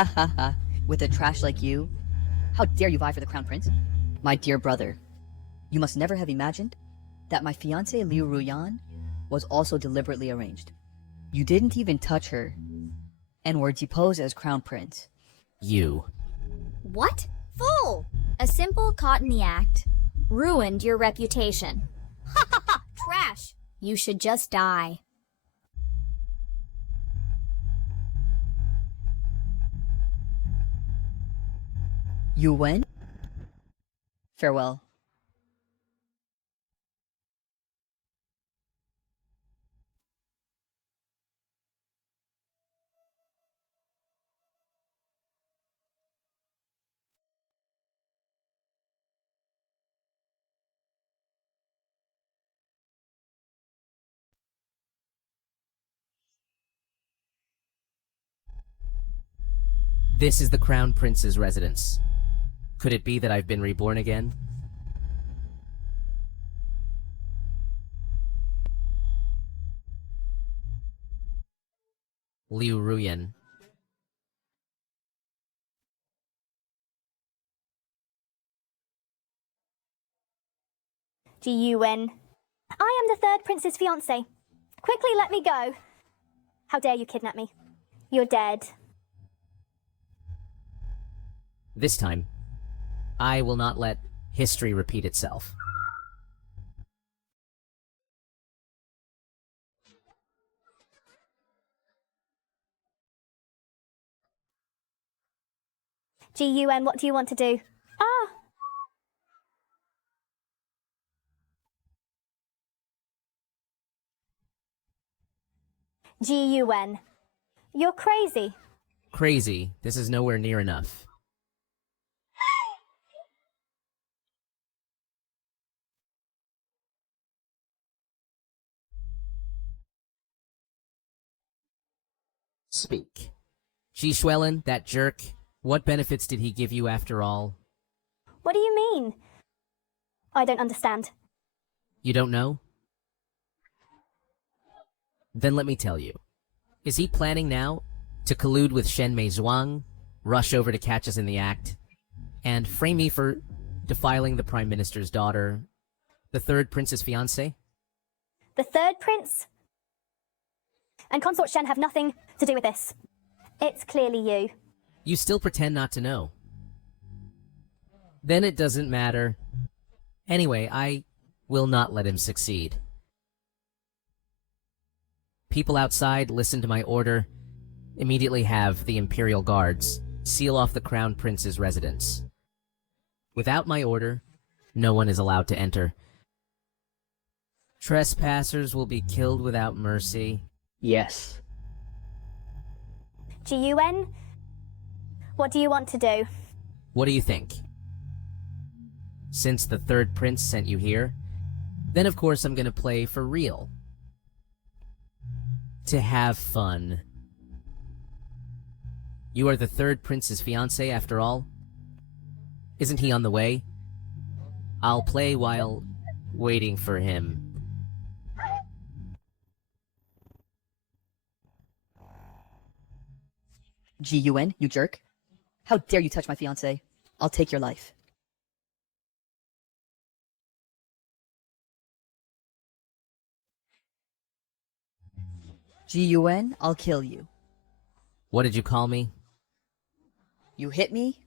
Ha ha ha. With a trash like you? How dare you vie for the crown prince? My dear brother, you must never have imagined that my fiancée Liu Ruyan was also deliberately arranged. You didn't even touch her, and were deposed as crown prince. You. What? Fool! A simple caught in the act ruined your reputation. Ha ha ha! Trash! You should just die. You win? Farewell. This is the Crown Prince's residence. Could it be that I've been reborn again? Liu Ruyan. G-U-N. I am the third prince's fiancé. Quickly let me go. How dare you kidnap me? You're dead. This time, I will not let history repeat itself. G-U-N, what do you want to do? Ah! G-U-N. You're crazy. Crazy. This is nowhere near enough. Speak. Ji Xuelin, that jerk, what benefits did he give you after all? What do you mean? I don't understand. You don't know? Then let me tell you. Is he planning now to collude with Shen Mei Zhuang, rush over to catch us in the act, and frame me for defiling the Prime Minister's daughter, the third prince's fiancé? The third prince and Consort Shen have nothing to do with this. It's clearly you. You still pretend not to know. Then it doesn't matter. Anyway, I will not let him succeed. People outside listen to my order. Immediately have the Imperial Guards seal off the Crown Prince's residence. Without my order, no one is allowed to enter. Trespassers will be killed without mercy. Yes. G-U-N, what do you want to do? What do you think? Since the third prince sent you here, then of course I'm gonna play for real. To have fun. You are the third prince's fiancé after all? Isn't he on the way? I'll play while waiting for him. G-U-N, you jerk. How dare you touch my fiancé? I'll take your life. G-U-N, I'll kill you. What did you call me? You hit me?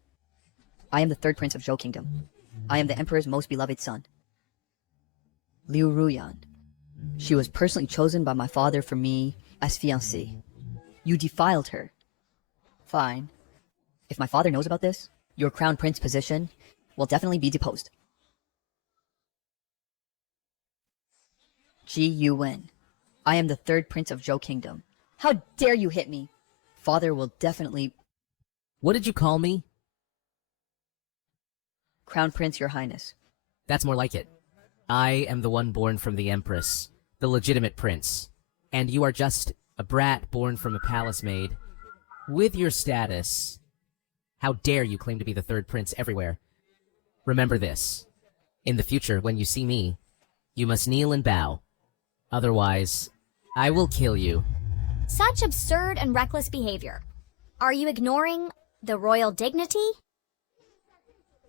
I am the third prince of Zhou Kingdom. I am the emperor's most beloved son. Liu Ruyan. She was personally chosen by my father for me as fiancée. You defiled her. Fine. If my father knows about this, your crown prince position will definitely be deposed. G-U-N. I am the third prince of Zhou Kingdom. How dare you hit me? Father will definitely... What did you call me? Crown Prince, your highness. That's more like it. I am the one born from the Empress, the legitimate prince. And you are just a brat born from a palace maid. With your status, how dare you claim to be the third prince everywhere? Remember this. In the future, when you see me, you must kneel and bow. Otherwise, I will kill you. Such absurd and reckless behavior. Are you ignoring The royal dignity?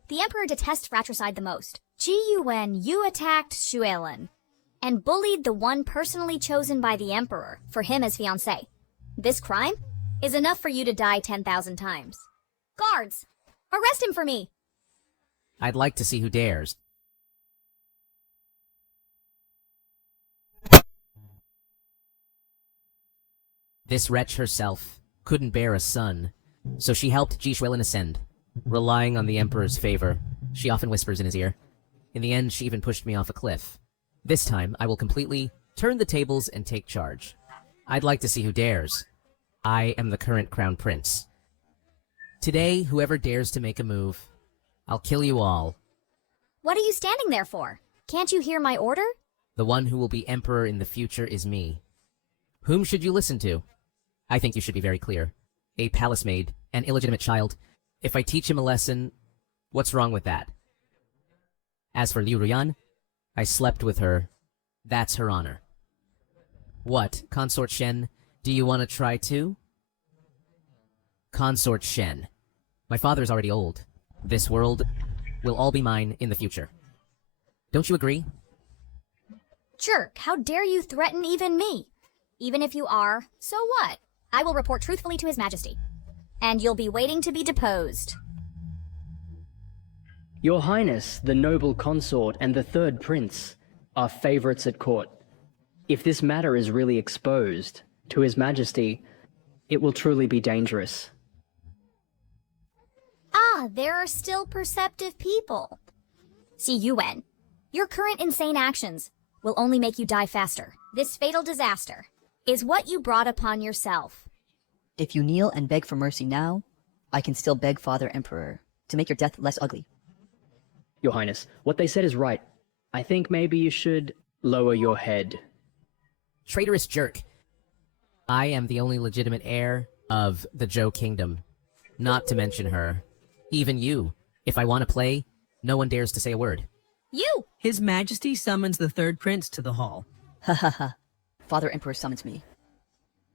The Emperor detests fratricide the most. Ji-Yuan, you attacked Xuelin and bullied the one personally chosen by the Emperor for him as fiancé. This crime is enough for you to die 10,000 times. Guards, arrest him for me! I'd like to see who dares. This wretch herself couldn't bear a son, so she helped Ji Xuelin ascend. Relying on the Emperor's favor, she often whispers in his ear. In the end, she even pushed me off a cliff. This time, I will completely turn the tables and take charge. I'd like to see who dares. I am the current Crown Prince. Today, whoever dares to make a move, I'll kill you all. What are you standing there for? Can't you hear my order? The one who will be Emperor in the future is me. Whom should you listen to? I think you should be very clear. A palace maid, an illegitimate child. If I teach him a lesson, what's wrong with that? As for Liu Ruyan, I slept with her. That's her honor. What, Consort Shen, do you want to try too? Consort Shen. My father's already old. This world will all be mine in the future. Don't you agree? Jerk, how dare you threaten even me? Even if you are, so what? I will report truthfully to His Majesty. And you'll be waiting to be deposed. Your Highness, the noble consort and the third prince are favorites at court. If this matter is really exposed to His Majesty, it will truly be dangerous. Ah, there are still perceptive people. See, Yuan, your current insane actions will only make you die faster. This fatal disaster is what you brought upon yourself. If you kneel and beg for mercy now, I can still beg Father Emperor to make your death less ugly. Your Highness, what they said is right. I think maybe you should lower your head. Traitorous jerk. I am the only legitimate heir of the Zhou Kingdom. Not to mention her. Even you. If I want to play, no one dares to say a word. You! His Majesty summons the third prince to the hall. Ha ha ha. Father Emperor summons me.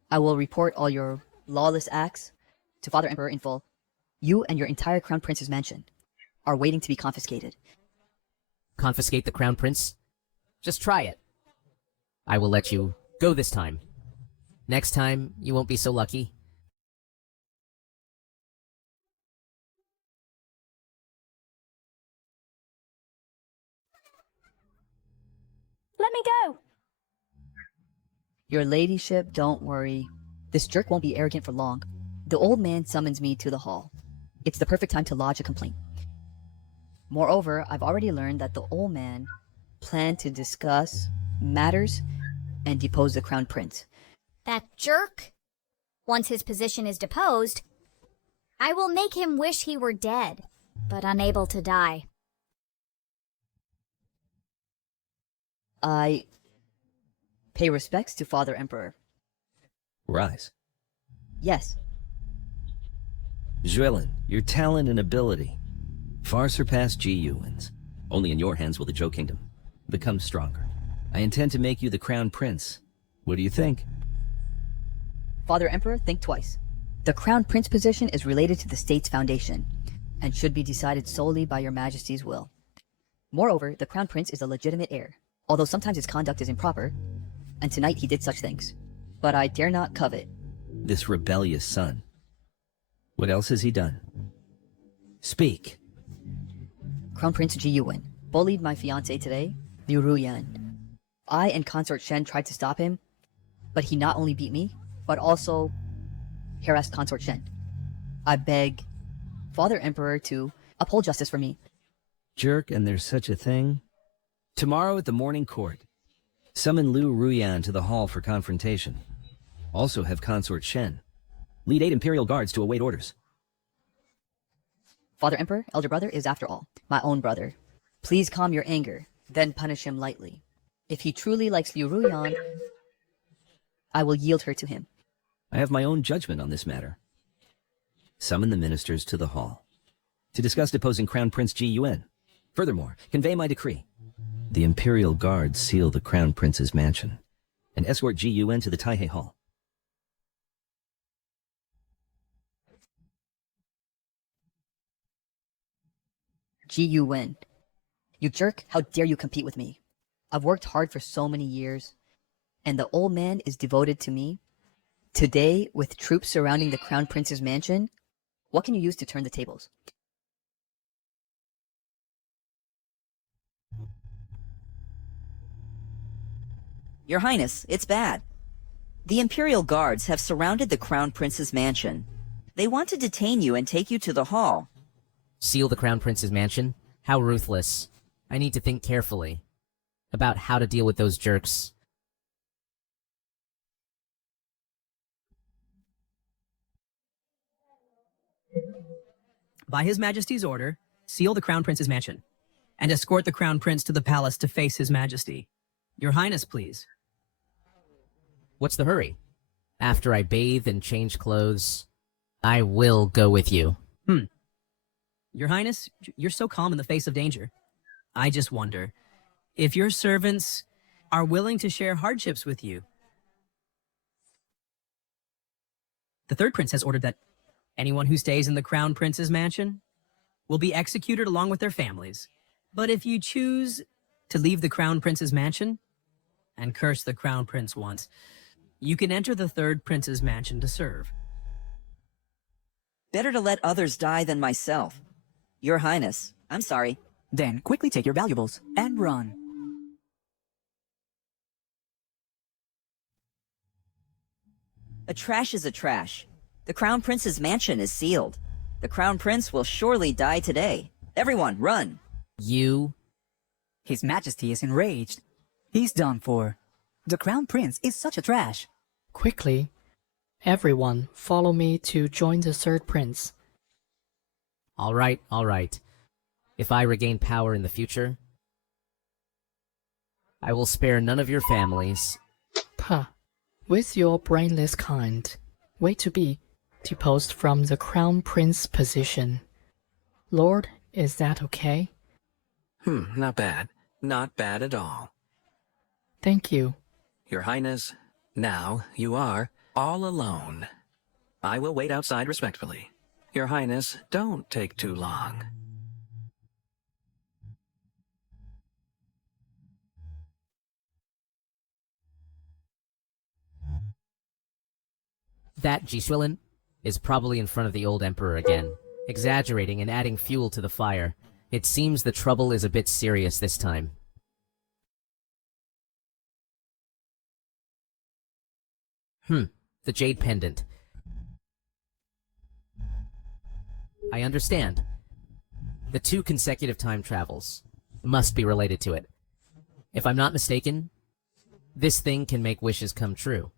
I will report all your lawless acts to Father Emperor in full. You and your entire Crown Prince's mansion are waiting to be confiscated. Confiscate the Crown Prince? Just try it. I will let you go this time. Next time, you won't be so lucky. Let me go. Your ladyship, don't worry. This jerk won't be arrogant for long. The old man summons me to the hall. It's the perfect time to lodge a complaint. Moreover, I've already learned that the old man planned to discuss matters and depose the Crown Prince. That jerk? Once his position is deposed, I will make him wish he were dead, but unable to die. I pay respects to Father Emperor. Rise. Yes, Xuelin, your talent and ability far surpass Ji Yuan's. Only in your hands will the Zhou Kingdom become stronger. I intend to make you the Crown Prince. What do you think? Father Emperor, think twice. The Crown Prince position is related to the state's foundation and should be decided solely by your Majesty's will. Moreover, the Crown Prince is a legitimate heir, although sometimes his conduct is improper, and tonight he did such things. But I dare not covet. This rebellious son. What else has he done? Speak. Crown Prince Ji Yuan bullied my fiancée today, Liu Ruyan. I and Consort Shen tried to stop him, but he not only beat me, but also harassed Consort Shen. I beg Father Emperor to uphold justice for me. Jerk, and there's such a thing? Tomorrow at the morning court, summon Liu Ruyan to the hall for confrontation. Also have Consort Shen lead 8 Imperial Guards to await orders. Father Emperor, elder brother, is after all my own brother. Please calm your anger, then punish him lightly. If he truly likes Liu Ruyan, I will yield her to him. I have my own judgment on this matter. Summon the ministers to the hall to discuss deposing Crown Prince Ji Yuan. Furthermore, convey my decree. The Imperial Guards seal the Crown Prince's mansion and escort Ji Yuan to the Taihei Hall. Ji Yuwen. You jerk, how dare you compete with me? I've worked hard for so many years, and the old man is devoted to me. Today, with troops surrounding the Crown Prince's mansion, what can you use to turn the tables? Your Highness, it's bad. The Imperial Guards have surrounded the Crown Prince's mansion. They want to detain you and take you to the hall. Seal the Crown Prince's mansion? How ruthless. I need to think carefully about how to deal with those jerks. By His Majesty's order, seal the Crown Prince's mansion, and escort the Crown Prince to the palace to face His Majesty. Your Highness, please. What's the hurry? After I bathe and change clothes, I will go with you. Your Highness, you're so calm in the face of danger. I just wonder if your servants are willing to share hardships with you. The third prince has ordered that anyone who stays in the Crown Prince's mansion will be executed along with their families. But if you choose to leave the Crown Prince's mansion and curse the Crown Prince once, you can enter the third prince's mansion to serve. Better to let others die than myself. Your Highness, I'm sorry. Then quickly take your valuables and run. A trash is a trash. The Crown Prince's mansion is sealed. The Crown Prince will surely die today. Everyone, run! You? His Majesty is enraged. He's done for. The Crown Prince is such a trash. Quickly, everyone follow me to join the third prince. All right, all right. If I regain power in the future, I will spare none of your families. Pah, with your brainless kind, wait to be deposed from the Crown Prince position. Lord, is that okay? Not bad. Not bad at all. Thank you. Your Highness, now you are all alone. I will wait outside respectfully. Your Highness, don't take too long. That Jishwilin is probably in front of the old Emperor again, exaggerating and adding fuel to the fire. It seems the trouble is a bit serious this time. The Jade Pendant. I understand. The 2 consecutive time travels must be related to it. If I'm not mistaken, this thing can make wishes come true.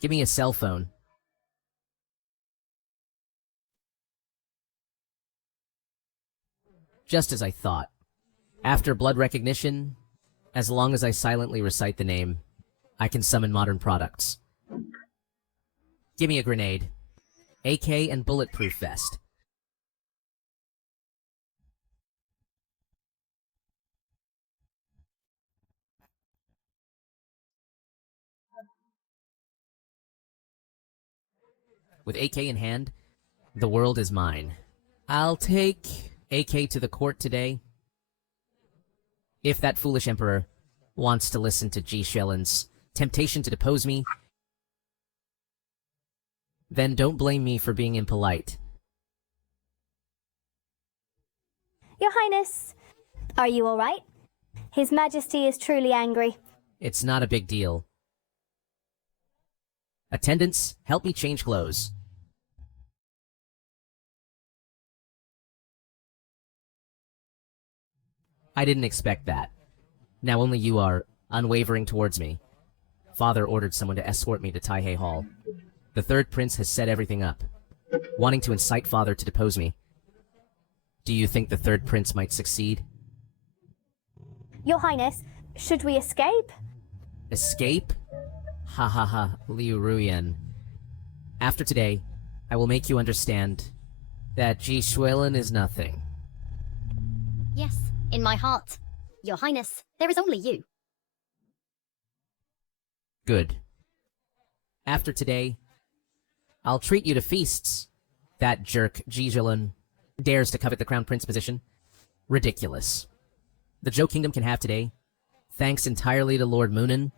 Give me a cell phone. Just as I thought. After blood recognition, as long as I silently recite the name, I can summon modern products. Give me a grenade, AK and bulletproof vest. With AK in hand, the world is mine. I'll take AK to the court today. If that foolish emperor wants to listen to Ji Shellin's temptation to depose me, then don't blame me for being impolite. Your Highness, are you all right? His Majesty is truly angry. It's not a big deal. Attendants, help me change clothes. I didn't expect that. Now only you are unwavering towards me. Father ordered someone to escort me to Taihei Hall. The third prince has set everything up, wanting to incite Father to depose me. Do you think the third prince might succeed? Your Highness, should we escape? Escape? Ha ha ha, Liu Ruyan. After today, I will make you understand that Ji Shuilin is nothing. Yes, in my heart. Your Highness, there is only you. Good. After today, I'll treat you to feasts. That jerk, Ji Shuilin, dares to covet the Crown Prince position. Ridiculous. The Zhou Kingdom can have today, thanks entirely to Lord Moonin,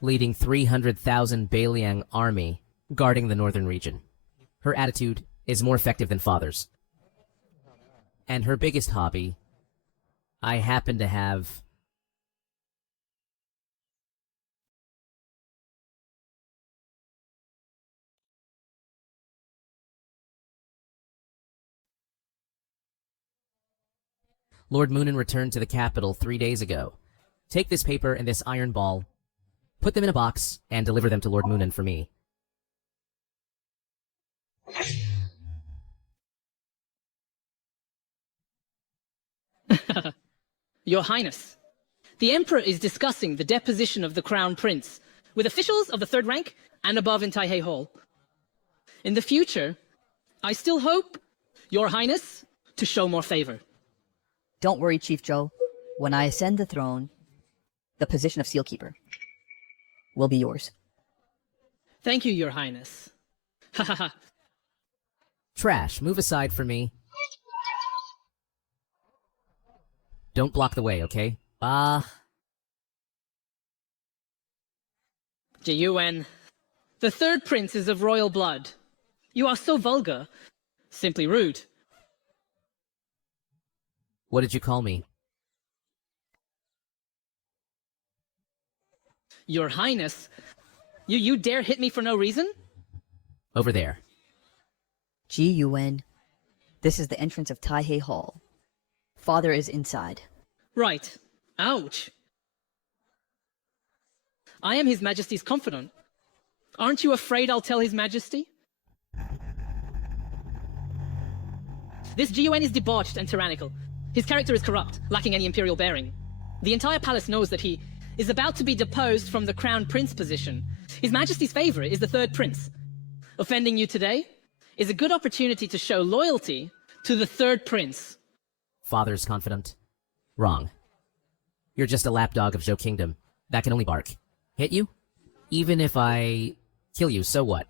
leading 300,000 Beliang army guarding the northern region. Her attitude is more effective than father's. And her biggest hobby, I happen to have... Lord Moonin returned to the capital 3 days ago. Take this paper and this iron ball, put them in a box, and deliver them to Lord Moonin for me. Your Highness, the Emperor is discussing the deposition of the Crown Prince with officials of the third rank and above in Taihei Hall. In the future, I still hope, Your Highness, to show more favor. Don't worry, Chief Zhou. When I ascend the throne, the position of Sealkeeper will be yours. Thank you, Your Highness. Ha ha ha. Trash, move aside for me. Don't block the way, okay? Jiyuan, the third prince is of royal blood. You are so vulgar. Simply rude. What did you call me? Your Highness, you dare hit me for no reason? Over there. Ji Yuan, this is the entrance of Taihei Hall. Father is inside. Right. Ouch. I am His Majesty's confidant. Aren't you afraid I'll tell His Majesty? This Jiyuan is debauched and tyrannical. His character is corrupt, lacking any imperial bearing. The entire palace knows that he is about to be deposed from the Crown Prince position. His Majesty's favorite is the third prince. Offending you today is a good opportunity to show loyalty to the third prince. Father's confidant. Wrong. You're just a lapdog of Zhou Kingdom. That can only bark. Hit you? Even if I kill you, so what?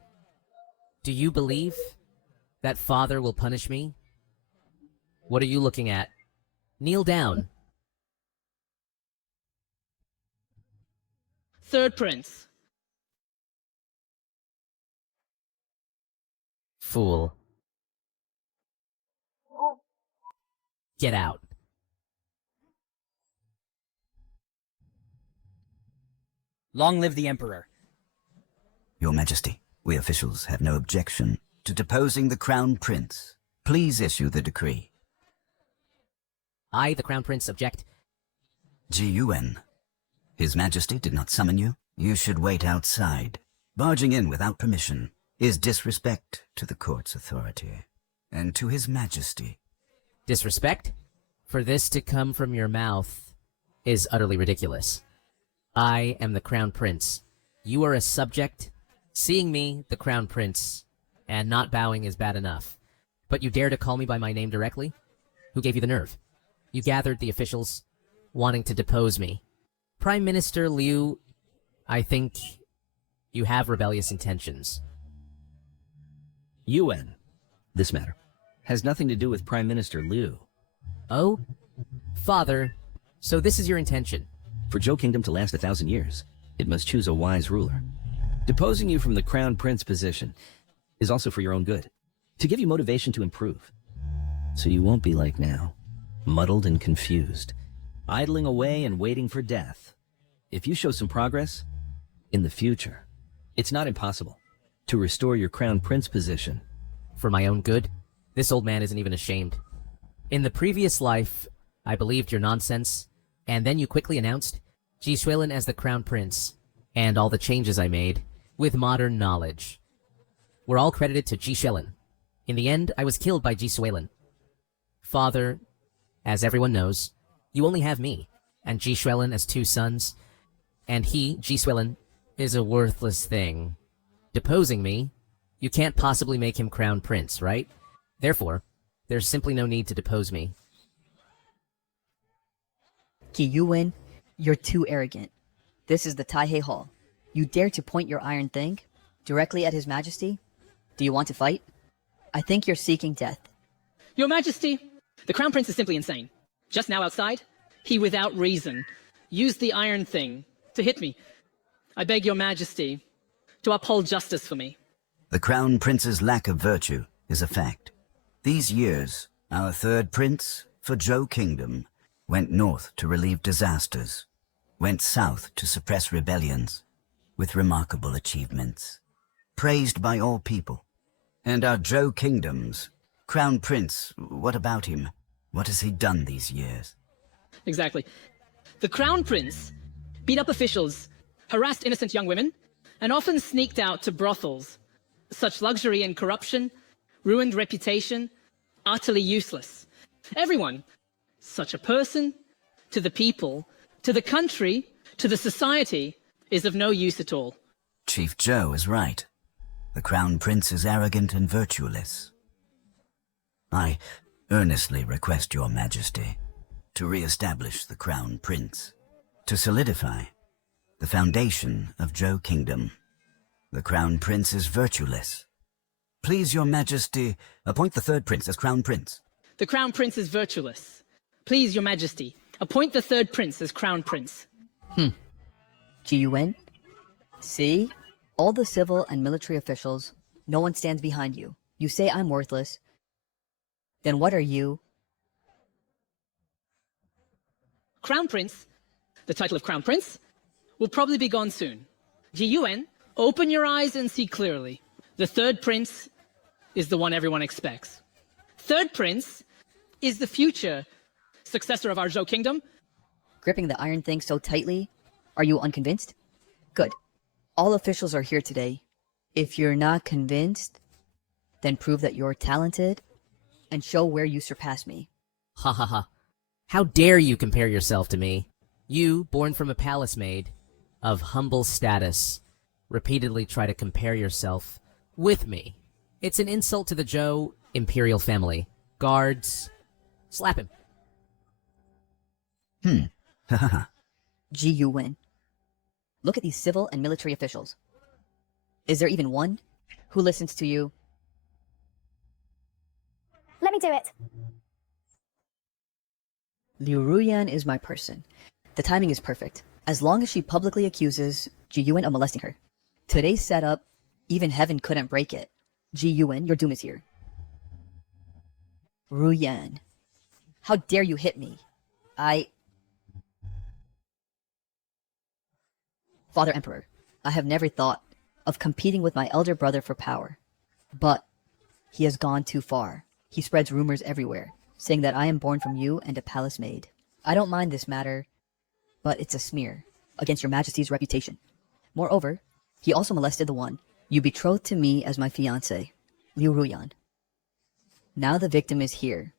Do you believe that father will punish me? What are you looking at? Kneel down. Third prince. Fool. Get out. Long live the Emperor. Your Majesty, we officials have no objection to deposing the Crown Prince. Please issue the decree. I, the Crown Prince, object. Jiyuan, His Majesty did not summon you. You should wait outside. Barging in without permission is disrespect to the court's authority and to His Majesty. Disrespect? For this to come from your mouth is utterly ridiculous. I am the Crown Prince. You are a subject. Seeing me, the Crown Prince, and not bowing is bad enough. But you dare to call me by my name directly? Who gave you the nerve? You gathered the officials, wanting to depose me. Prime Minister Liu, I think you have rebellious intentions. Yuan, this matter has nothing to do with Prime Minister Liu. Oh? Father, so this is your intention? For Zhou Kingdom to last 1,000 years, it must choose a wise ruler. Deposing you from the Crown Prince position is also for your own good, to give you motivation to improve. So you won't be like now, muddled and confused, idling away and waiting for death. If you show some progress, in the future, it's not impossible to restore your Crown Prince position. For my own good? This old man isn't even ashamed. In the previous life, I believed your nonsense, and then you quickly announced Ji Shuilin as the Crown Prince, and all the changes I made, with modern knowledge, were all credited to Ji Shuilin. In the end, I was killed by Ji Shuilin. Father, as everyone knows, you only have me, and Ji Shuilin as 2 sons, and he, Ji Shuilin, is a worthless thing. Deposing me, You can't possibly make him crown prince, right? Therefore, there's simply no need to depose me. Ki Yuwen, you're too arrogant. This is the Taihei Hall. You dare to point your iron thing directly at His Majesty? Do you want to fight? I think you're seeking death. Your Majesty, the Crown Prince is simply insane. Just now outside, he without reason used the iron thing to hit me. I beg your Majesty to uphold justice for me. The Crown Prince's lack of virtue is a fact. These years, our third prince for Zhou Kingdom went north to relieve disasters, went south to suppress rebellions, with remarkable achievements, praised by all people. And our Zhou Kingdom's Crown Prince, what about him? What has he done these years? Exactly. The Crown Prince beat up officials, harassed innocent young women, and often sneaked out to brothels. Such luxury and corruption, ruined reputation, utterly useless. Everyone, such a person, to the people, to the country, to the society, is of no use at all. Chief Zhou is right. The Crown Prince is arrogant and virtueless. I earnestly request your Majesty to re-establish the Crown Prince, to solidify the foundation of Zhou Kingdom. The Crown Prince is virtueless. Please, your Majesty, appoint the third prince as Crown Prince. The Crown Prince is virtueless. Please, your Majesty, appoint the third prince as Crown Prince. Ji Yuwen? See? All the civil and military officials, no one stands behind you. You say I'm worthless. Then what are you? Crown Prince, the title of Crown Prince, will probably be gone soon. Ji Yuwen, open your eyes and see clearly. The third prince is the one everyone expects. Third prince is the future successor of our Zhou Kingdom. Gripping the iron thing so tightly? Are you unconvinced? Good. All officials are here today. If you're not convinced, then prove that you're talented and show where you surpass me. Ha ha ha. How dare you compare yourself to me? You, born from a palace maid, of humble status, repeatedly try to compare yourself with me. It's an insult to the Zhou imperial family. Guards, slap him. Ha ha ha. Ji Yuwen. Look at these civil and military officials. Is there even one who listens to you? Let me do it. Liu Ruyan is my person. The timing is perfect. As long as she publicly accuses Ji Yuwen of molesting her. Today's setup, even heaven couldn't break it. Ji Yuwen, your doom is here. Ruyan. How dare you hit me? Father Emperor, I have never thought of competing with my elder brother for power. But he has gone too far. He spreads rumors everywhere, saying that I am born from you and a palace maid. I don't mind this matter, but it's a smear against your Majesty's reputation. Moreover, he also molested the one you betrothed to me as my fiancé, Liu Ruyan. Now the victim is here.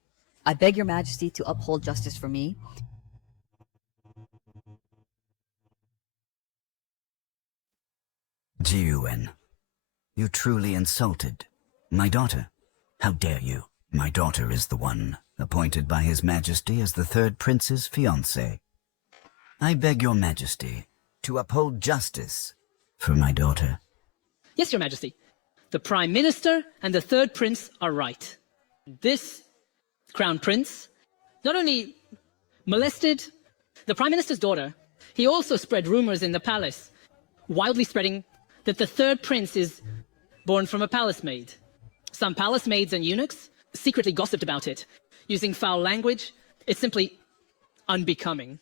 I beg your Majesty to uphold justice for me. Ji Yuwen, you truly insulted my daughter. How dare you? My daughter is the one appointed by His Majesty as the third prince's fiancé. I beg your Majesty to uphold justice for my daughter. Yes, your Majesty. The Prime Minister and the third prince are right. This Crown Prince not only molested the Prime Minister's daughter, he also spread rumors in the palace, wildly spreading that the third prince is born from a palace maid. Some palace maids and eunuchs secretly gossiped about it, using foul language. It's simply unbecoming.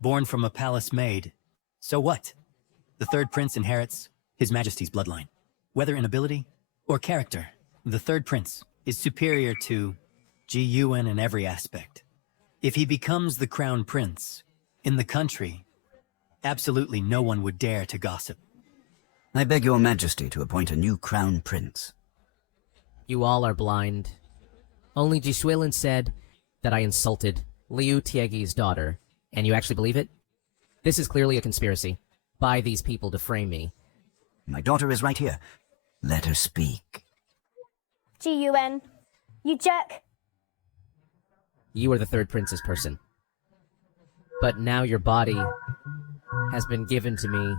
Born from a palace maid. So what? The third prince inherits His Majesty's bloodline. Whether in ability or character, the third prince is superior to Ji Yuwen in every aspect. If he becomes the crown prince in the country, absolutely no one would dare to gossip. I beg your Majesty to appoint a new crown prince. You all are blind. Only Ji Suilin said that I insulted Liu Tiegi's daughter, and you actually believe it? This is clearly a conspiracy by these people to frame me. My daughter is right here. Let her speak. GUN. You jerk. You are the third prince's person. But now your body has been given to me.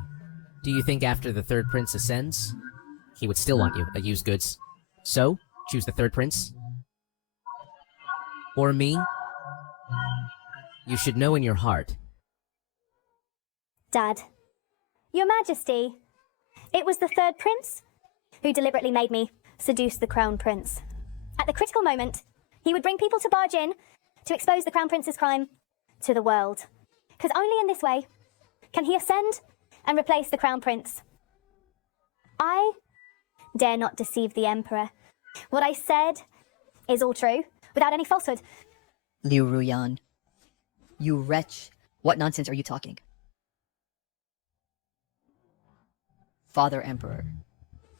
Do you think after the third prince ascends, he would still want you, a used goods? So, choose the third prince? Or me? You should know in your heart. Dad. Your Majesty, it was the third prince who deliberately made me seduce the crown prince. At the critical moment, he would bring people to barge in to expose the crown prince's crime to the world. Because only in this way can he ascend and replace the crown prince. I dare not deceive the emperor. What I said is all true, without any falsehood. Liu Ruyan, you wretch, what nonsense are you talking? Father Emperor,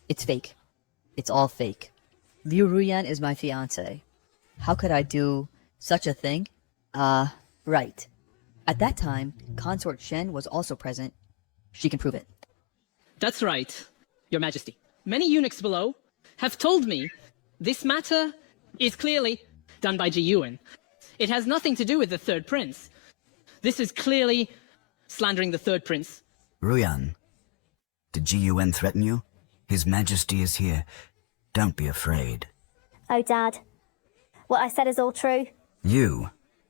it's fake. It's all fake. Liu Ruyan is my fiancé. How could I do such a thing? Right. At that time, Consort Shen was also present. She can prove it. That's right, Your Majesty. Many eunuchs below have told me this matter is clearly done by Ji Yuan. It has nothing to do with the third prince. This is clearly slandering the third prince. Ruyan, did GUN threaten you? His Majesty is here. Don't be afraid. Oh, Dad. What I said is all true.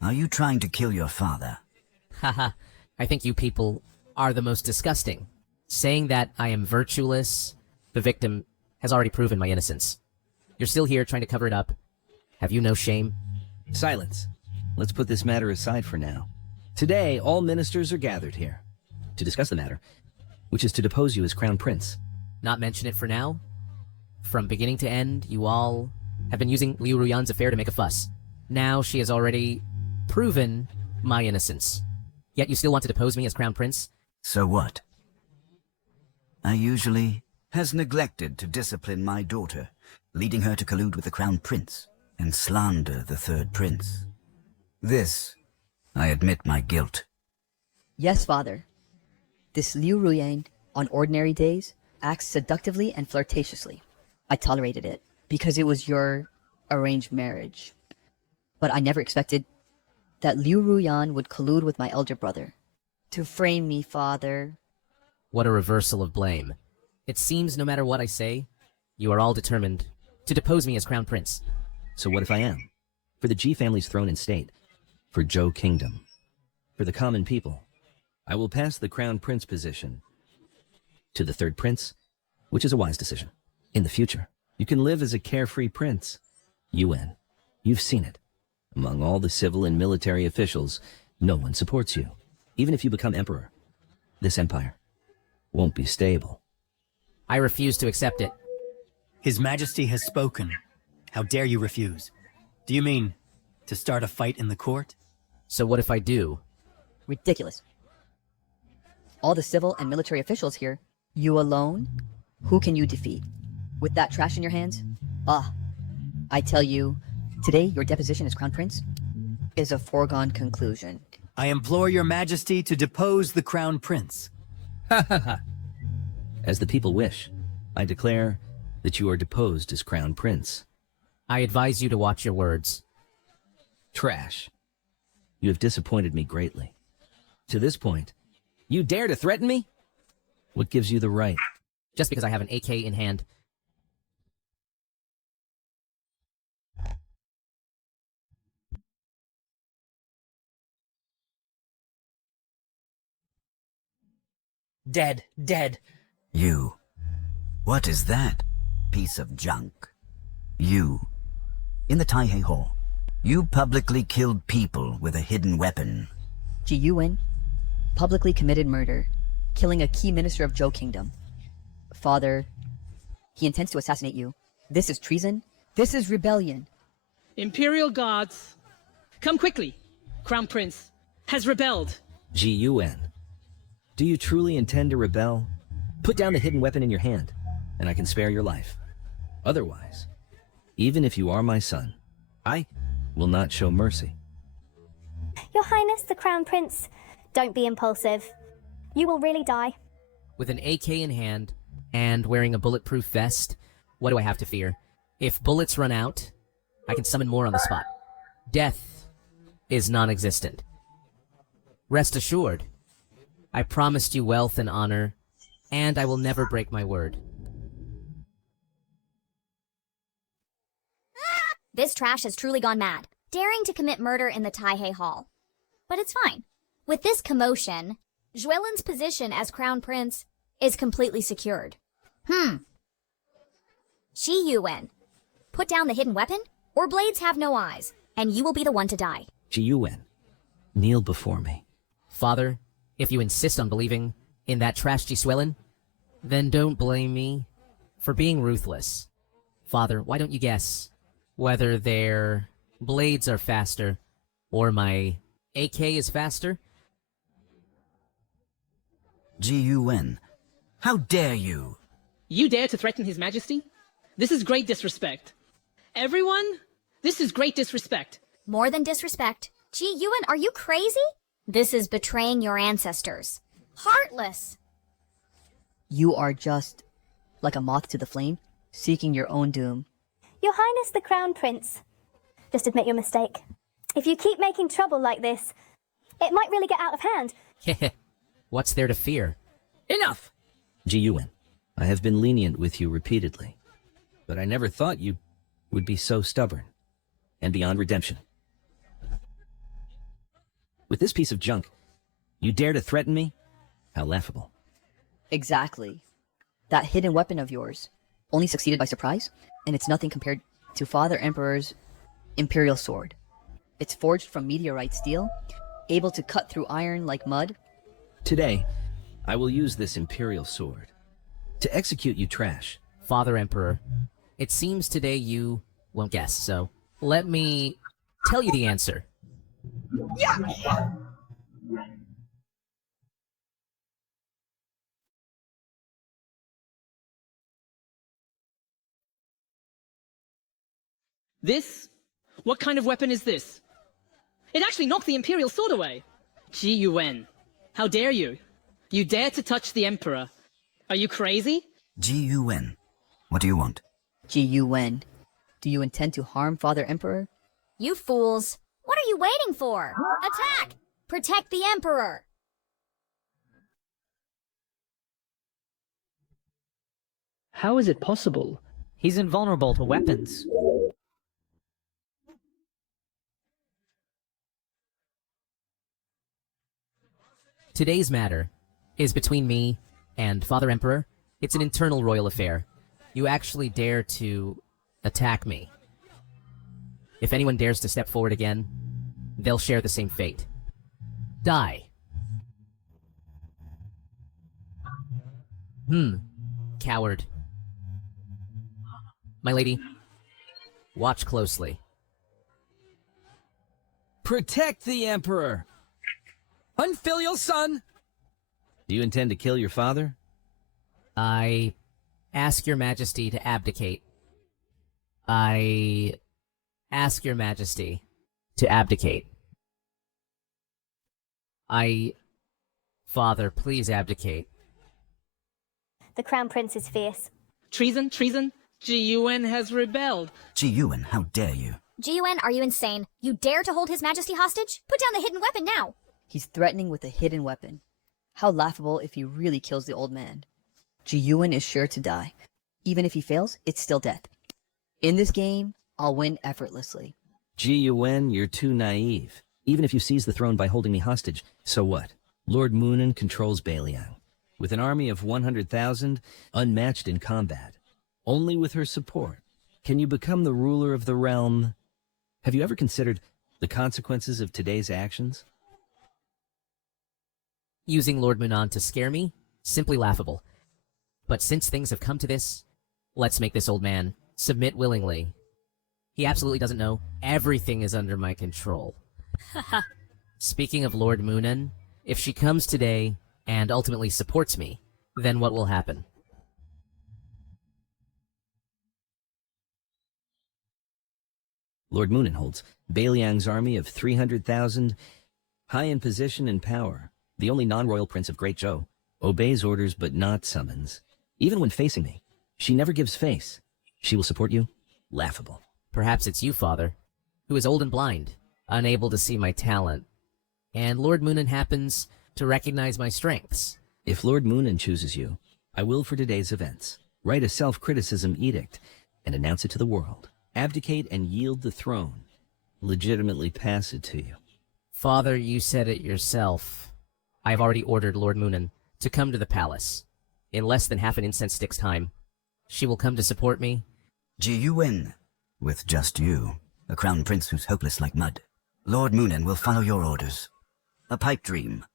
Are you trying to kill your father? Haha, I think you people are the most disgusting. Saying that I am virtueless, the victim, has already proven my innocence. You're still here trying to cover it up. Have you no shame? Silence. Let's put this matter aside for now. Today, all ministers are gathered here to discuss the matter, which is to depose you as crown prince. Not mention it for now? From beginning to end, you all have been using Liu Ruyan's affair to make a fuss. Now she has already proven my innocence. Yet you still want to depose me as crown prince? So what? I usually has neglected to discipline my daughter, leading her to collude with the crown prince and slander the third prince. This, I admit my guilt. Yes, Father. This Liu Ruyan, on ordinary days, acts seductively and flirtatiously. I tolerated it, because it was your arranged marriage. But I never expected that Liu Ruyan would collude with my elder brother. To frame me, Father. What a reversal of blame. It seems no matter what I say, you are all determined to depose me as crown prince. So what if I am? For the Ji family's throne and state, for Zhou Kingdom, for the common people, I will pass the crown prince position to the third prince, which is a wise decision. In the future, you can live as a carefree prince. Yuan, you've seen it. Among all the civil and military officials, no one supports you. Even if you become emperor, this empire won't be stable. I refuse to accept it. His Majesty has spoken. How dare you refuse? Do you mean to start a fight in the court? So what if I do? Ridiculous. All the civil and military officials here, you alone? Who can you defeat? With that trash in your hands? I tell you, today your deposition as crown prince is a foregone conclusion. I implore your Majesty to depose the crown prince. Ha ha ha. As the people wish, I declare that you are deposed as crown prince. I advise you to watch your words. Trash. You have disappointed me greatly. To this point, you dare to threaten me? What gives you the right? Just because I have an AK in hand. Dead, dead. You. What is that? Piece of junk. You. In the Taihei Hall. You publicly killed people with a hidden weapon. Ji Yuan publicly committed murder, killing a key minister of Zhou Kingdom. Father, he intends to assassinate you. This is treason. This is rebellion. Imperial guards, come quickly. Crown Prince has rebelled. Ji Yuan, do you truly intend to rebel? Put down the hidden weapon in your hand, and I can spare your life. Otherwise, even if you are my son, I will not show mercy. Your Highness, the Crown Prince, don't be impulsive. You will really die. With an AK in hand, and wearing a bulletproof vest, what do I have to fear? If bullets run out, I can summon more on the spot. Death is non-existent. Rest assured, I promised you wealth and honor, and I will never break my word. This trash has truly gone mad, daring to commit murder in the Taihei Hall. But it's fine. With this commotion, Zhuelin's position as Crown Prince is completely secured. Shi Yuwen, put down the hidden weapon, or blades have no eyes, and you will be the one to die. Ji Yuwen, kneel before me. Father, if you insist on believing in that trash Zhuelin, then don't blame me for being ruthless. Father, why don't you guess whether their blades are faster or my AK is faster? Ji Yuwen, how dare you? You dare to threaten His Majesty? This is great disrespect. Everyone, this is great disrespect. More than disrespect. Ji Yuwen, are you crazy? This is betraying your ancestors. Heartless. You are just like a moth to the flame, seeking your own doom. Your Highness the Crown Prince, just admit your mistake. If you keep making trouble like this, it might really get out of hand. What's there to fear? Enough! Ji Yuwen, I have been lenient with you repeatedly, but I never thought you would be so stubborn and beyond redemption. With this piece of junk, you dare to threaten me? How laughable. Exactly. That hidden weapon of yours only succeeded by surprise, and it's nothing compared to Father Emperor's Imperial Sword. It's forged from meteorite steel, able to cut through iron like mud. Today, I will use this Imperial Sword to execute you trash. Father Emperor, it seems today you won't guess, so let me tell you the answer. This? What kind of weapon is this? It actually knocked the Imperial Sword away. Ji Yuwen, how dare you? You dare to touch the Emperor. Are you crazy? Ji Yuwen, what do you want? Ji Yuwen, do you intend to harm Father Emperor? You fools. What are you waiting for? Attack! Protect the Emperor! How is it possible? He's invulnerable to weapons. Today's matter is between me and Father Emperor. It's an internal royal affair. You actually dare to attack me. If anyone dares to step forward again, they'll share the same fate. Die. Coward. My lady, watch closely. Protect the Emperor! Unfilial son! Do you intend to kill your father? I ask your majesty to abdicate. I ask your majesty to abdicate. Father, please abdicate. The Crown Prince is fierce. Treason, treason. Ji Yuwen has rebelled. Ji Yuwen, how dare you? Ji Yuwen, are you insane? You dare to hold His Majesty hostage? Put down the hidden weapon now! He's threatening with a hidden weapon. How laughable if he really kills the old man. Ji Yuwen is sure to die. Even if he fails, it's still death. In this game, I'll win effortlessly. Ji Yuwen, you're too naive. Even if you seize the throne by holding me hostage, so what? Lord Moonin controls Bailiang. With an army of 100,000, unmatched in combat. Only with her support can you become the ruler of the realm. Have you ever considered the consequences of today's actions? Using Lord Munan to scare me? Simply laughable. But since things have come to this, let's make this old man submit willingly. He absolutely doesn't know. Everything is under my control. Speaking of Lord Moonan, if she comes today and ultimately supports me, then what will happen? Lord Moonin holds Bailiang's army of 300,000, high in position and power, the only non-royal prince of Great Zhou, obeys orders but not summons. Even when facing me, she never gives face. She will support you? Laughable. Perhaps it's you, Father, who is old and blind, unable to see my talent. And Lord Moonan happens to recognize my strengths. If Lord Moonan chooses you, I will, for today's events, write a self-criticism edict and announce it to the world. Abdicate and yield the throne. Legitimately pass it to you. Father, you said it yourself. I have already ordered Lord Moonan to come to the palace. In less than half an incense stick's time, she will come to support me. Ji-Yuen, with just you, a crown prince who's hopeless like mud. Lord Moonan will follow your orders. A pipe dream.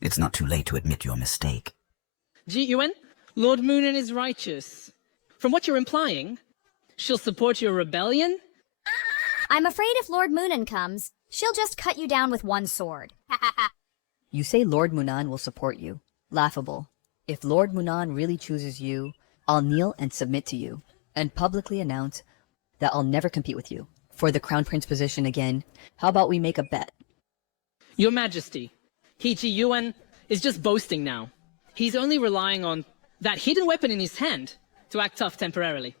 It's not too late to admit your mistake. Ji-Yuen, Lord Moonan is righteous. From what you're implying, she'll support your rebellion? I'm afraid if Lord Moonan comes, she'll just cut you down with one sword. You say Lord Moonan will support you. Laughable. If Lord Moonan really chooses you, I'll kneel and submit to you, and publicly announce that I'll never compete with you. For the Crown Prince position again, how about we make a bet? Your Majesty, Ji-Yuen is just boasting now. He's only relying on that hidden weapon in his hand to act tough temporarily.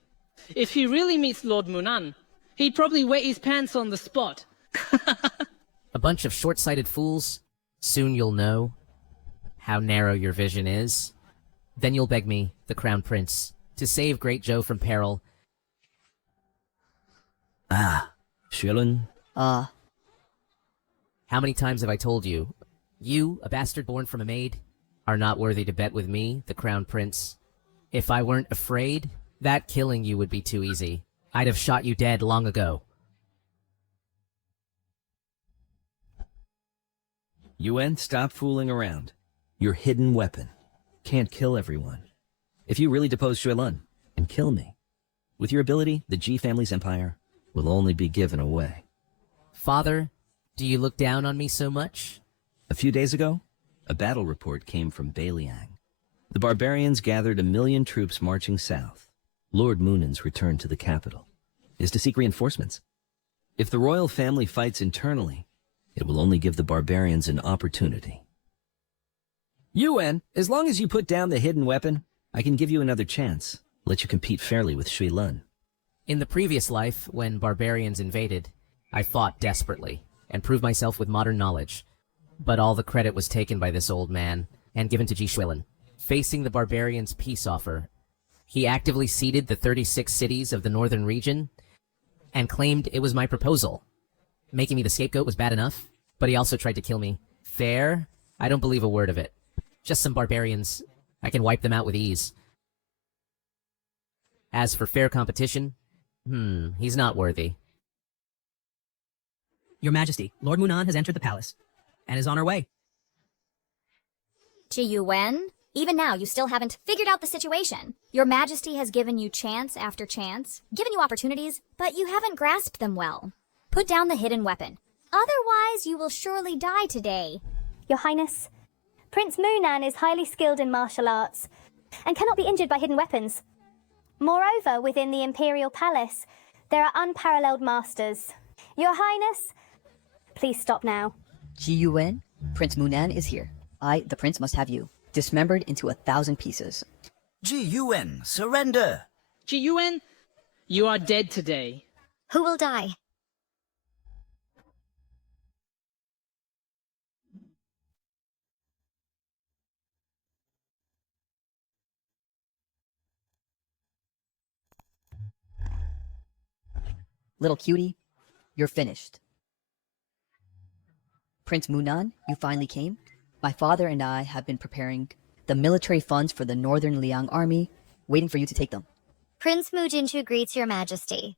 If he really meets Lord Moonan, he'd probably wet his pants on the spot. A bunch of short-sighted fools. Soon you'll know how narrow your vision is. Then you'll beg me, the Crown Prince, to save Great Joe from peril. Xuelun? How many times have I told you, you, a bastard born from a maid, are not worthy to bet with me, the Crown Prince? If I weren't afraid, that killing you would be too easy. I'd have shot you dead long ago. Yuen, stop fooling around. Your hidden weapon can't kill everyone. If you really depose Xuelun and kill me, with your ability, the Ji family's empire will only be given away. Father, do you look down on me so much? A few days ago, a battle report came from Beliang. The barbarians gathered 1 million troops marching south. Lord Moonan's return to the capital is to seek reinforcements. If the royal family fights internally, it will only give the barbarians an opportunity. Yuen, as long as you put down the hidden weapon, I can give you another chance. Let you compete fairly with Xuelun. In the previous life, when barbarians invaded, I fought desperately and proved myself with modern knowledge. But all the credit was taken by this old man and given to Ji Xuelun. Facing the barbarians' peace offer, he actively ceded the 36 cities of the northern region and claimed it was my proposal. Making me the scapegoat was bad enough, but he also tried to kill me. Fair? I don't believe a word of it. Just some barbarians. I can wipe them out with ease. As for fair competition, he's not worthy. Your Majesty, Lord Moonan has entered the palace and is on her way. Ji-Yuen, even now you still haven't figured out the situation. Your Majesty has given you chance after chance, given you opportunities, but you haven't grasped them well. Put down the hidden weapon. Otherwise, you will surely die today. Your Highness, Prince Moonan is highly skilled in martial arts and cannot be injured by hidden weapons. Moreover, within the Imperial Palace, there are unparalleled masters. Your Highness, please stop now. Ji-Yuen, Prince Moonan is here. I, the prince, must have you dismembered into 1,000 pieces. Ji-Yuen, surrender! Ji-Yuen, you are dead today. Who will die? Little cutie, you're finished. Prince Moonan, you finally came. My father and I have been preparing the military funds for the Northern Liang army, waiting for you to take them. Prince Mujinchu greets your majesty.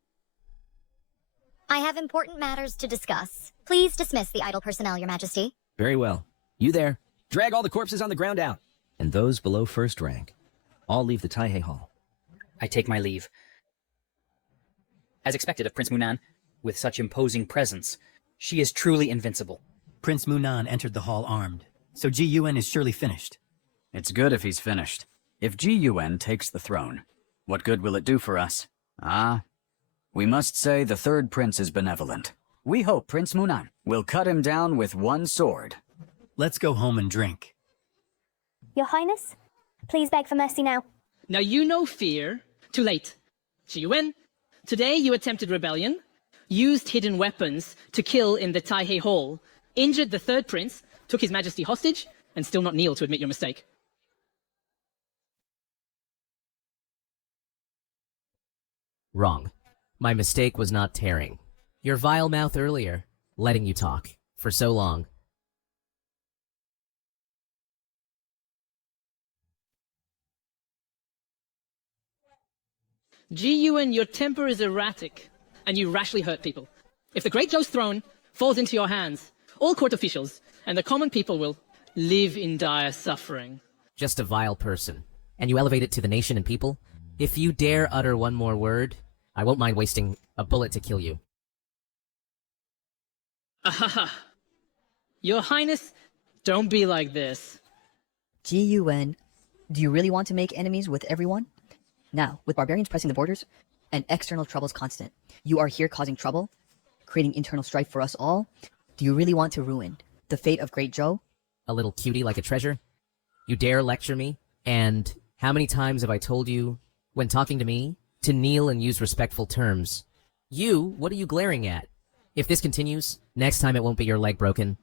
I have important matters to discuss. Please dismiss the idle personnel, your majesty. Very well. You there, drag all the corpses on the ground out. And those below first rank, all leave the Taihei Hall. I take my leave. As expected of Prince Moonan, with such imposing presence, she is truly invincible. Prince Moonan entered the hall armed, so Ji-Yuen is surely finished. It's good if he's finished. If Ji-Yuen takes the throne, what good will it do for us? We must say the third prince is benevolent. We hope Prince Moonan will cut him down with one sword. Let's go home and drink. Your Highness, please beg for mercy now. Now you know fear. Too late. Ji-Yuan, today you attempted rebellion, used hidden weapons to kill in the Taihei Hall, injured the third prince, took his majesty hostage, and still not kneel to admit your mistake. Wrong. My mistake was not tearing. Your vile mouth earlier, letting you talk for so long. Ji-Yuan, your temper is erratic, and you rashly hurt people. If the Great Zhou's throne falls into your hands, all court officials and the common people will live in dire suffering. Just a vile person. And you elevate it to the nation and people? If you dare utter one more word, I won't mind wasting a bullet to kill you. Ahaha. Your Highness, don't be like this. Ji-Yuan, do you really want to make enemies with everyone? Now, with barbarians pressing the borders, and external troubles constant, you are here causing trouble, creating internal strife for us all. Do you really want to ruin the fate of Great Zhou? A little cutie like a treasure? You dare lecture me? And how many times have I told you, when talking to me, to kneel and use respectful terms? You, what are you glaring at? If this continues, next time it won't be your leg broken,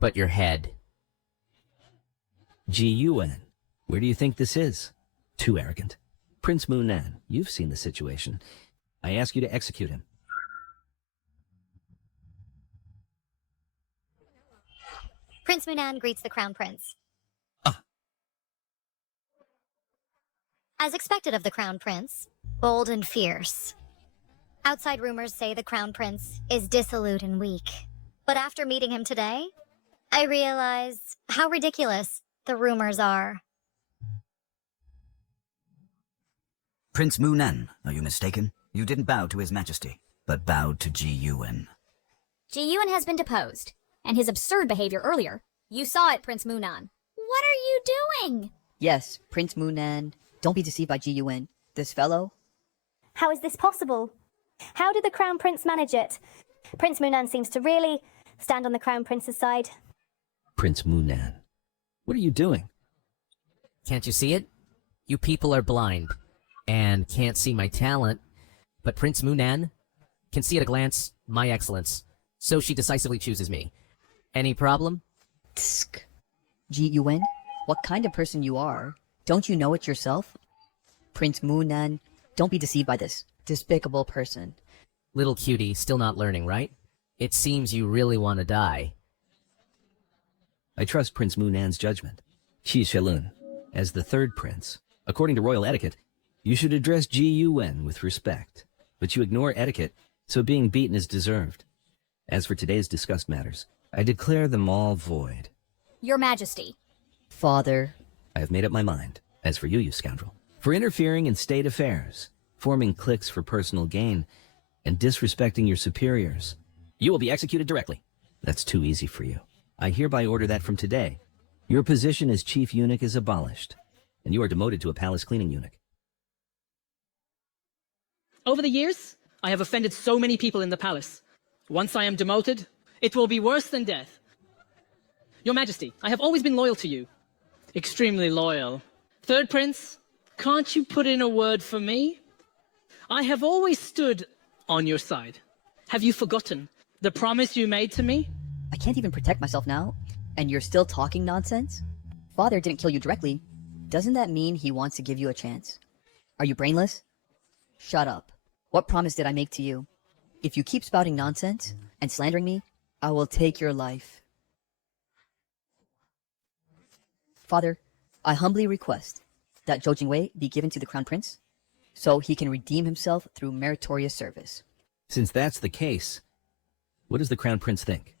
but your head. Ji-Yuan, where do you think this is? Too arrogant. Prince Munan, you've seen the situation. I ask you to execute him. Prince Munan greets the Crown Prince. As expected of the Crown Prince, bold and fierce. Outside rumors say the Crown Prince is dissolute and weak. But after meeting him today, I realize how ridiculous the rumors are. Prince Munan, are you mistaken? You didn't bow to His Majesty, but bowed to Ji-Yuan. Ji-Yuan has been deposed, and his absurd behavior earlier. You saw it, Prince Munan. What are you doing? Yes, Prince Munan. Don't be deceived by Ji-Yuan. This fellow... How is this possible? How did the Crown Prince manage it? Prince Munan seems to really stand on the Crown Prince's side. Prince Munan, what are you doing? Can't you see it? You people are blind, and can't see my talent. But Prince Munan can see at a glance my excellence, so she decisively chooses me. Any problem? Tsk. Ji-Yuan, what kind of person you are? Don't you know it yourself? Prince Munan, don't be deceived by this despicable person. Little cutie, still not learning, right? It seems you really want to die. I trust Prince Munan's judgment. Qi Shelun, as the third prince, according to royal etiquette, you should address Ji-Yuan with respect. But you ignore etiquette, so being beaten is deserved. As for today's discussed matters, I declare them all void. Your Majesty. Father. I have made up my mind. As for you, you scoundrel, for interfering in state affairs, forming cliques for personal gain, and disrespecting your superiors, you will be executed directly. That's too easy for you. I hereby order that from today, your position as chief eunuch is abolished, and you are demoted to a palace cleaning eunuch. Over the years, I have offended so many people in the palace. Once I am demoted, it will be worse than death. Your Majesty, I have always been loyal to you. Extremely loyal. Third Prince, can't you put in a word for me? I have always stood on your side. Have you forgotten the promise you made to me? I can't even protect myself now, and you're still talking nonsense? Father didn't kill you directly. Doesn't that mean he wants to give you a chance? Are you brainless? Shut up. What promise did I make to you? If you keep spouting nonsense and slandering me, I will take your life. Father, I humbly request that Zhou Jingwei be given to the Crown Prince, so he can redeem himself through meritorious service. Since that's the case, what does the Crown Prince think?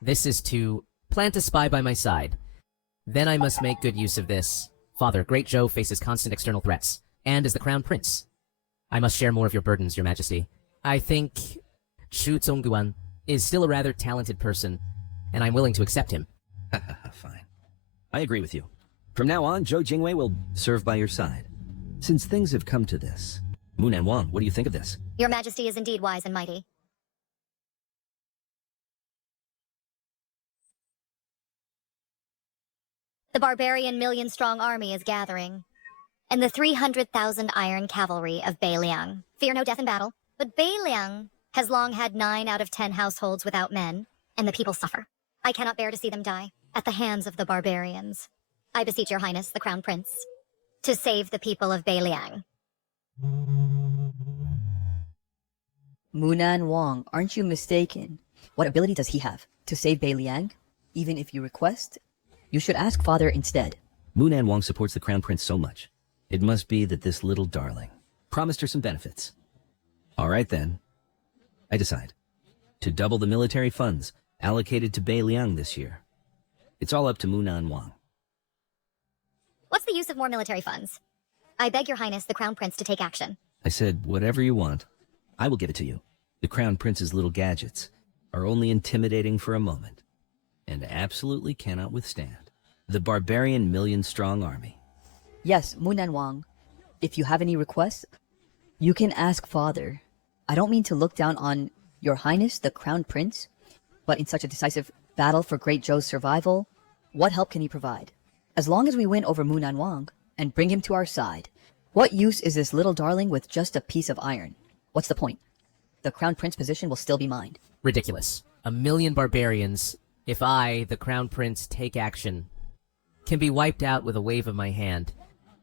This is to plant a spy by my side. Then I must make good use of this. Father, Great Zhou faces constant external threats, and as the Crown Prince, I must share more of your burdens, Your Majesty. I think Shu Zongguan is still a rather talented person, and I'm willing to accept him. Fine. I agree with you. From now on, Zhou Jingwei will serve by your side. Since things have come to this, Munan Wang, what do you think of this? Your Majesty is indeed wise and mighty. The barbarian million-strong army is gathering. and the 300,000 iron cavalry of Beiliang. Fear no death in battle, but Beiliang has long had 9 out of 10 households without men, and the people suffer. I cannot bear to see them die at the hands of the barbarians. I beseech your highness, the crown prince, to save the people of Beiliang. Munan Wang, aren't you mistaken? What ability does he have? To save Beiliang? Even if you request? You should ask father instead. Munan Wang supports the crown prince so much. It must be that this little darling promised her some benefits. All right then. I decide to double the military funds allocated to Beiliang this year. It's all up to Munan Wang. What's the use of more military funds? I beg your highness, the crown prince, to take action. I said, whatever you want, I will give it to you. The crown prince's little gadgets are only intimidating for a moment, and absolutely cannot withstand the barbarian million-strong army. Yes, Munan Wang. If you have any requests, you can ask father. I don't mean to look down on your highness, the crown prince, but in such a decisive battle for Great Zhou's survival, what help can he provide? As long as we win over Munan Wang and bring him to our side, what use is this little darling with just a piece of iron? What's the point? The crown prince position will still be mine. Ridiculous. 1,000,000 barbarians, if I, the crown prince, take action, can be wiped out with a wave of my hand.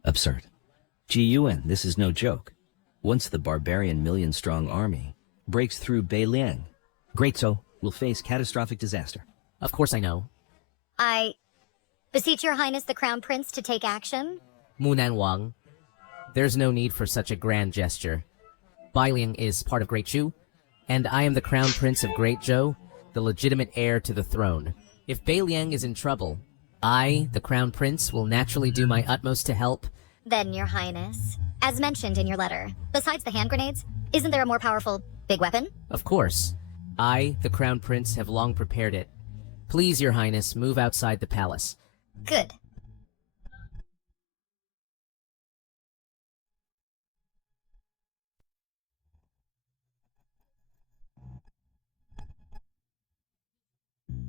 Absurd. Ji-Yuan, this is no joke. Once the barbarian million-strong army breaks through Beiliang, Great Zhou will face catastrophic disaster. Of course I know. I beseech your highness, the crown prince, to take action. Munan Wang, there's no need for such a grand gesture. Beiliang is part of Great Zhou, and I am the crown prince of Great Zhou, the legitimate heir to the throne. If Beiliang is in trouble, I, the crown prince, will naturally do my utmost to help. Then, your highness, as mentioned in your letter, besides the hand grenades, isn't there a more powerful big weapon? Of course. I, the crown prince, have long prepared it. Please, your highness, move outside the palace. Good.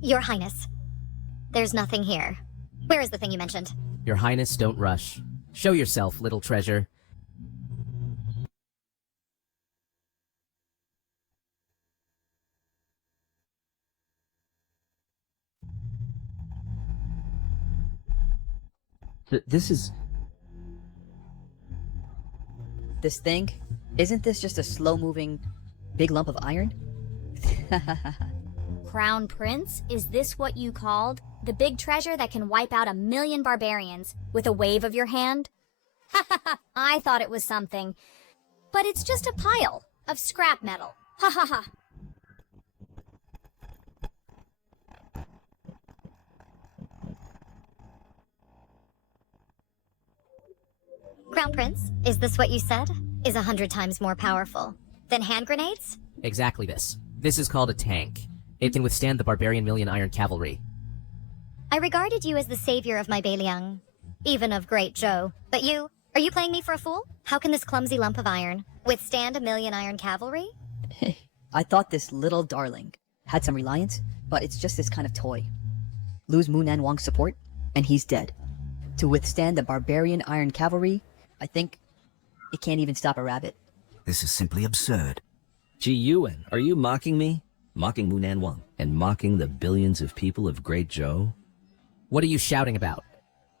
Your highness, there's nothing here. Where is the thing you mentioned? Your highness, don't rush. Show yourself, little treasure. This is... This thing? Isn't this just a slow-moving big lump of iron? Crown Prince, is this what you called the big treasure that can wipe out 1,000,000 barbarians with a wave of your hand? Ha ha ha, I thought it was something. But it's just a pile of scrap metal. Ha ha ha. Crown Prince, is this what you said? Is 100 times more powerful than hand grenades? Exactly this. This is called a tank. It can withstand the barbarian million iron cavalry. I regarded you as the savior of my Beiliang, even of Great Zhou. But you, are you playing me for a fool? How can this clumsy lump of iron withstand 1,000,000 iron cavalry? I thought this little darling had some reliance, but it's just this kind of toy. Lose Munan Wang's support, and he's dead. To withstand the barbarian iron cavalry, I think it can't even stop a rabbit. This is simply absurd. Ji-Yuan, are you mocking me? Mocking Munan Wang, and mocking the billions of people of Great Zhou? What are you shouting about?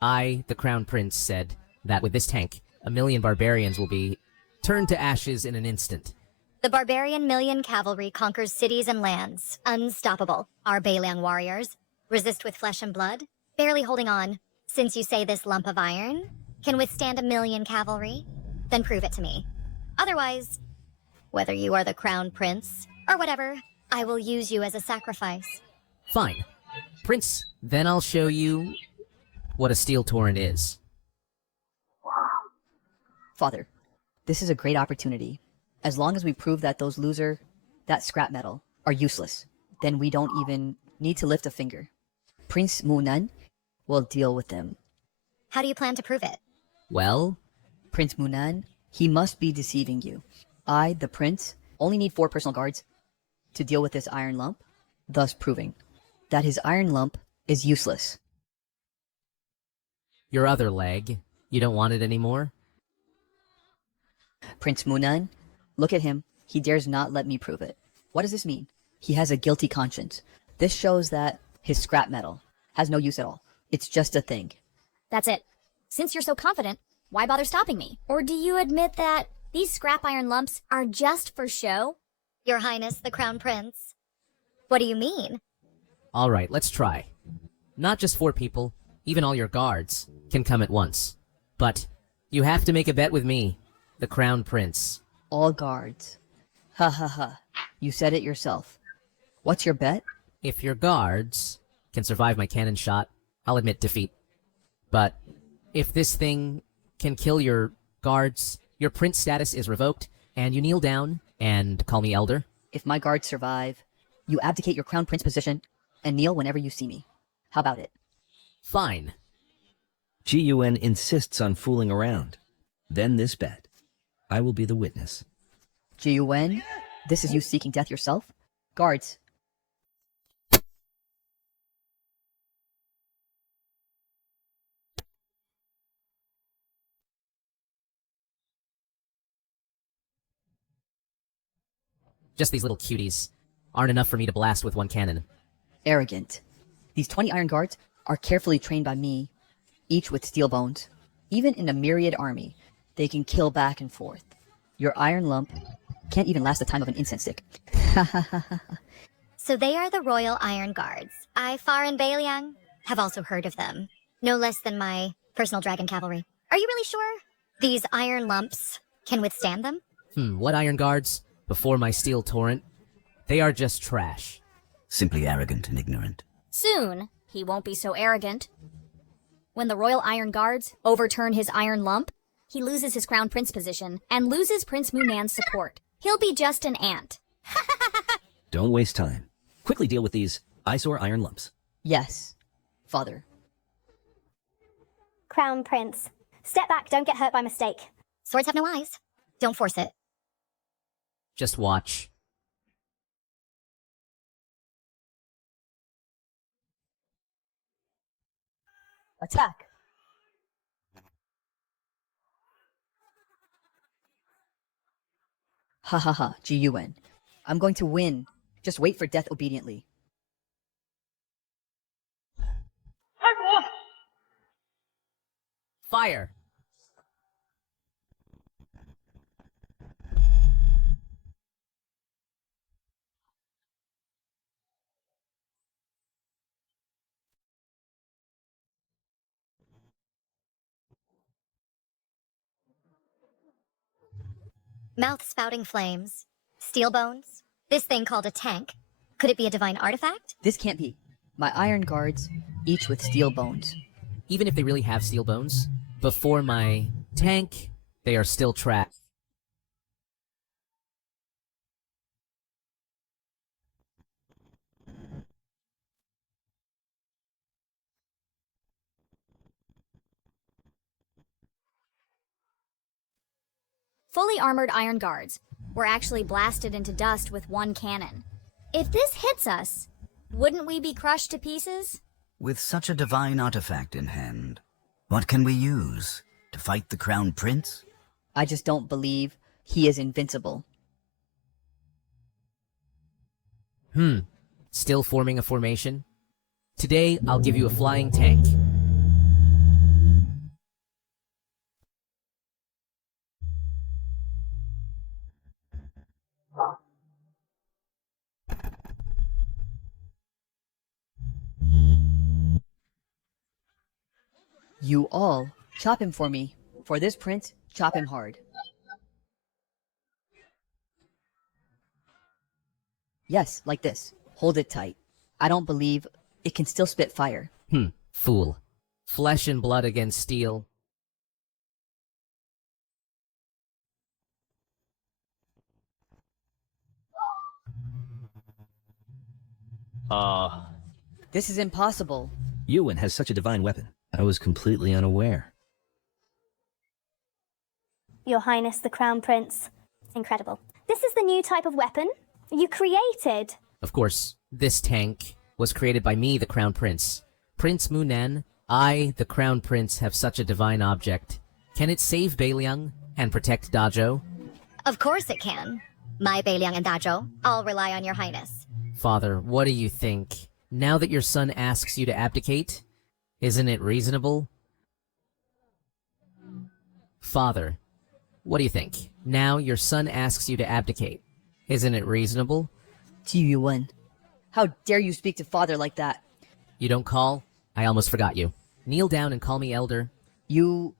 I, the crown prince, said that with this tank, 1,000,000 barbarians will be turned to ashes in an instant. The barbarian million cavalry conquers cities and lands. Unstoppable. Our Beiliang warriors resist with flesh and blood, barely holding on. Since you say this lump of iron can withstand 1,000,000 cavalry, then prove it to me. Otherwise, whether you are the crown prince or whatever, I will use you as a sacrifice. Fine. Prince, then I'll show you what a steel torrent is. Father, this is a great opportunity. As long as we prove that those that scrap metal, are useless, then we don't even need to lift a finger. Prince Munan will deal with them. How do you plan to prove it? Well, Prince Munan, he must be deceiving you. I, the prince, only need 4 personal guards to deal with this iron lump, thus proving that his iron lump is useless. Your other leg, you don't want it anymore? Prince Munan, look at him. He dares not let me prove it. What does this mean? He has a guilty conscience. This shows that his scrap metal has no use at all. It's just a thing. That's it. Since you're so confident, why bother stopping me? Or do you admit that these scrap iron lumps are just for show? Your Highness, the Crown Prince. What do you mean? All right, let's try. Not just 4 people, even all your guards, can come at once. But you have to make a bet with me, the Crown Prince. All guards. Ha ha ha. You said it yourself. What's your bet? If your guards can survive my cannon shot, I'll admit defeat. But if this thing can kill your guards, your prince status is revoked, and you kneel down and call me elder. If my guards survive, you abdicate your crown prince position and kneel whenever you see me. How about it? Fine. GUN insists on fooling around. Then this bet. I will be the witness. GUN, this is you seeking death yourself? Guards. Just these little cuties aren't enough for me to blast with one cannon. Arrogant. These 20 iron guards are carefully trained by me, each with steel bones. Even in a myriad army, they can kill back and forth. Your iron lump can't even last the time of an incense stick. So they are the Royal Iron Guards. I, Farin Baeliang, have also heard of them. No less than my personal dragon cavalry. Are you really sure these iron lumps can withstand them? What iron guards? Before my steel torrent? They are just trash. Simply arrogant and ignorant. Soon, he won't be so arrogant. When the Royal Iron Guards overturn his iron lump, he loses his crown prince position and loses Prince Munan's support. He'll be just an ant. Don't waste time. Quickly deal with these eyesore iron lumps. Yes, father. Crown Prince. Step back, don't get hurt by mistake. Swords have no eyes. Don't force it. Just watch. Attack! Ha ha ha, GUN. I'm going to win. Just wait for death obediently. Fire! Mouth spouting flames. Steel bones. This thing called a tank. Could it be a divine artifact? This can't be. My iron guards, each with steel bones. Even if they really have steel bones, before my tank, they are still trash. Fully armored iron guards were actually blasted into dust with one cannon. If this hits us, wouldn't we be crushed to pieces? With such a divine artifact in hand, what can we use to fight the Crown Prince? I just don't believe he is invincible. Still forming a formation? Today, I'll give you a flying tank. You all, chop him for me. For this prince, chop him hard. Yes, like this. Hold it tight. I don't believe it can still spit fire. Fool. Flesh and blood against steel. This is impossible. Ewan has such a divine weapon. I was completely unaware. Your Highness, the Crown Prince. Incredible. This is the new type of weapon you created. Of course, this tank was created by me, the Crown Prince. Prince Munan, I, the Crown Prince, have such a divine object. Can it save Baeliang and protect Dajo? Of course it can. My Beiliang and Dazhou all rely on your highness. Father, what do you think? Now that your son asks you to abdicate, isn't it reasonable? Father, what do you think? Now your son asks you to abdicate, isn't it reasonable? Ji Yuan, how dare you speak to father like that? You don't call? I almost forgot you. Kneel down and call me elder. Who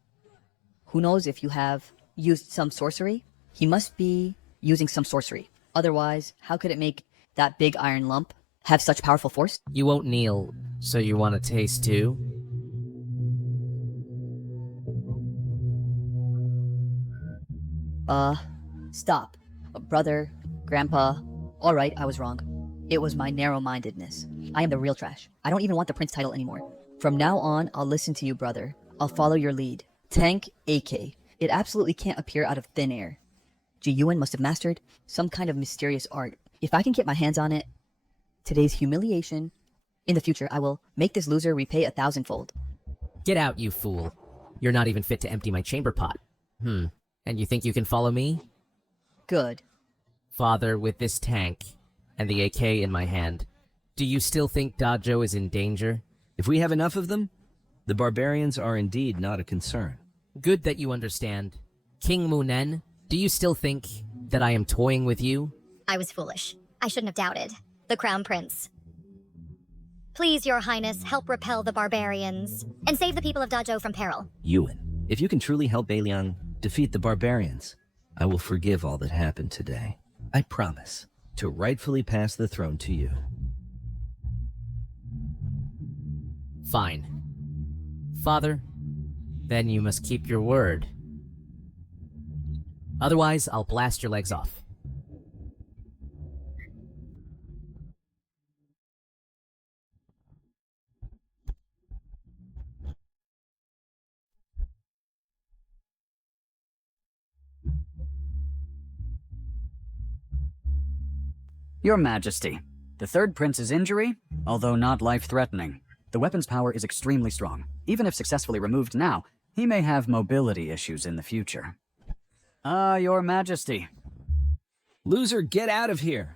knows if you have used some sorcery? He must be using some sorcery. Otherwise, how could it make that big iron lump have such powerful force? You won't kneel, so you want to taste too? Stop. Brother, Grandpa, alright, I was wrong. It was my narrow-mindedness. I am the real trash. I don't even want the prince title anymore. From now on, I'll listen to you, brother. I'll follow your lead. Tank AK. It absolutely can't appear out of thin air. Ji Yuan must have mastered some kind of mysterious art. If I can get my hands on it, today's humiliation, in the future I will make this loser repay 1,000-fold. Get out, you fool. You're not even fit to empty my chamber pot. And you think you can follow me? Good. Father, with this tank and the AK in my hand, do you still think Dazhou is in danger? If we have enough of them, the barbarians are indeed not a concern. Good that you understand. King Munen, do you still think that I am toying with you? I was foolish. I shouldn't have doubted. The Crown Prince. Please, your highness, help repel the barbarians and save the people of Dazhou from peril. Yuan, if you can truly help Beiliang defeat the barbarians, I will forgive all that happened today. I promise to rightfully pass the throne to you. Fine. Father, then you must keep your word. Otherwise, I'll blast your legs off. Your Majesty, the third prince's injury, although not life-threatening, the weapon's power is extremely strong. Even if successfully removed now, he may have mobility issues in the future. Your Majesty. Loser, get out of here!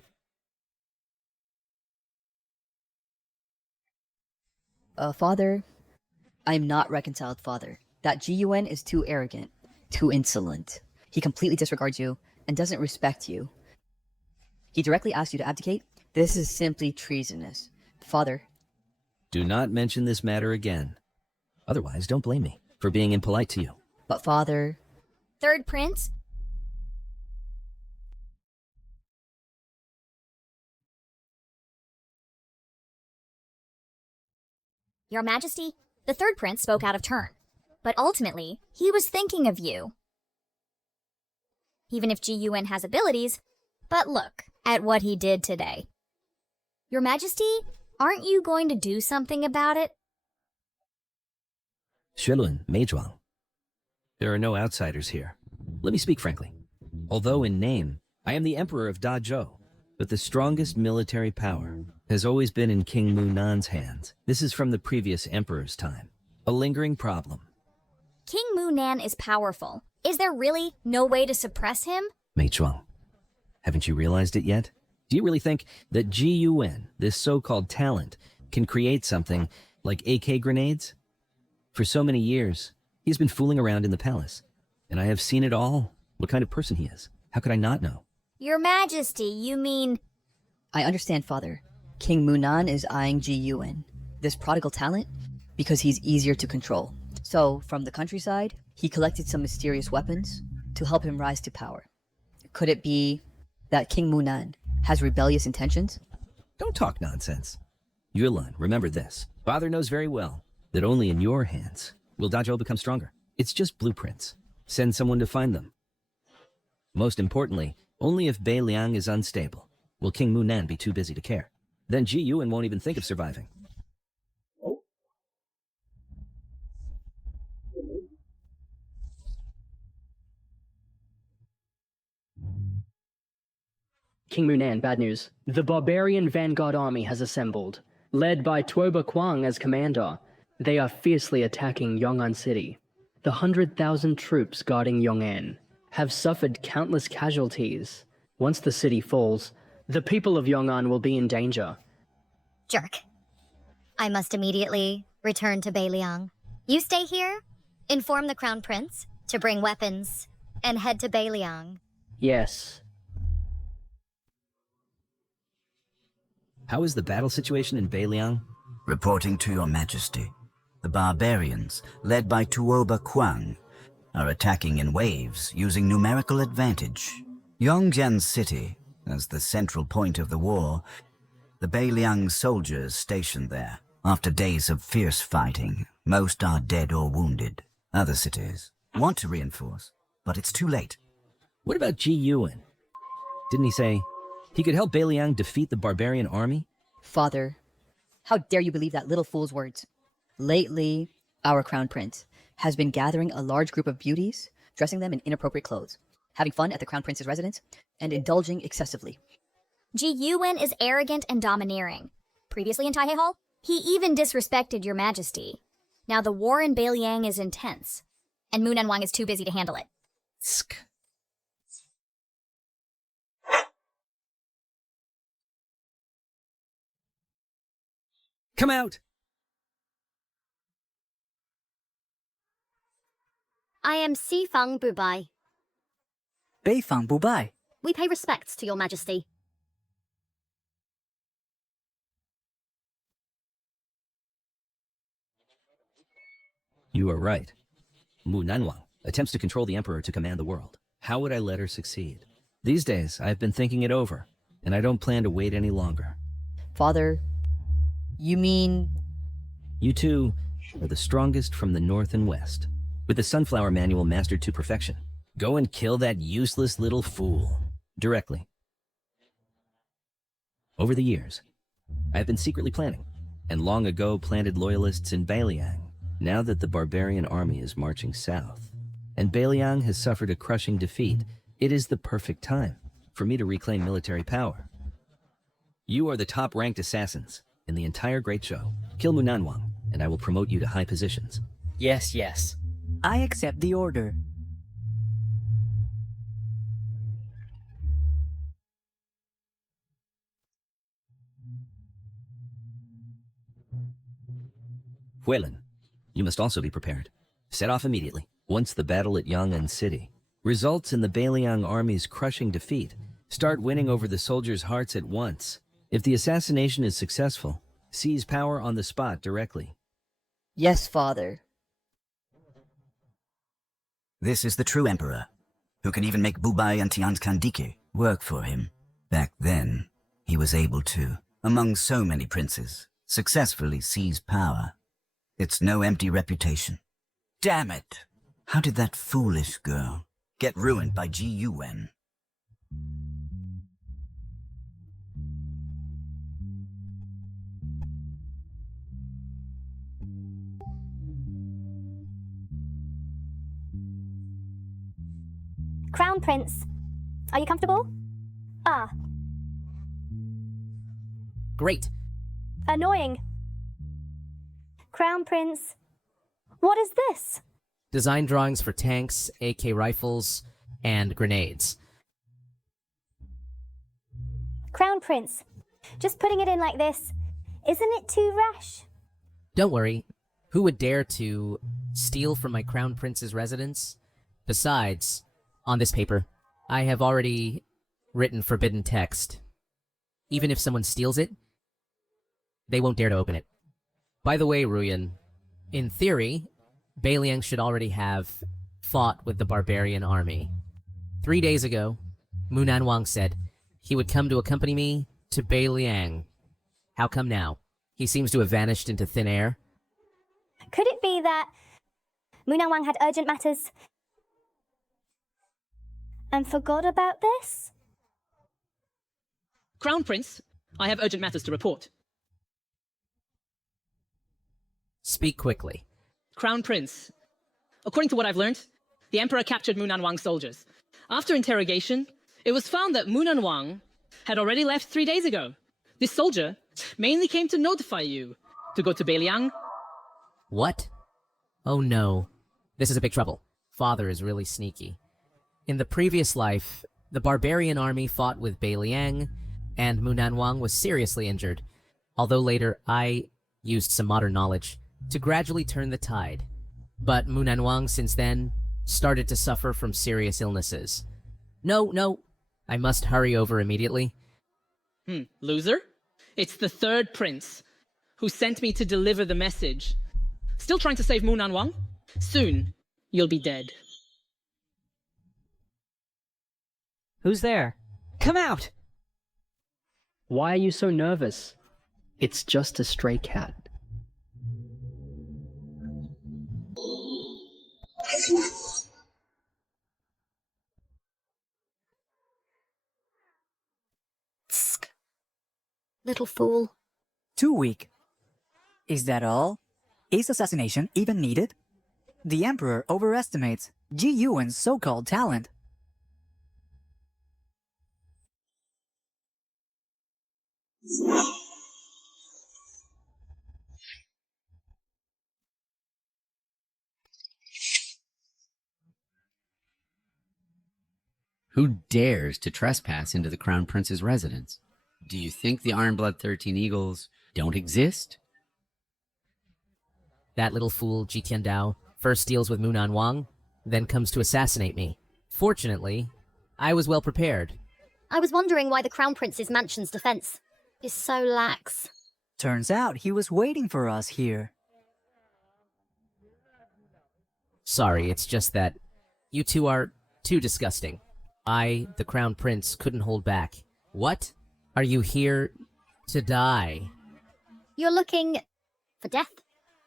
Father, I'm not reconciled, Father. That Ji Yuan is too arrogant, too insolent. He completely disregards you and doesn't respect you. He directly asked you to abdicate? This is simply treasonous. Father. Do not mention this matter again. Otherwise, don't blame me for being impolite to you. But Father... Third Prince? Your Majesty, the Third Prince spoke out of turn. But ultimately, he was thinking of you. Even if Ji Yuan has abilities, but look at what he did today. Your Majesty, aren't you going to do something about it? Xuelun, Meizhuang. There are no outsiders here. Let me speak frankly. Although in name, I am the Emperor of Dazhou, but the strongest military power has always been in King Munan's hands. This is from the previous Emperor's time. A lingering problem. King Munan is powerful. Is there really no way to suppress him? Meizhuang, haven't you realized it yet? Do you really think that Ji Yuan, this so-called talent, can create something like AK grenades? For so many years, he's been fooling around in the palace, and I have seen it all. What kind of person he is. How could I not know? Your Majesty, you mean... I understand, Father. King Munan is eyeing Ji Yuan, this prodigal talent, because he's easier to control. So, from the countryside, he collected some mysterious weapons to help him rise to power. Could it be that King Munan has rebellious intentions? Don't talk nonsense. Yulan, remember this. Father knows very well that only in your hands will Dazhou become stronger. It's just blueprints. Send someone to find them. Most importantly, only if Beiliang is unstable will King Munan be too busy to care. Then Ji Yuan won't even think of surviving. King Munan, bad news. The barbarian vanguard army has assembled, led by Tuoba Kuang as commander. They are fiercely attacking Yong'an City. The 100,000 troops guarding Yong'an have suffered countless casualties. Once the city falls, the people of Yong'an will be in danger. Jerk. I must immediately return to Beiliang. You stay here, inform the Crown Prince to bring weapons, and head to Beiliang. Yes. How is the battle situation in Beiliang? Reporting to your majesty, the barbarians, led by Tuoba Kwang, are attacking in waves using numerical advantage. Yongjian City, as the central point of the war, the Beiliang soldiers stationed there. After days of fierce fighting, most are dead or wounded. Other cities want to reinforce, but it's too late. What about Ji Yuan? Didn't he say he could help Beiliang defeat the barbarian army? Father, how dare you believe that little fool's words? Lately, our crown prince has been gathering a large group of beauties, dressing them in inappropriate clothes, having fun at the crown prince's residence, and indulging excessively. Ji Yuan is arrogant and domineering. Previously in Taihei Hall, he even disrespected your majesty. Now the war in Beiliang is intense, and Mu Nanwang is too busy to handle it. Sk. Come out! I am Sifang Bubai. Beifang Bubai. We pay respects to your majesty. You are right. Mu Nanwang attempts to control the emperor to command the world. How would I let her succeed? These days, I've been thinking it over, and I don't plan to wait any longer. Father, you mean... You two are the strongest from the north and west, with the Sunflower Manual mastered to perfection. Go and kill that useless little fool, directly. Over the years, I've been secretly planning, and long ago planted loyalists in Beiliang. Now that the barbarian army is marching south, and Beiliang has suffered a crushing defeat, it is the perfect time for me to reclaim military power. You are the top-ranked assassins in the entire Great Show. Kill Mu Nanwang, and I will promote you to high positions. Yes, yes. I accept the order. Huelin, you must also be prepared. Set off immediately. Once the battle at Yang'an City results in the Beiliang army's crushing defeat, start winning over the soldiers' hearts at once. If the assassination is successful, seize power on the spot directly. Yes, Father. This is the true emperor, who can even make Bubai and Tianskan work for him. Back then, he was able to, among so many princes, successfully seize power. It's no empty reputation. Damn it! How did that foolish girl get ruined by Ji Yuan? Crown Prince, are you comfortable? Ah. Great. Annoying. Crown Prince, what is this? Design drawings for tanks, AK rifles, and grenades. Crown Prince, just putting it in like this, isn't it too rash? Don't worry. Who would dare to steal from my crown prince's residence? Besides, on this paper, I have already written forbidden text. Even if someone steals it, they won't dare to open it. By the way, Ruyan, in theory, Beiliang should already have fought with the barbarian army. 3 days ago, Mu Nanwang said he would come to accompany me to Beiliang. How come now? He seems to have vanished into thin air. Could it be that Mu Nanwang had urgent matters and forgot about this? Crown Prince, I have urgent matters to report. Speak quickly. Crown Prince, according to what I've learned, the Emperor captured Mu Nanwang's soldiers. After interrogation, it was found that Mu Nanwang had already left 3 days ago. This soldier mainly came to notify you to go to Beiliang. What? Oh no. This is a big trouble. Father is really sneaky. In the previous life, the barbarian army fought with Bei Liang, and Munan Wang was seriously injured, although later I used some modern knowledge to gradually turn the tide. But Munan Wang since then started to suffer from serious illnesses. No, I must hurry over immediately. Loser? It's the third prince who sent me to deliver the message. Still trying to save Munan Wang? Soon, you'll be dead. Who's there? Come out! Why are you so nervous? It's just a stray cat. Little fool. Too weak. Is that all? Is assassination even needed? The Emperor overestimates Ji Yuan's so-called talent. Who dares to trespass into the Crown Prince's residence? Do you think the Ironblood 13 Eagles don't exist? That little fool Ji Tiandao first deals with Munan Wang, then comes to assassinate me. Fortunately, I was well prepared. I was wondering why the Crown Prince's mansion's defense is so lax. Turns out he was waiting for us here. Sorry, it's just that you two are too disgusting. I, the Crown Prince, couldn't hold back. What? Are you here to die? You're looking for death?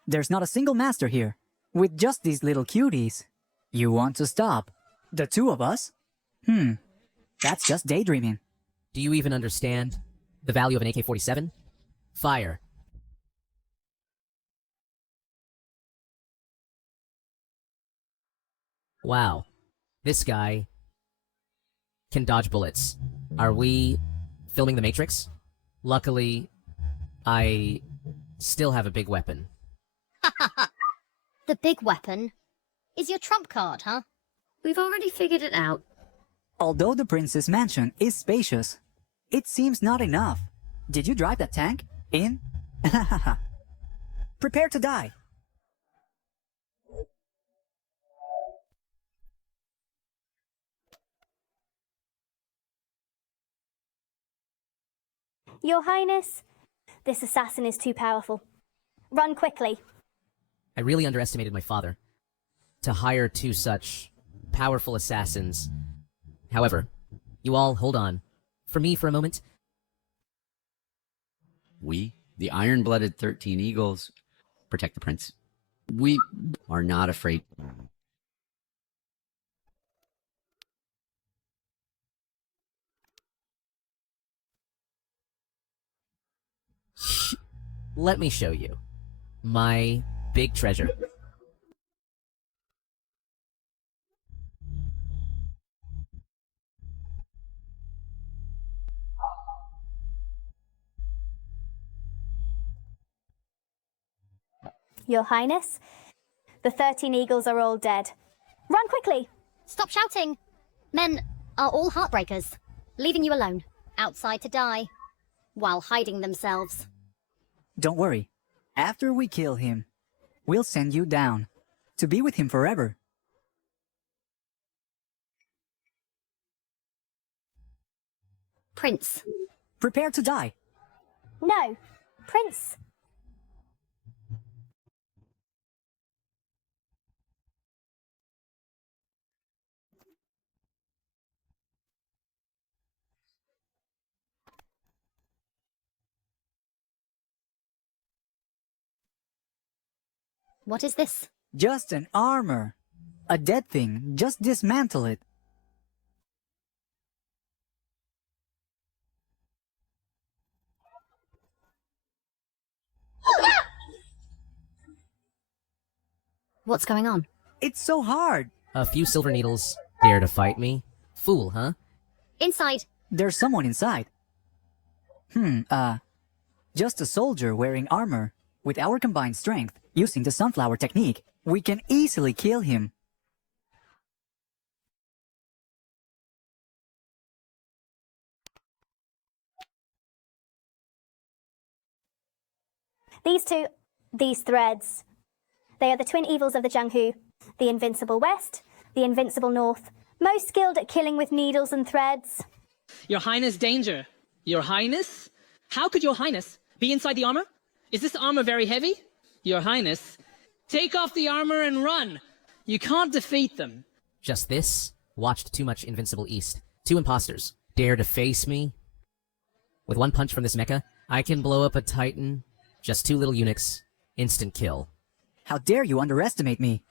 There's not a single master here, with just these little cuties. You want to stop? The two of us? That's just daydreaming. Do you even understand the value of an AK-47? Fire. Wow. This guy can dodge bullets. Are we filming The Matrix? Luckily, I still have a big weapon. The big weapon is your trump card, huh? We've already figured it out. Although the prince's mansion is spacious, it seems not enough. Did you drive that tank in? Prepare to die. Your Highness, this assassin is too powerful. Run quickly. I really underestimated my father. To hire two such powerful assassins. However, you all hold on. For me for a moment. We, the Iron-Blooded 13 Eagles, protect the prince. We are not afraid. Let me show you. My big treasure. Your Highness, the 13 Eagles are all dead. Run quickly! Stop shouting! Men are all heartbreakers, leaving you alone, outside to die, while hiding themselves. Don't worry. After we kill him, we'll send you down, to be with him forever. Prince. Prepare to die. No, Prince. What is this? Just an armor. A dead thing. Just dismantle it. What's going on? It's so hard. A few silver needles dare to fight me? Fool, huh? Inside. There's someone inside. Just a soldier wearing armor. With our combined strength, using the sunflower technique, we can easily kill him. These threads. They are the twin evils of the Jianghu. The invincible West, the invincible North. Most skilled at killing with needles and threads. Your Highness, danger. Your Highness? How could Your Highness be inside the armor? Is this armor very heavy? Your Highness, take off the armor and run. You can't defeat them. Just this? Watched too much Invincible East. 2 imposters. Dare to face me? With 1 punch from this mecha, I can blow up a Titan. Just 2 little eunuchs. Instant kill. How dare you underestimate me?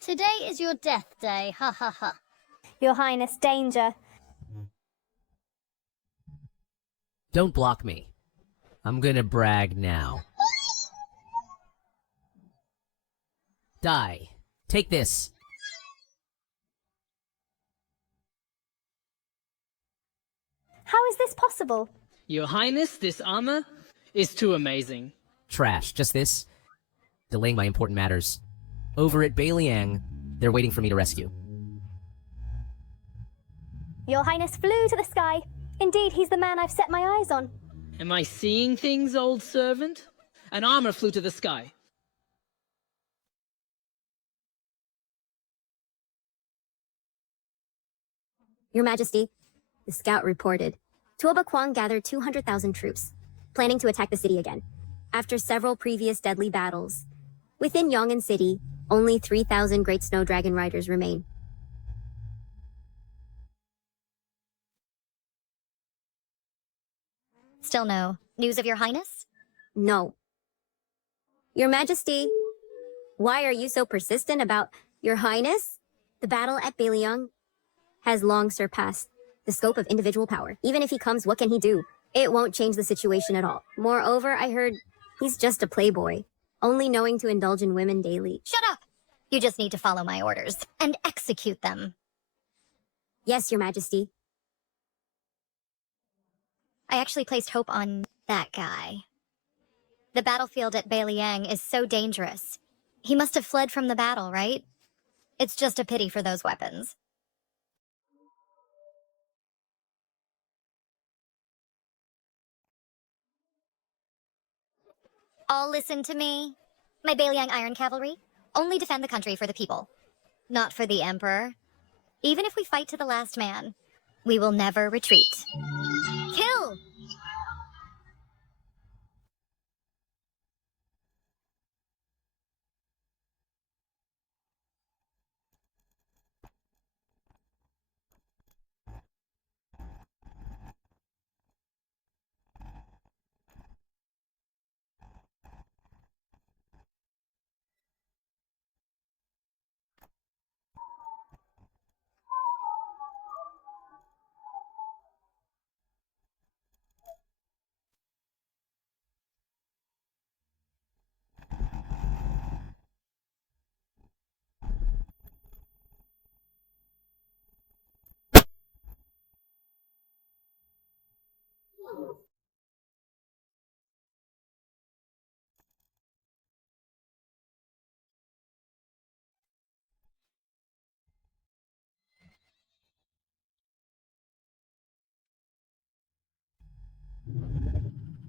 Today is your death day, ha ha ha. Your Highness, danger. Don't block me. I'm gonna brag now. Die. Take this. How is this possible? Your Highness, this armor is too amazing. Trash. Just this. Delaying my important matters. Over at Beiliang, they're waiting for me to rescue. Your Highness flew to the sky. Indeed, he's the man I've set my eyes on. Am I seeing things, old servant? An armor flew to the sky. Your Majesty, the scout reported. Tuoba Kwang gathered 200,000 troops, planning to attack the city again. After several previous deadly battles, within Yong'an City, only 3,000 Great Snow Dragon Riders remain. Still no news of Your Highness? No. Your Majesty, why are you so persistent about Your Highness? The battle at Beiliang has long surpassed the scope of individual power. Even if he comes, what can he do? It won't change the situation at all. Moreover, I heard he's just a playboy, only knowing to indulge in women daily. Shut up! You just need to follow my orders and execute them. Yes, Your Majesty. I actually placed hope on that guy. The battlefield at Beiliang is so dangerous. He must have fled from the battle, right? It's just a pity for those weapons. All listen to me. My Beiliang Iron Cavalry only defend the country for the people, not for the Emperor. Even if we fight to the last man, we will never retreat. Kill!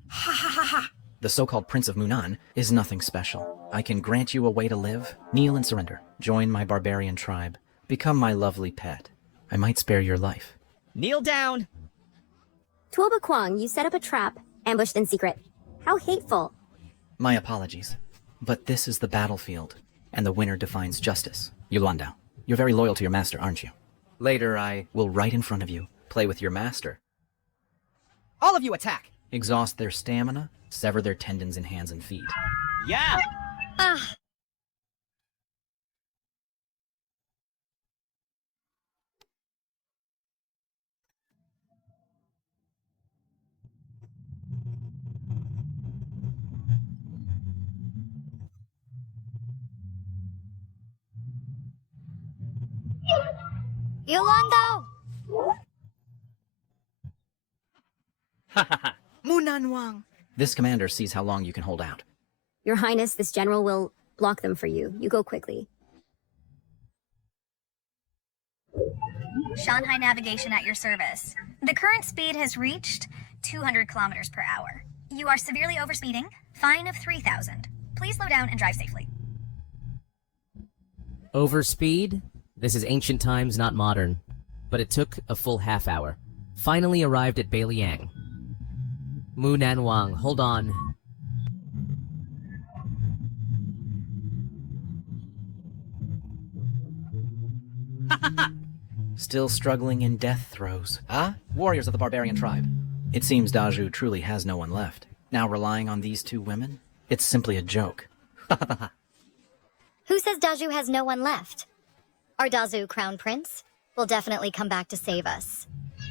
Ha ha ha ha! The so-called Prince of Munan is nothing special. I can grant you a way to live. Kneel and surrender. Join my barbarian tribe. Become my lovely pet. I might spare your life. Kneel down! Tuoba Kwang, you set up a trap, ambushed in secret. How hateful. My apologies. But this is the battlefield, and the winner defines justice. Yolanda, you're very loyal to your master, aren't you? Later, I will right in front of you, play with your master. All of you attack! Exhaust their stamina, sever their tendons in hands and feet. Yeah! Ah! Yolanda! Munan Wang! This commander sees how long you can hold out. Your Highness, this general will block them for you. You go quickly. Shanghai navigation at your service. The current speed has reached 200 kilometers per hour. You are severely overspeeding. Fine of 3,000. Please slow down and drive safely. Overspeed? This is ancient times, not modern. But it took a full half hour. Finally arrived at Beiliang. Mu Nanwang, hold on. Still struggling in death throes. Ah? Warriors of the barbarian tribe. It seems Daju truly has no one left. Now relying on these two women? It's simply a joke. Who says Daju has no one left? Our Dazu Crown Prince will definitely come back to save us.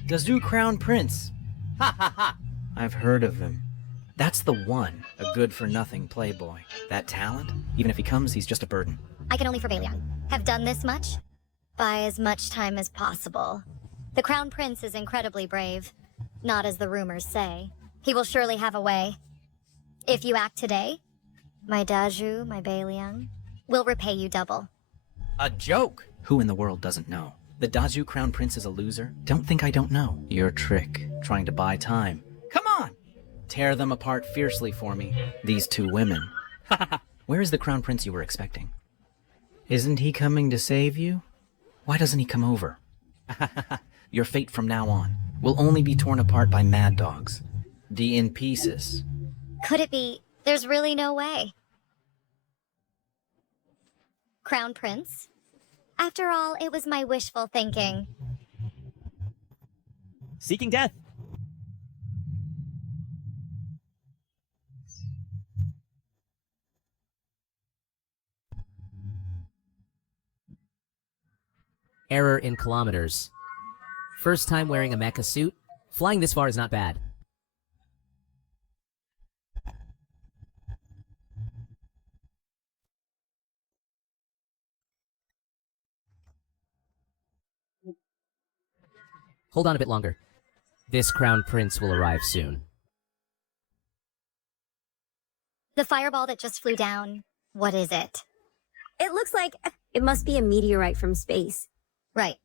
Daju Crown Prince. Ha ha ha! I've heard of him. That's the one, a good-for-nothing playboy. That talent? Even if he comes, he's just a burden. I can only for Beiliang have done this much. Buy as much time as possible. The Crown Prince is incredibly brave. Not as the rumors say. He will surely have a way. If you act today, my Daju, my Beiliang, will repay you double. A joke? Who in the world doesn't know? The Daju Crown Prince is a loser? Don't think I don't know. Your trick, trying to buy time. Come on! Tear them apart fiercely for me. These two women. Where is the Crown Prince you were expecting? Isn't he coming to save you? Why doesn't he come over? Your fate from now on will only be torn apart by mad dogs. In pieces. Could it be there's really no way? Crown Prince? After all, it was my wishful thinking. Seeking death. Error in kilometers. First time wearing a mecha suit? Flying this far is not bad. Hold on a bit longer. This Crown Prince will arrive soon. The fireball that just flew down, what is it? It looks like it must be a meteorite from space. Right.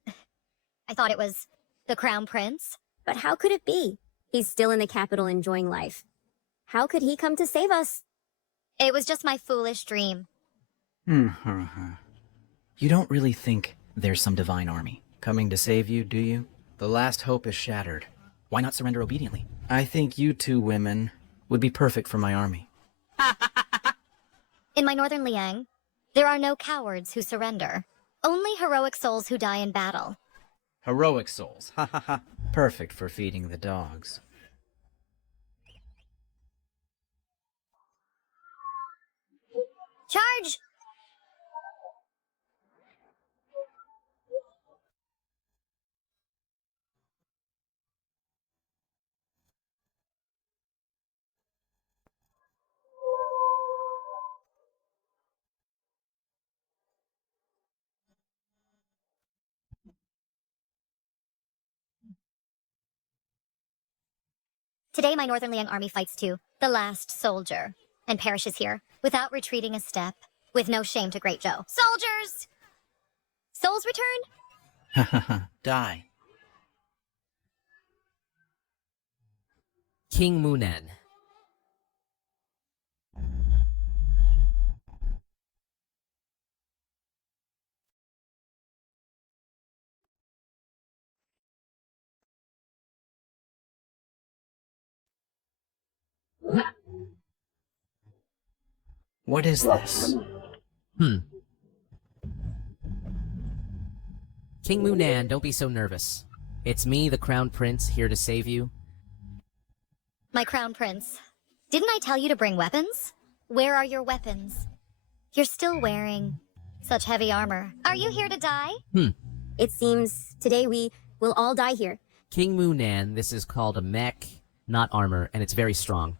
I thought it was the Crown Prince. But how could it be? He's still in the capital enjoying life. How could he come to save us? It was just my foolish dream. You don't really think there's some divine army coming to save you, do you? The last hope is shattered. Why not surrender obediently? I think you two women would be perfect for my army. In my northern Liang, there are no cowards who surrender. Only heroic souls who die in battle. Heroic souls. Ha ha ha. Perfect for feeding the dogs. Charge! Today my Northern Liang army fights too, the last soldier, and perishes here, without retreating a step, with no shame to Great Joe. Soldiers! Souls return? Ha ha ha. Die. King Munan. What is this? King Munan, don't be so nervous. It's me, the Crown Prince, here to save you. My Crown Prince, didn't I tell you to bring weapons? Where are your weapons? You're still wearing such heavy armor. Are you here to die? It seems today we will all die here. King Munan, this is called a mech, not armor, and it's very strong.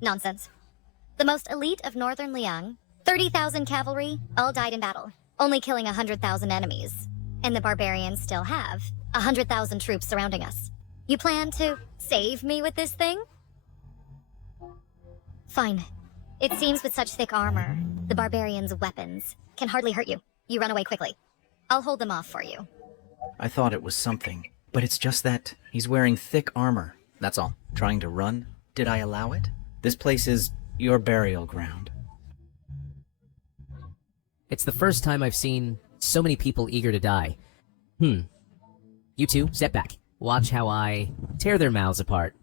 Nonsense. The most elite of Northern Liang, 30,000 cavalry, all died in battle, only killing 100,000 enemies. And the barbarians still have 100,000 troops surrounding us. You plan to save me with this thing? Fine. It seems with such thick armor, the barbarians' weapons can hardly hurt you. You run away quickly. I'll hold them off for you. I thought it was something, but it's just that he's wearing thick armor. That's all. Trying to run? Did I allow it? This place is your burial ground. It's the first time I've seen so many people eager to die. You two, step back. Watch how I tear their mouths apart.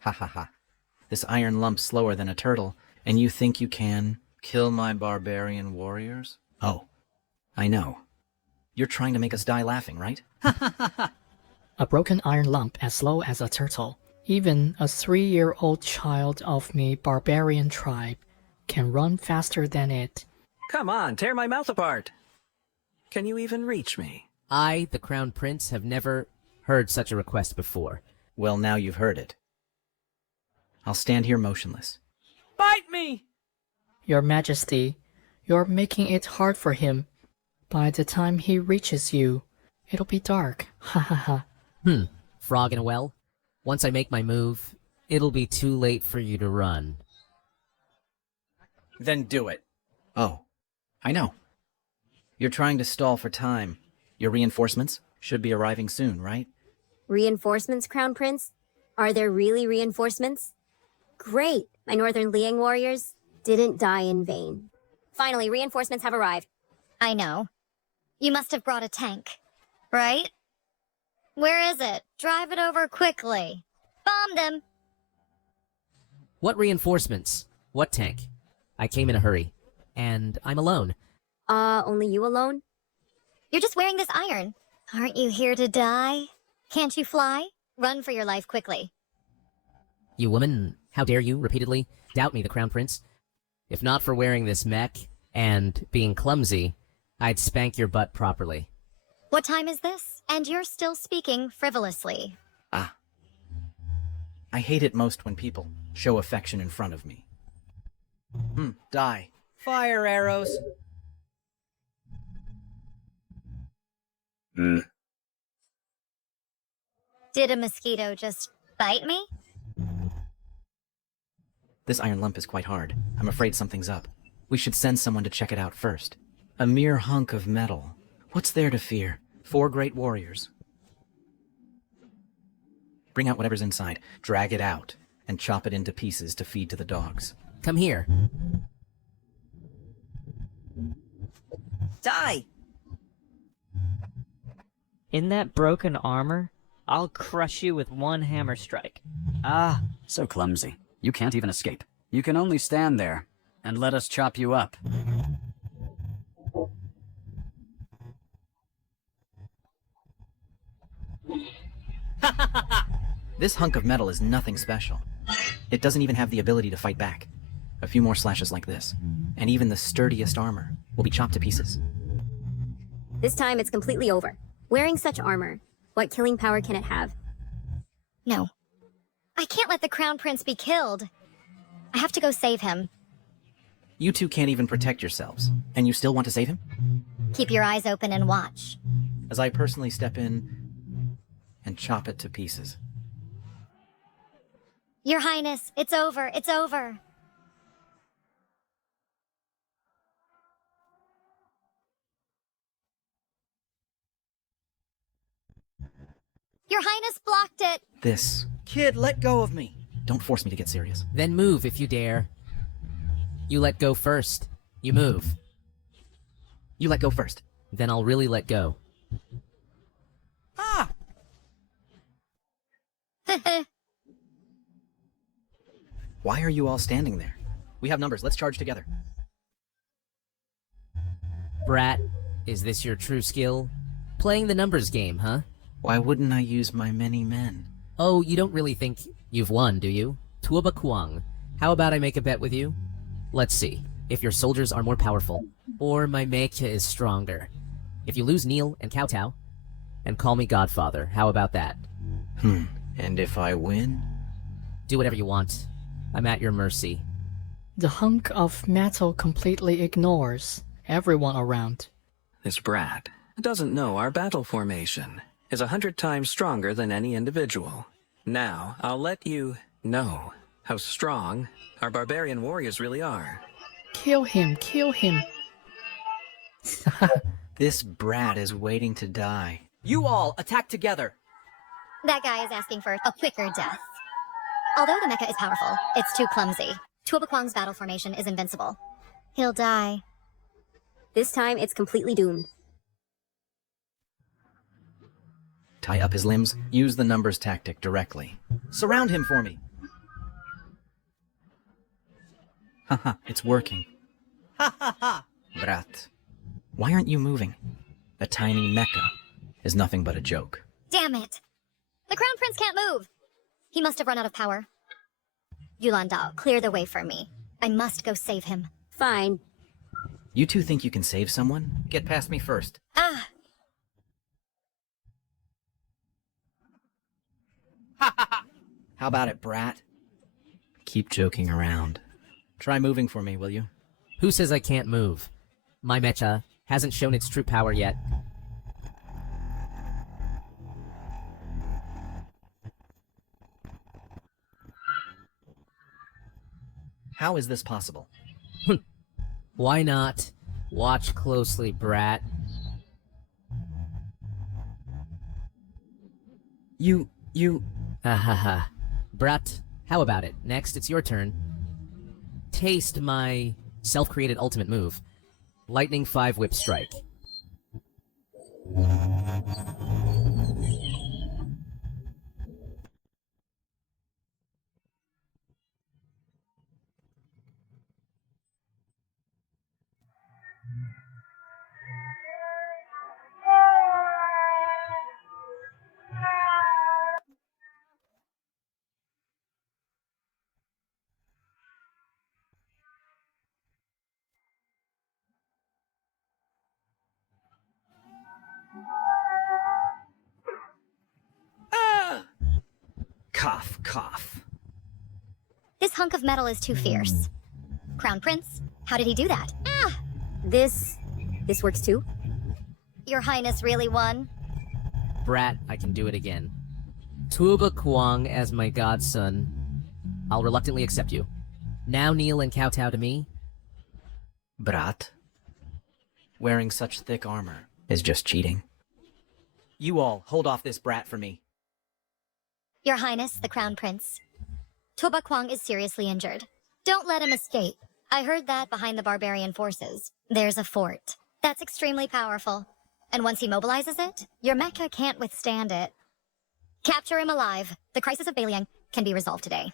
Ha ha ha. This iron lump's slower than a turtle, and you think you can kill my barbarian warriors? Oh, I know. You're trying to make us die laughing, right? A broken iron lump as slow as a turtle. Even a 3-year-old child of me barbarian tribe can run faster than it. Come on, tear my mouth apart. Can you even reach me? I, the Crown Prince, have never heard such a request before. Well, now you've heard it. I'll stand here motionless. Bite me! Your Majesty, you're making it hard for him. By the time he reaches you, it'll be dark. Ha ha ha. Frog in a well? Once I make my move, it'll be too late for you to run. Then do it. Oh, I know. You're trying to stall for time. Your reinforcements should be arriving soon, right? Reinforcements, Crown Prince? Are there really reinforcements? Great! My Northern Liang warriors didn't die in vain. Finally, reinforcements have arrived. I know. You must have brought a tank, right? Where is it? Drive it over quickly. Bomb them! What reinforcements? What tank? I came in a hurry. And I'm alone. Only you alone? You're just wearing this iron. Aren't you here to die? Can't you fly? Run for your life quickly. You woman, how dare you, repeatedly, doubt me, the Crown Prince? If not for wearing this mech and being clumsy, I'd spank your butt properly. What time is this? And you're still speaking frivolously. Ah. I hate it most when people show affection in front of me. Die. Fire arrows. Did a mosquito just bite me? This iron lump is quite hard. I'm afraid something's up. We should send someone to check it out first. A mere hunk of metal. What's there to fear? 4 great warriors. Bring out whatever's inside, drag it out, and chop it into pieces to feed to the dogs. Come here. Die! In that broken armor, I'll crush you with one hammer strike. Ah, so clumsy. You can't even escape. You can only stand there and let us chop you up. This hunk of metal is nothing special. It doesn't even have the ability to fight back. A few more slashes like this, and even the sturdiest armor will be chopped to pieces. This time it's completely over. Wearing such armor, what killing power can it have? No. I can't let the Crown Prince be killed. I have to go save him. You two can't even protect yourselves, and you still want to save him? Keep your eyes open and watch. As I personally step in and chop it to pieces. Your Highness, it's over, it's over. Your Highness blocked it! This. Kid, let go of me. Don't force me to get serious. Then move if you dare. You let go first. You move. You let go first. Then I'll really let go. Ah! Why are you all standing there? We have numbers. Let's charge together. Brat, is this your true skill? Playing the numbers game, huh? Why wouldn't I use my many men? Oh, you don't really think you've won, do you? Tuoba Kuang. How about I make a bet with you? Let's see. If your soldiers are more powerful, or my mecha is stronger. If you lose Neil and Kowtow, and call me Godfather, how about that? And if I win? Do whatever you want. I'm at your mercy. The hunk of metal completely ignores everyone around. This brat doesn't know our battle formation is 100 times stronger than any individual. Now, I'll let you know how strong our barbarian warriors really are. Kill him, kill him. This brat is waiting to die. You all attack together. That guy is asking for a quicker death. Although the mecha is powerful, it's too clumsy. Tuoba Kwang's battle formation is invincible. He'll die. This time, it's completely doomed. Tie up his limbs, use the numbers tactic directly. Surround him for me. Haha, it's working. Ha ha ha! Brat, why aren't you moving? A tiny mecha is nothing but a joke. Damn it! The Crown Prince can't move! He must have run out of power. Yulanda, clear the way for me. I must go save him. Fine. You two think you can save someone? Get past me first. Ah! How about it, brat? Keep joking around. Try moving for me, will you? Who says I can't move? My mecha hasn't shown its true power yet. How is this possible? Why not? Watch closely, brat. You... Ha ha ha. Brat, how about it? Next, it's your turn. Taste my self-created ultimate move. Lightning 5 Whip Strike. Cough, cough. This hunk of metal is too fierce. Crown Prince, how did he do that? Ah! This works too? Your Highness really won? Brat, I can do it again. Tuba Kwang as my godson. I'll reluctantly accept you. Now kneel and kowtow to me. Brat, wearing such thick armor is just cheating. You all, hold off this brat for me. Your Highness, the Crown Prince. Tuoba Kwang is seriously injured. Don't let him escape. I heard that behind the barbarian forces, there's a fort. That's extremely powerful. And once he mobilizes it, your mecha can't withstand it. Capture him alive. The crisis of Baliang can be resolved today.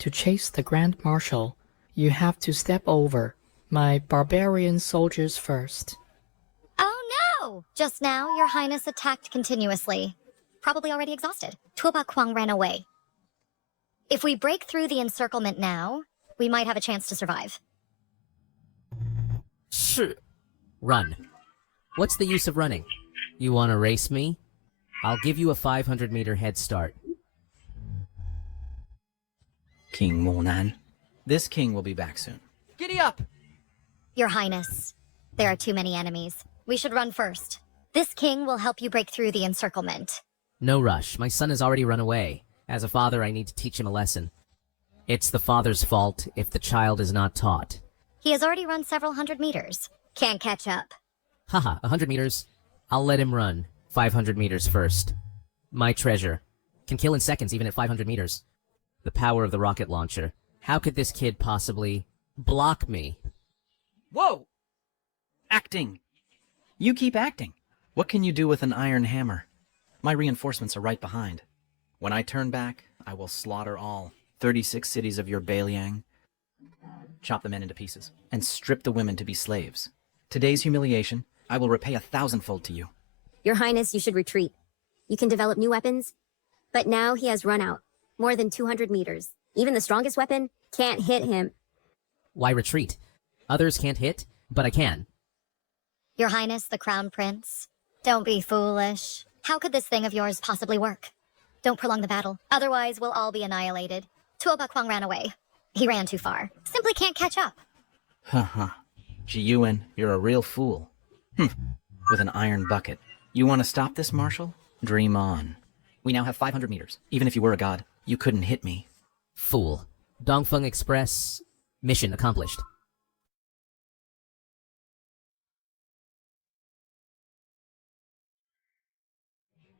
To chase the Grand Marshal, you have to step over my barbarian soldiers first. Oh no! Just now, your Highness attacked continuously. Probably already exhausted. Tuoba Kwang ran away. If we break through the encirclement now, we might have a chance to survive. Sure. Run. What's the use of running? You want to race me? I'll give you a 500-meter head start. King Mulnan, this king will be back soon. Giddy up! Your Highness, there are too many enemies. We should run first. This king will help you break through the encirclement. No rush. My son has already run away. As a father, I need to teach him a lesson. It's the father's fault if the child is not taught. He has already run several hundred meters. Can't catch up. Haha, 100 meters. I'll let him run 500 meters first. My treasure. Can kill in seconds even at 500 meters. The power of the rocket launcher. How could this kid possibly block me? Whoa! Acting! You keep acting. What can you do with an iron hammer? My reinforcements are right behind. When I turn back, I will slaughter all 36 cities of your Baliang, chop the men into pieces, and strip the women to be slaves. Today's humiliation, I will repay 1,000-fold to you. Your Highness, you should retreat. You can develop new weapons, but now he has run out. More than 200 meters. Even the strongest weapon can't hit him. Why retreat? Others can't hit, but I can. Your Highness, the Crown Prince. Don't be foolish. How could this thing of yours possibly work? Don't prolong the battle. Otherwise, we'll all be annihilated. Tuoba Kwang ran away. He ran too far. Simply can't catch up. Haha. Jiyuan, you're a real fool. With an iron bucket. You want to stop this, Marshal? Dream on. We now have 500 meters. Even if you were a god, you couldn't hit me. Fool. Dongfeng Express. Mission accomplished.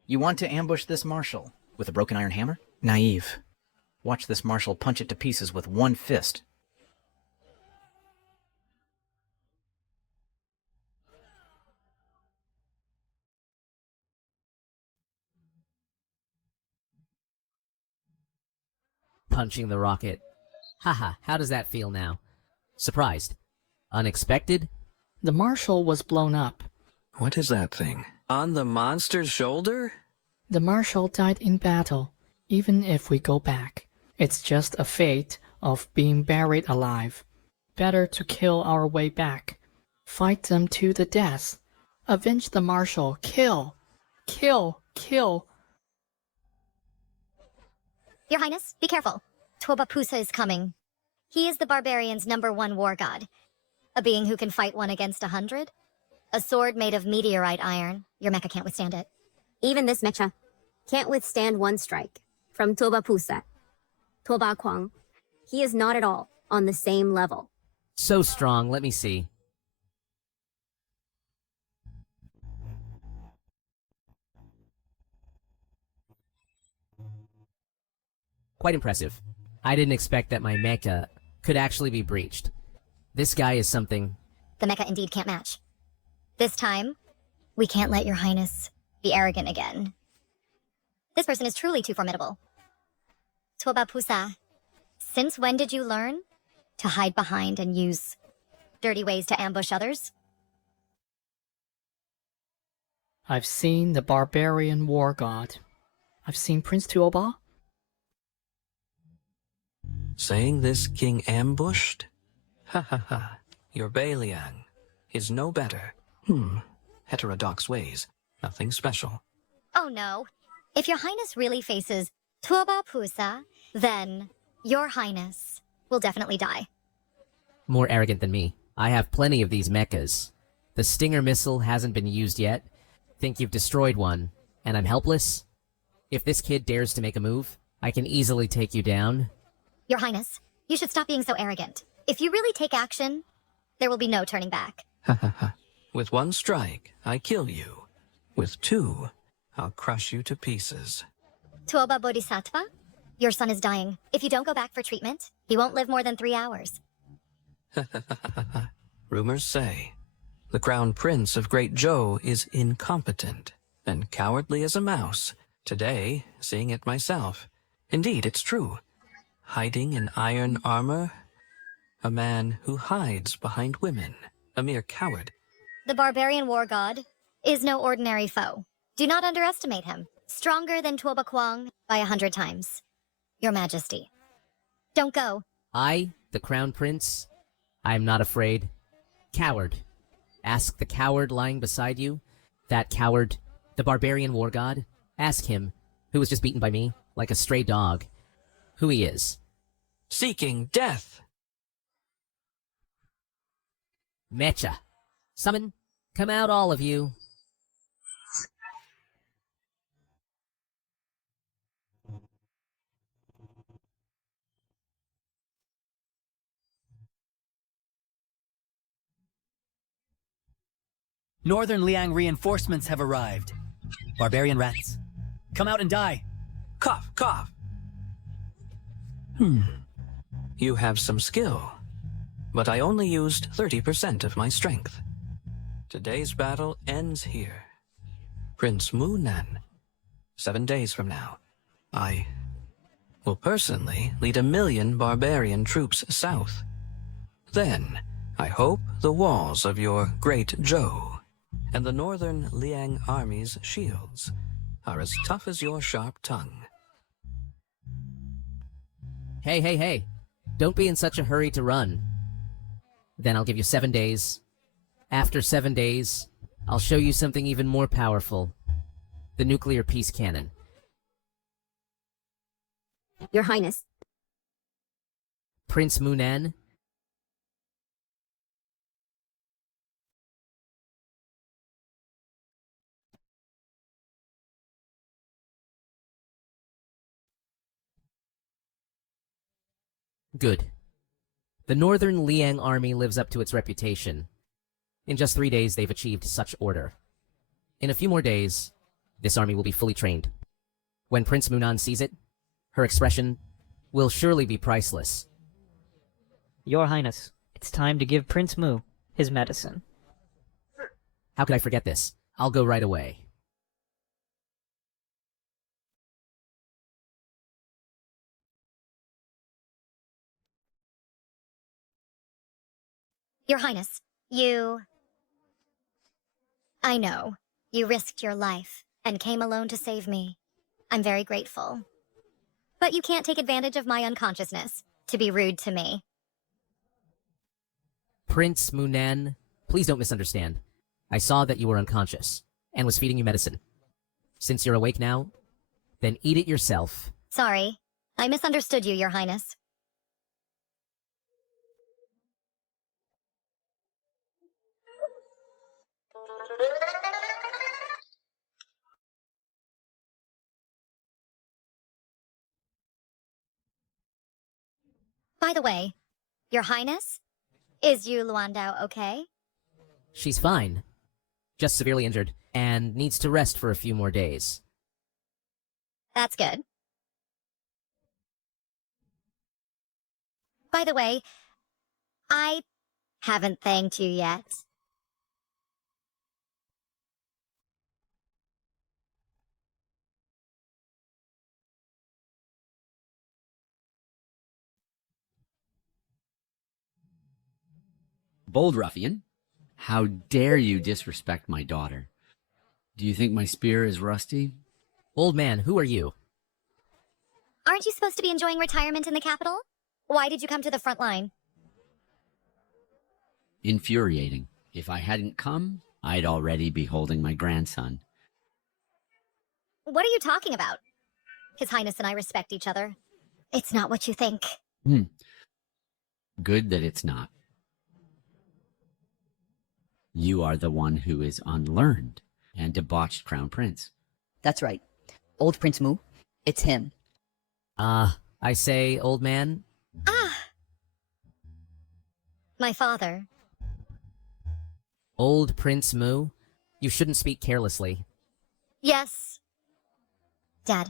You want to ambush this Marshal? With a broken iron hammer? Naive. Watch this marshal punch it to pieces with one fist. Punching the rocket. Haha, how does that feel now? Surprised? Unexpected? The marshal was blown up. What is that thing? On the monster's shoulder? The marshal died in battle. Even if we go back, it's just a fate of being buried alive. Better to kill our way back. Fight them to the death. Avenge the marshal. Kill. Kill. Kill. Your Highness, be careful. Tuobapusa is coming. He is the barbarian's #1 war god. A being who can fight 1 against 100. A sword made of meteorite iron. Your mecha can't withstand it. Even this mecha can't withstand one strike from Toba Pusa. Toba Kwang. He is not at all on the same level. So strong, let me see. Quite impressive. I didn't expect that my mecha could actually be breached. This guy is something. The mecha indeed can't match. This time, we can't let your Highness be arrogant again. This person is truly too formidable. Tuobapusa, since when did you learn to hide behind and use dirty ways to ambush others? I've seen the barbarian war god. I've seen Prince Tuoba. Saying this king ambushed? Ha ha ha. Your Beliang is no better. Heterodox ways. Nothing special. Oh no. If your Highness really faces Tuobapusa, then your Highness will definitely die. More arrogant than me. I have plenty of these mechas. The Stinger missile hasn't been used yet. Think you've destroyed one, and I'm helpless? If this kid dares to make a move, I can easily take you down. Your Highness, you should stop being so arrogant. If you really take action, there will be no turning back. Ha ha ha. With 1 strike, I kill you. With 2, I'll crush you to pieces. Tuoba Bodhisattva, your son is dying. If you don't go back for treatment, he won't live more than 3 hours. Rumors say the Crown Prince of Great Zhou is incompetent and cowardly as a mouse. Today, seeing it myself. Indeed, it's true. Hiding in iron armor? A man who hides behind women. A mere coward. The barbarian war god is no ordinary foe. Do not underestimate him. Stronger than Tuoba Kwang by 100 times. Your Majesty. Don't go. I, the Crown Prince, I am not afraid. Coward. Ask the coward lying beside you. That coward, the barbarian war god. Ask him, who was just beaten by me, like a stray dog, who he is. Seeking death. Mecha. Summon. Come out, all of you. Northern Liang reinforcements have arrived. Barbarian rats, come out and die. Cough, cough. You have some skill, but I only used 30% of my strength. Today's battle ends here. Prince Munan, 7 days from now, I will personally lead 1 million barbarian troops south. Then, I hope the walls of your great Zhou and the northern Liang army's shields are as tough as your sharp tongue. Hey, hey, hey. Don't be in such a hurry to run. Then I'll give you 7 days. After 7 days, I'll show you something even more powerful. The nuclear peace cannon. Your Highness. Prince Munan? Good. The Northern Liang army lives up to its reputation. In just 3 days, they've achieved such order. In a few more days, this army will be fully trained. When Prince Munan sees it, her expression will surely be priceless. Your Highness, it's time to give Prince Mu his medicine. How could I forget this? I'll go right away. Your Highness, I know. You risked your life and came alone to save me. I'm very grateful. But you can't take advantage of my unconsciousness to be rude to me. Prince Munan, please don't misunderstand. I saw that you were unconscious and was feeding you medicine. Since you're awake now, then eat it yourself. Sorry, I misunderstood you, Your Highness. By the way, Your Highness, is Yu Luandao okay? She's fine. Just severely injured and needs to rest for a few more days. That's good. By the way, I haven't thanked you yet. Bold ruffian, how dare you disrespect my daughter? Do you think my spear is rusty? Old man, who are you? Aren't you supposed to be enjoying retirement in the capital? Why did you come to the front line? Infuriating. If I hadn't come, I'd already be holding my grandson. What are you talking about? His Highness and I respect each other. It's not what you think. Good that it's not. You are the one who is unlearned and debauched Crown Prince. That's right. Old Prince Mu. It's him. I say, old man. My father. Old Prince Mu? You shouldn't speak carelessly. Yes. Dad.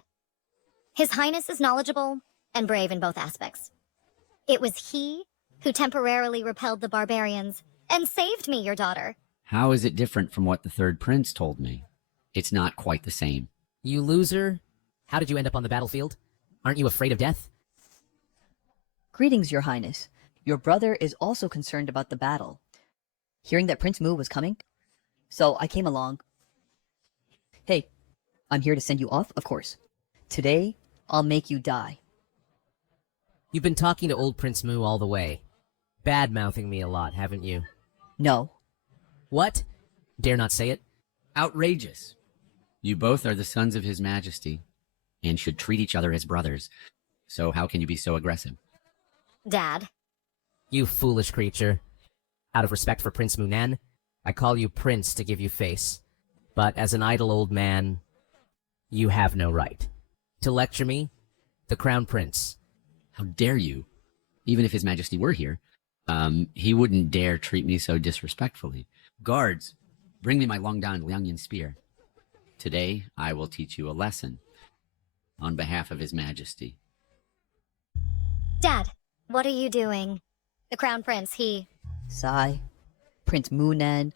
His Highness is knowledgeable and brave in both aspects. It was he who temporarily repelled the barbarians and saved me, your daughter. How is it different from what the third prince told me? It's not quite the same. You loser. How did you end up on the battlefield? Aren't you afraid of death? Greetings, Your Highness. Your brother is also concerned about the battle. Hearing that Prince Mu was coming, so I came along. Hey, I'm here to send you off, of course. Today, I'll make you die. You've been talking to old Prince Mu all the way. Bad-mouthing me a lot, haven't you? No. What? Dare not say it? Outrageous. You both are the sons of His Majesty, and should treat each other as brothers. So how can you be so aggressive? Dad. You foolish creature. Out of respect for Prince Munan, I call you Prince to give you face. But as an idle old man, you have no right. To lecture me, the Crown Prince. How dare you? Even if His Majesty were here, he wouldn't dare treat me so disrespectfully. Guards, bring me my Longdan Liangyan spear. Today, I will teach you a lesson. On behalf of His Majesty. Dad, what are you doing? The Crown Prince, Sigh. Prince Munan.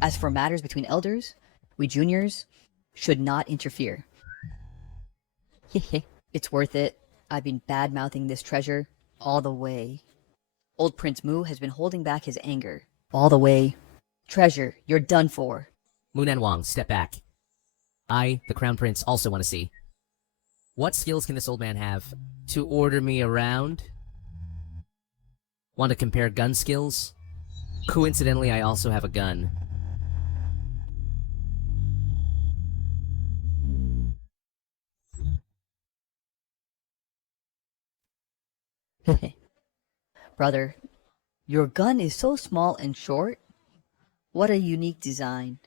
As for matters between elders, we juniors should not interfere. It's worth it. I've been bad-mouthing this treasure all the way. Old Prince Mu has been holding back his anger all the way. Treasure, you're done for. Munan Wang, step back. I, the Crown Prince, also want to see. What skills can this old man have to order me around? Want to compare gun skills? Coincidentally, I also have a gun. Brother, your gun is so small and short. What a unique design.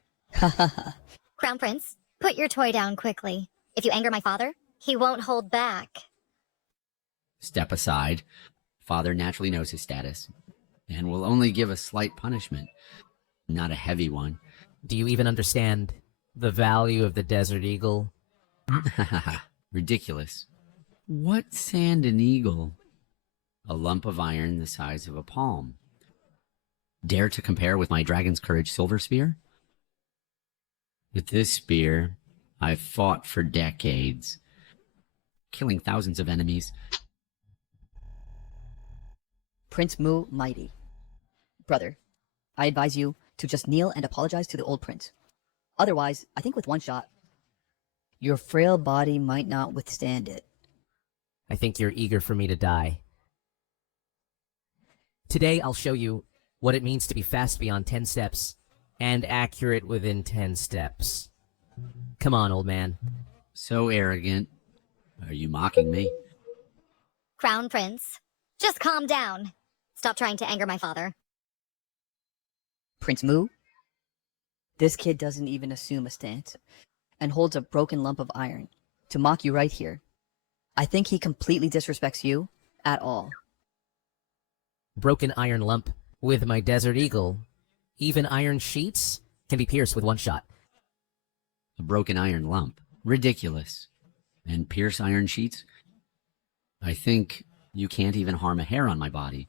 Crown Prince, put your toy down quickly. If you anger my father, he won't hold back. Step aside. Father naturally knows his status, and will only give a slight punishment, not a heavy one. Do you even understand the value of the Desert Eagle? Ridiculous. What sand an eagle? A lump of iron the size of a palm. Dare to compare with my Dragon's Courage silver spear? With this spear, I've fought for decades, killing thousands of enemies. Prince Mu Mighty. Brother, I advise you to just kneel and apologize to the old prince. Otherwise, I think with one shot, your frail body might not withstand it. I think you're eager for me to die. Today I'll show you what it means to be fast beyond 10 steps and accurate within 10 steps. Come on, old man. So arrogant. Are you mocking me? Crown Prince, just calm down. Stop trying to anger my father. Prince Mu? This kid doesn't even assume a stance and holds a broken lump of iron to mock you right here. I think he completely disrespects you at all. Broken iron lump with my Desert Eagle. Even iron sheets can be pierced with one shot. A broken iron lump. Ridiculous. And pierce iron sheets? I think you can't even harm a hair on my body.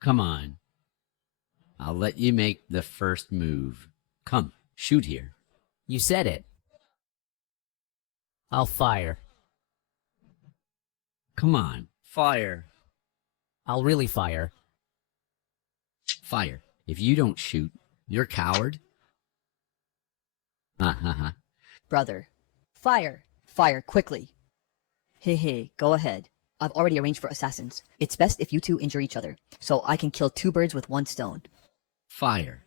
Come on. I'll let you make the first move. Come, shoot here. You said it. I'll fire. Come on, fire. I'll really fire. Fire. If you don't shoot, you're a coward. Brother, fire. Fire, quickly. Hey, go ahead. I've already arranged for assassins. It's best if you two injure each other, so I can kill two birds with one stone. Fire.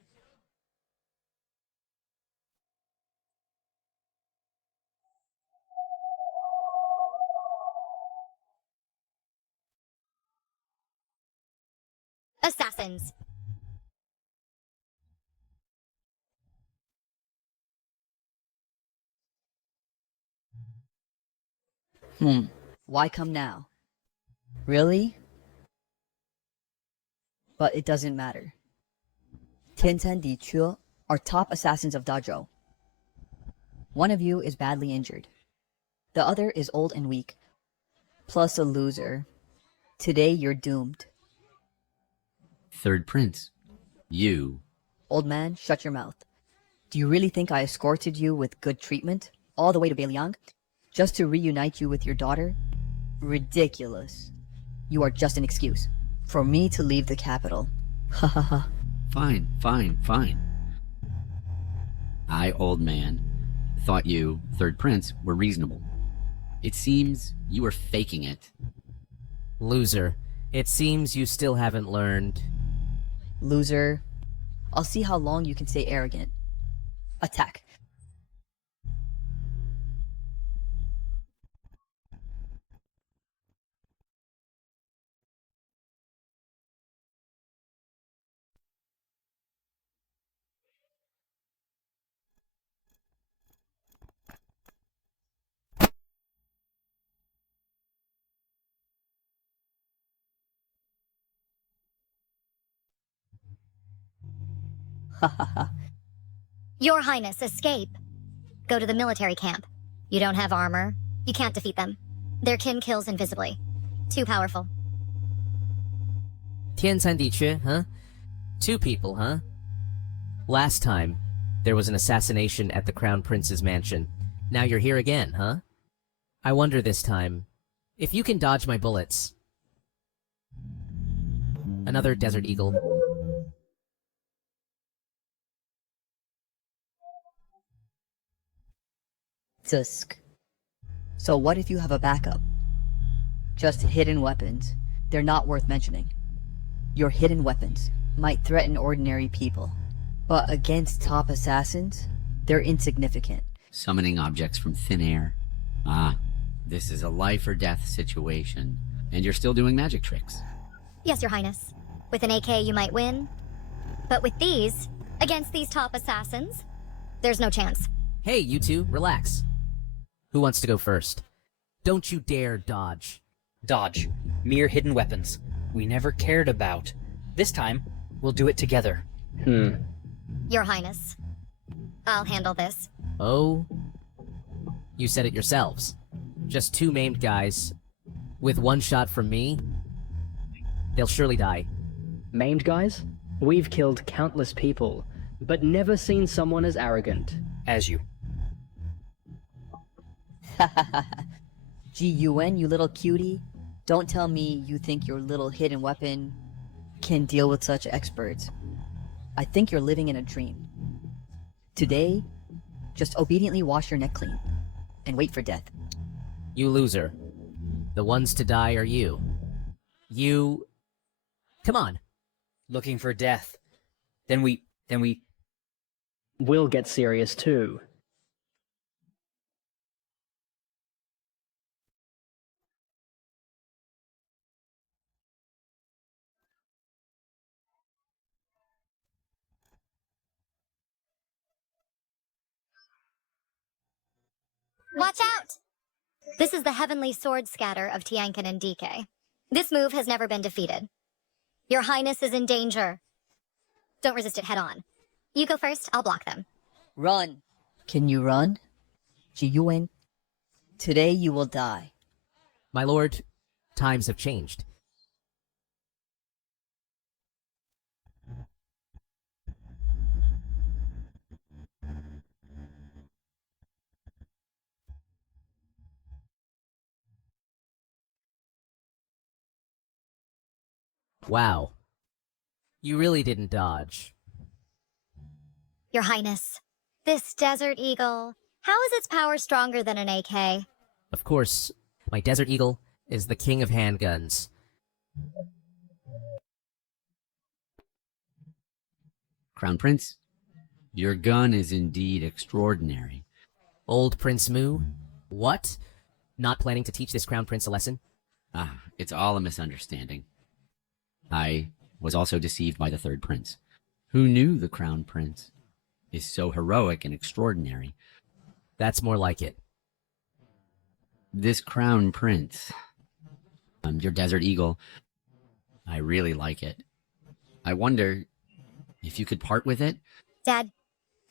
Assassins. Why come now? Really? But it doesn't matter. Tiantan Di Chue are top assassins of Dazhou. One of you is badly injured. The other is old and weak. Plus a loser. Today you're doomed. Third Prince. You. Old man, shut your mouth. Do you really think I escorted you with good treatment all the way to Beiliang just to reunite you with your daughter? Ridiculous. You are just an excuse for me to leave the capital. Ha ha ha. Fine. I, old man, thought you, Third Prince, were reasonable. It seems you were faking it. Loser. It seems you still haven't learned. Loser. I'll see how long you can stay arrogant. Attack. Your Highness, escape. Go to the military camp. You don't have armor. You can't defeat them. Their kin kills invisibly. Too powerful. Tiantan Di Chue, huh? Two people, huh? Last time, there was an assassination at the Crown Prince's mansion. Now you're here again, huh? I wonder this time, if you can dodge my bullets. Another Desert Eagle. Zusk. So what if you have a backup? Just hidden weapons. They're not worth mentioning. Your hidden weapons might threaten ordinary people, but against top assassins, they're insignificant. Summoning objects from thin air. Ah, this is a life or death situation, and you're still doing magic tricks. Yes, Your Highness. With an AK, you might win. But with these, against these top assassins, there's no chance. Hey, you two, relax. Who wants to go first? Don't you dare dodge. Dodge. Mere hidden weapons. We never cared about. This time, we'll do it together. Your Highness. I'll handle this. Oh? You said it yourselves. Just two maimed guys. With one shot from me, they'll surely die. Maimed guys? We've killed countless people, but never seen someone as arrogant. As you. GUN, you little cutie. Don't tell me you think your little hidden weapon can deal with such experts. I think you're living in a dream. Today, just obediently wash your neck clean and wait for death. You loser. The ones to die are you. You... Come on. Looking for death. Then we... We'll get serious too. Watch out! This is the Heavenly Sword Scatter of Tiankin and DK. This move has never been defeated. Your Highness is in danger. Don't resist it head on. You go first, I'll block them. Run! Can you run? GUN, today you will die. My lord, times have changed. Wow. You really didn't dodge. Your Highness, this Desert Eagle, how is its power stronger than an AK? Of course, my Desert Eagle is the king of handguns. Crown Prince, your gun is indeed extraordinary. Old Prince Mu? What? Not planning to teach this Crown Prince a lesson? Ah, it's all a misunderstanding. I was also deceived by the third prince. Who knew the Crown Prince is so heroic and extraordinary? That's more like it. This Crown Prince, your Desert Eagle, I really like it. I wonder if you could part with it? Dad,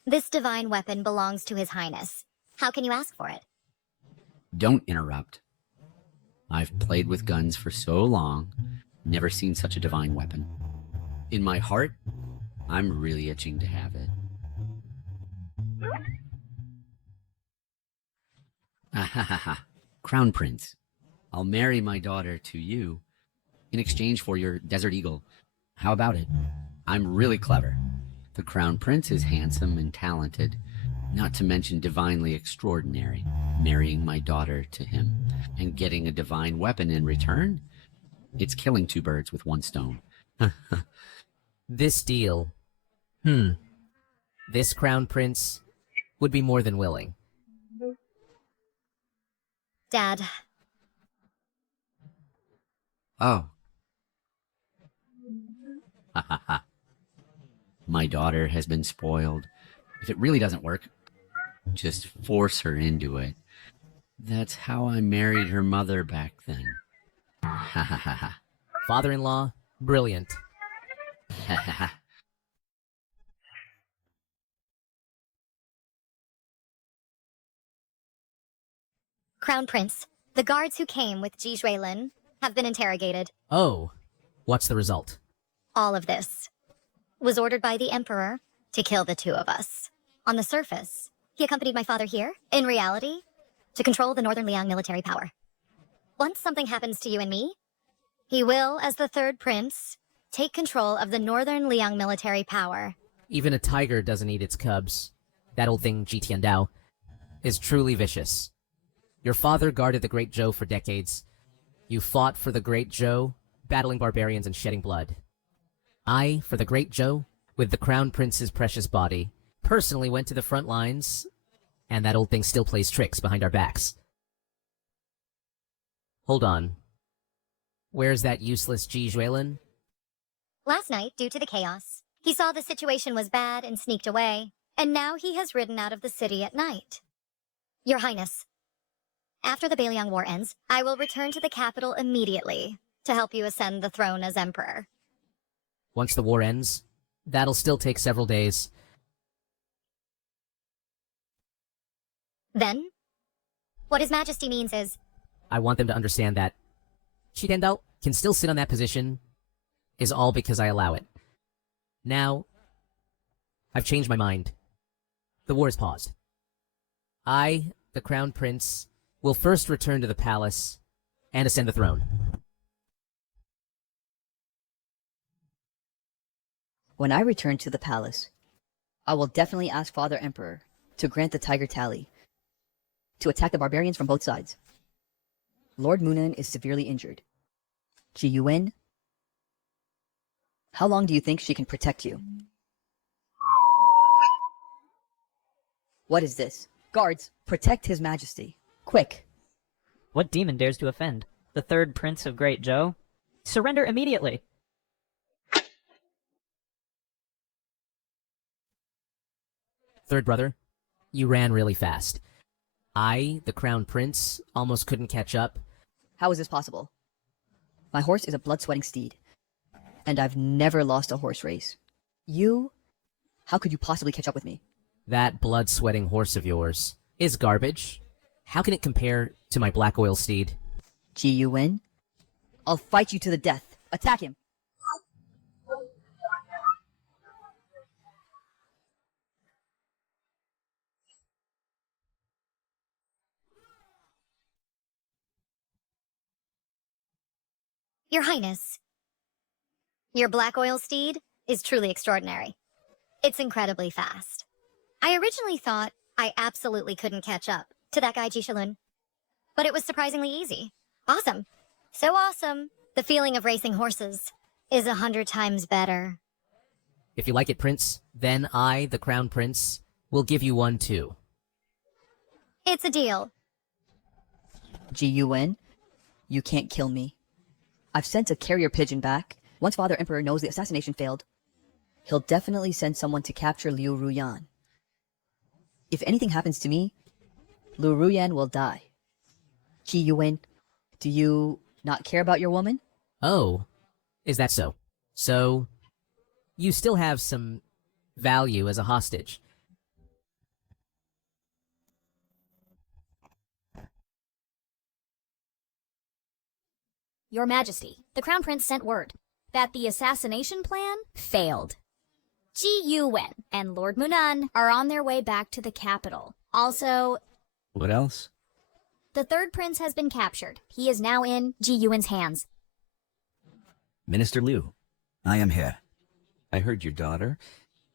this divine weapon belongs to His Highness. How can you ask for it? Don't interrupt. I've played with guns for so long, never seen such a divine weapon. In my heart, I'm really itching to have it. Ahahaha. Crown Prince, I'll marry my daughter to you in exchange for your Desert Eagle. How about it? I'm really clever. The Crown Prince is handsome and talented, not to mention divinely extraordinary. Marrying my daughter to him and getting a divine weapon in return? It's killing two birds with one stone. This deal. This Crown Prince would be more than willing. Dad. Oh. Ha ha ha. My daughter has been spoiled. If it really doesn't work, just force her into it. That's how I married her mother back then. Ha ha ha ha. Father-in-law, brilliant. Ha ha ha. Crown Prince, the guards who came with Ji Juelin have been interrogated. Oh, what's the result? All of this was ordered by the Emperor to kill the two of us. On the surface, he accompanied my father here, in reality, to control the Northern Liang military power. Once something happens to you and me, he will, as the third prince, take control of the Northern Liang military power. Even a tiger doesn't eat its cubs. That old thing, Ji Tiandao, is truly vicious. Your father guarded the Great Zhou for decades. You fought for the Great Zhou, battling barbarians and shedding blood. I, for the Great Zhou, with the Crown Prince's precious body, personally went to the front lines, and that old thing still plays tricks behind our backs. Hold on. Where's that useless Ji Juelin? Last night, due to the chaos, he saw the situation was bad and sneaked away, and now he has ridden out of the city at night. Your Highness, after the Beiliang War ends, I will return to the capital immediately to help you ascend the throne as Emperor. Once the war ends, that'll still take several days. Then, What His Majesty means is, I want them to understand that Chitendao can still sit on that position is all because I allow it. Now, I've changed my mind. The war is paused. I, the Crown Prince, will first return to the palace and ascend the throne. When I return to the palace, I will definitely ask Father Emperor to grant the Tiger Tally to attack the barbarians from both sides. Lord Munan is severely injured. Ji Yuan, how long do you think she can protect you? What is this? Guards, protect His Majesty. Quick. What demon dares to offend? The third prince of Great Zhou? Surrender immediately! Third brother, you ran really fast. I, the Crown Prince, almost couldn't catch up. How is this possible? My horse is a blood-sweating steed, and I've never lost a horse race. How could you possibly catch up with me? That blood-sweating horse of yours is garbage. How can it compare to my black oil steed? Ji Yuan, I'll fight you to the death. Attack him! Your Highness, your black oil steed is truly extraordinary. It's incredibly fast. I originally thought I absolutely couldn't catch up to that guy Jishalun, but it was surprisingly easy. Awesome. So awesome. The feeling of racing horses is 100 times better. If you like it, Prince, then I, the Crown Prince, will give you one too. It's a deal. Ji Yuan, you can't kill me. I've sent a carrier pigeon back. Once Father Emperor knows the assassination failed, he'll definitely send someone to capture Liu Ruyan. If anything happens to me, Liu Ruyan will die. Ji Yuan, do you not care about your woman? Oh, is that so? So, you still have some value as a hostage. Your Majesty, the Crown Prince sent word that the assassination plan failed. Ji Yuan and Lord Munan are on their way back to the capital. Also, What else? the third prince has been captured. He is now in Ji Yuan's hands. Minister Liu. I am here. I heard your daughter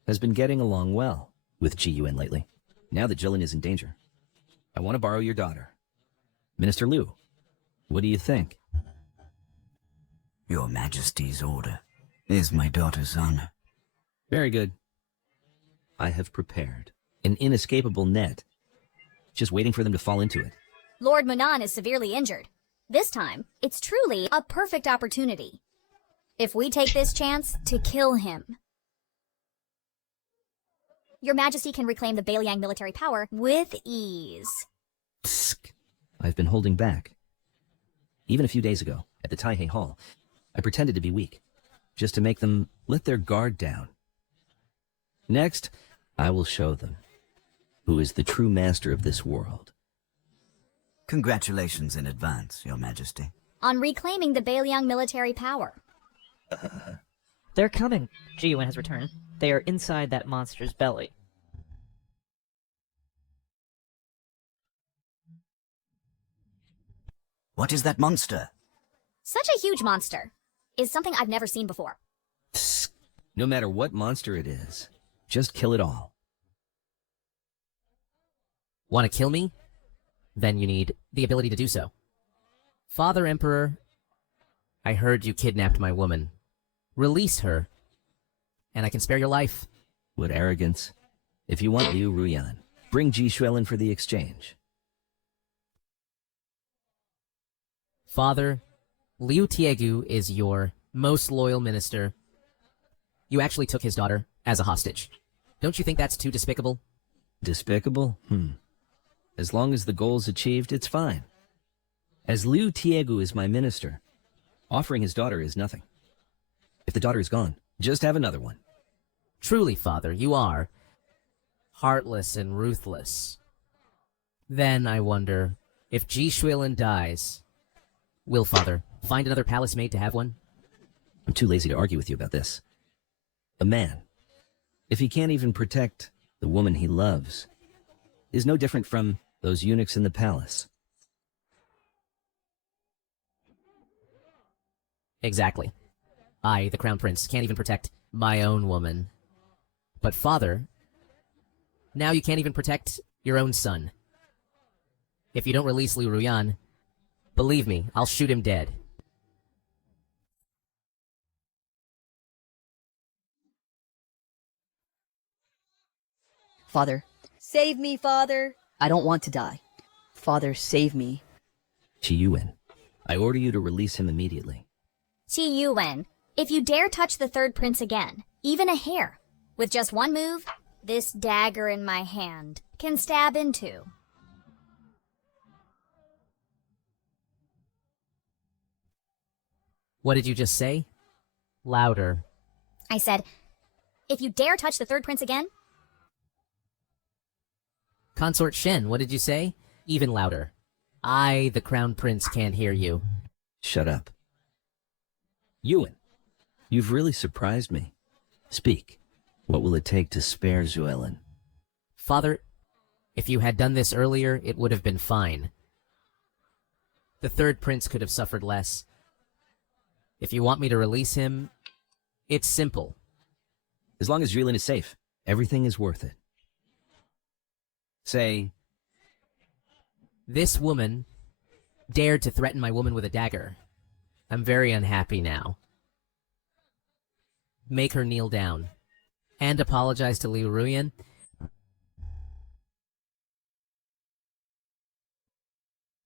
has been getting along well with Ji Yuan lately. Now that Jilin is in danger, I want to borrow your daughter. Minister Liu, what do you think? Your Majesty's order is my daughter's honor. Very good. I have prepared an inescapable net. Just waiting for them to fall into it. Lord Munan is severely injured. This time, it's truly a perfect opportunity. If we take this chance to kill him, Your Majesty can reclaim the Beliang military power with ease. Psst. I've been holding back. Even a few days ago, at the Taihei Hall, I pretended to be weak, just to make them let their guard down. Next, I will show them who is the true master of this world. Congratulations in advance, Your Majesty. On reclaiming the Beliang military power. They're coming. Ji Yuan has returned. They are inside that monster's belly. What is that monster? Such a huge monster is something I've never seen before. Psst. No matter what monster it is, just kill it all. Want to kill me? Then you need the ability to do so. Father Emperor, I heard you kidnapped my woman. Release her, and I can spare your life. What arrogance. If you want Liu Ruyan, bring Ji Xuelin for the exchange. Father, Liu Tiegu is your most loyal minister. You actually took his daughter as a hostage. Don't you think that's too despicable? Despicable? As long as the goal's achieved, it's fine. As Liu Tiegu is my minister, offering his daughter is nothing. If the daughter is gone, just have another one. Truly, Father, you are heartless and ruthless. Then I wonder If Ji Shuilin dies, will Father find another palace maid to have one? I'm too lazy to argue with you about this. A man, if he can't even protect the woman he loves, is no different from those eunuchs in the palace. Exactly. I, the Crown Prince, can't even protect my own woman. But Father, now you can't even protect your own son. If you don't release Liu Ruyan, believe me, I'll shoot him dead. Father. Save me, Father! I don't want to die. Father, save me. Qi Yuan, I order you to release him immediately. Qi Yuwen, if you dare touch the third prince again, even a hair, with just one move, this dagger in my hand can stab into. What did you just say? Louder. I said, if you dare touch the third prince again, Consort Shen, what did you say? Even louder. I, the Crown Prince, can't hear you. Shut up. Yuan, you've really surprised me. Speak. What will it take to spare Zuelin? Father, if you had done this earlier, it would have been fine. The third prince could have suffered less. If you want me to release him, it's simple. As long as Zuelin is safe, everything is worth it. Say, this woman dared to threaten my woman with a dagger. I'm very unhappy now. Make her kneel down. And apologize to Liu Ruyan.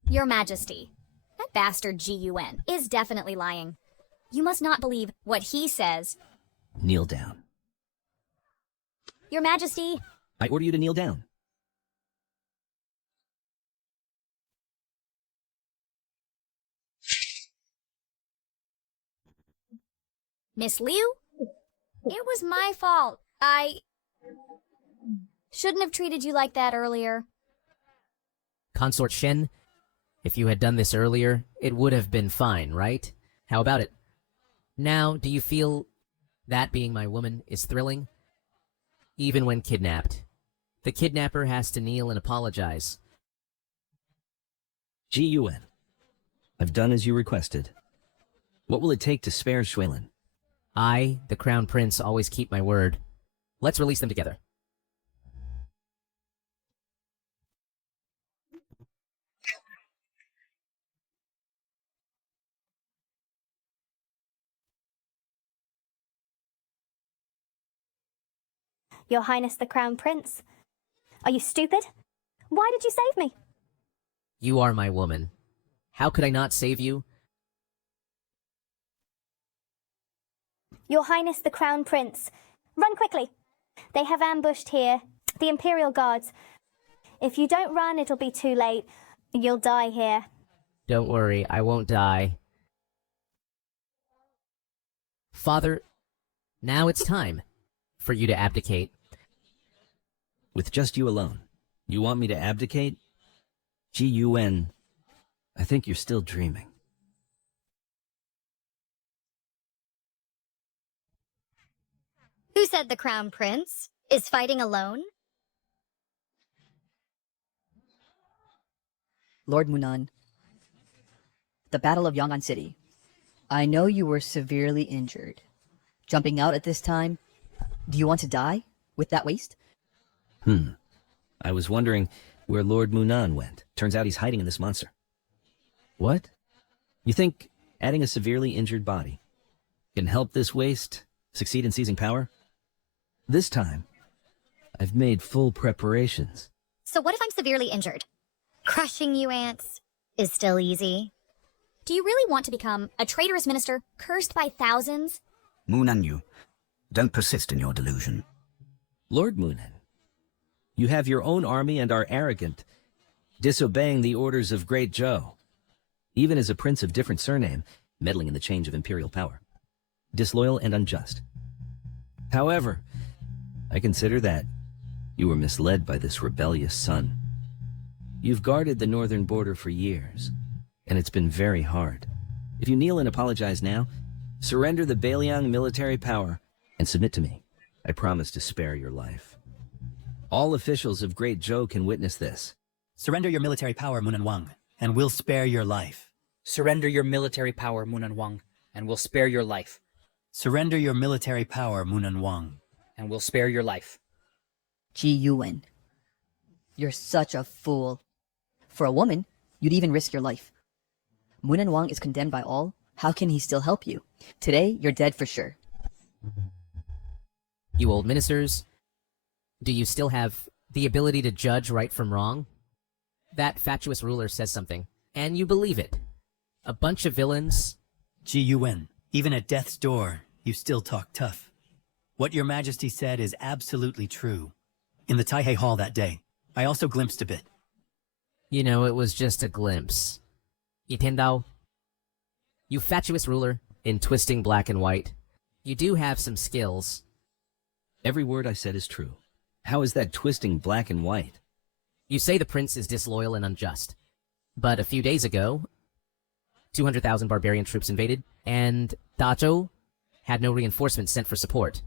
Your Majesty, that bastard G-U-N is definitely lying. You must not believe what he says. kneel down. Your Majesty. I order you to kneel down. Miss Liu? It was my fault. I shouldn't have treated you like that earlier. Consort Shen, if you had done this earlier, it would have been fine, right? How about it? Now, do you feel that being my woman is thrilling? Even when kidnapped. The kidnapper has to kneel and apologize. G-U-N. I've done as you requested. What will it take to spare Shuilin? I, the Crown Prince, always keep my word. Let's release them together. Your Highness the Crown Prince. Are you stupid? Why did you save me? You are my woman. How could I not save you? Your Highness the Crown Prince. Run quickly. They have ambushed here. The Imperial Guards. If you don't run, it'll be too late. You'll die here. Don't worry, I won't die. Father, now it's time for you to abdicate. With just you alone, you want me to abdicate? G-U-N, I think you're still dreaming. Who said the Crown Prince is fighting alone? Lord Munan, the Battle of Yang'an City. I know you were severely injured. Jumping out at this time, do you want to die with that waist? I was wondering where Lord Munan went. Turns out he's hiding in this monster. What? You think adding a severely injured body can help this waste succeed in seizing power? This time, I've made full preparations. So what if I'm severely injured? Crushing you ants is still easy. Do you really want to become a traitorous minister cursed by thousands? Munan, don't persist in your delusion. Lord Munan, you have your own army and are arrogant, disobeying the orders of Great Zhou. Even as a prince of different surname, meddling in the change of imperial power. Disloyal and unjust. However, I consider that you were misled by this rebellious son. You've guarded the northern border for years, and it's been very hard. If you kneel and apologize now, surrender the Baeliang military power, and submit to me, I promise to spare your life. All officials of Great Zhou can witness this. Surrender your military power, Munan Wang, and we'll spare your life. Surrender your military power, Munan Wang, and we'll spare your life. Surrender your military power, Munan Wang. And we'll spare your life. Ji Yuan, you're such a fool. For a woman, you'd even risk your life. Munan Wang is condemned by all. How can he still help you? Today, you're dead for sure. You old ministers, do you still have the ability to judge right from wrong? That fatuous ruler says something, and you believe it. A bunch of villains. Ji Yuan, even at death's door, you still talk tough. What your majesty said is absolutely true. In the Taihei Hall that day, I also glimpsed a bit. You know, it was just a glimpse. Yitendao, you fatuous ruler, in twisting black and white, you do have some skills. Every word I said is true. How is that twisting black and white? You say the prince is disloyal and unjust. But a few days ago, 200,000 barbarian troops invaded, and Dazhou had no reinforcements sent for support.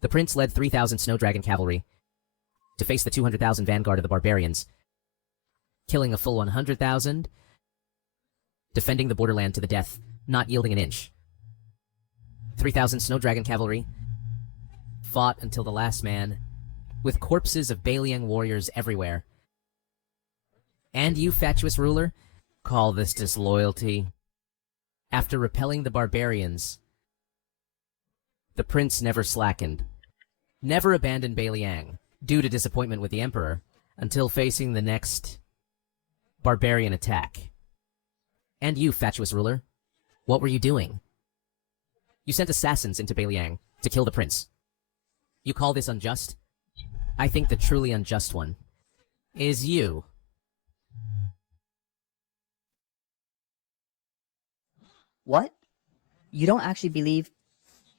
The prince led 3,000 snow dragon cavalry to face the 200,000 vanguard of the barbarians, killing a full 100,000, defending the borderland to the death, not yielding an inch. 3,000 snow dragon cavalry fought until the last man, with corpses of Baeliang warriors everywhere. And you, fatuous ruler, call this disloyalty? After repelling the barbarians, the prince never slackened, never abandoned Baeliang, due to disappointment with the emperor, until facing the next barbarian attack. And you, fatuous ruler, what were you doing? You sent assassins into Baeliang to kill the prince. You call this unjust? I think the truly unjust one is you. What? You don't actually believe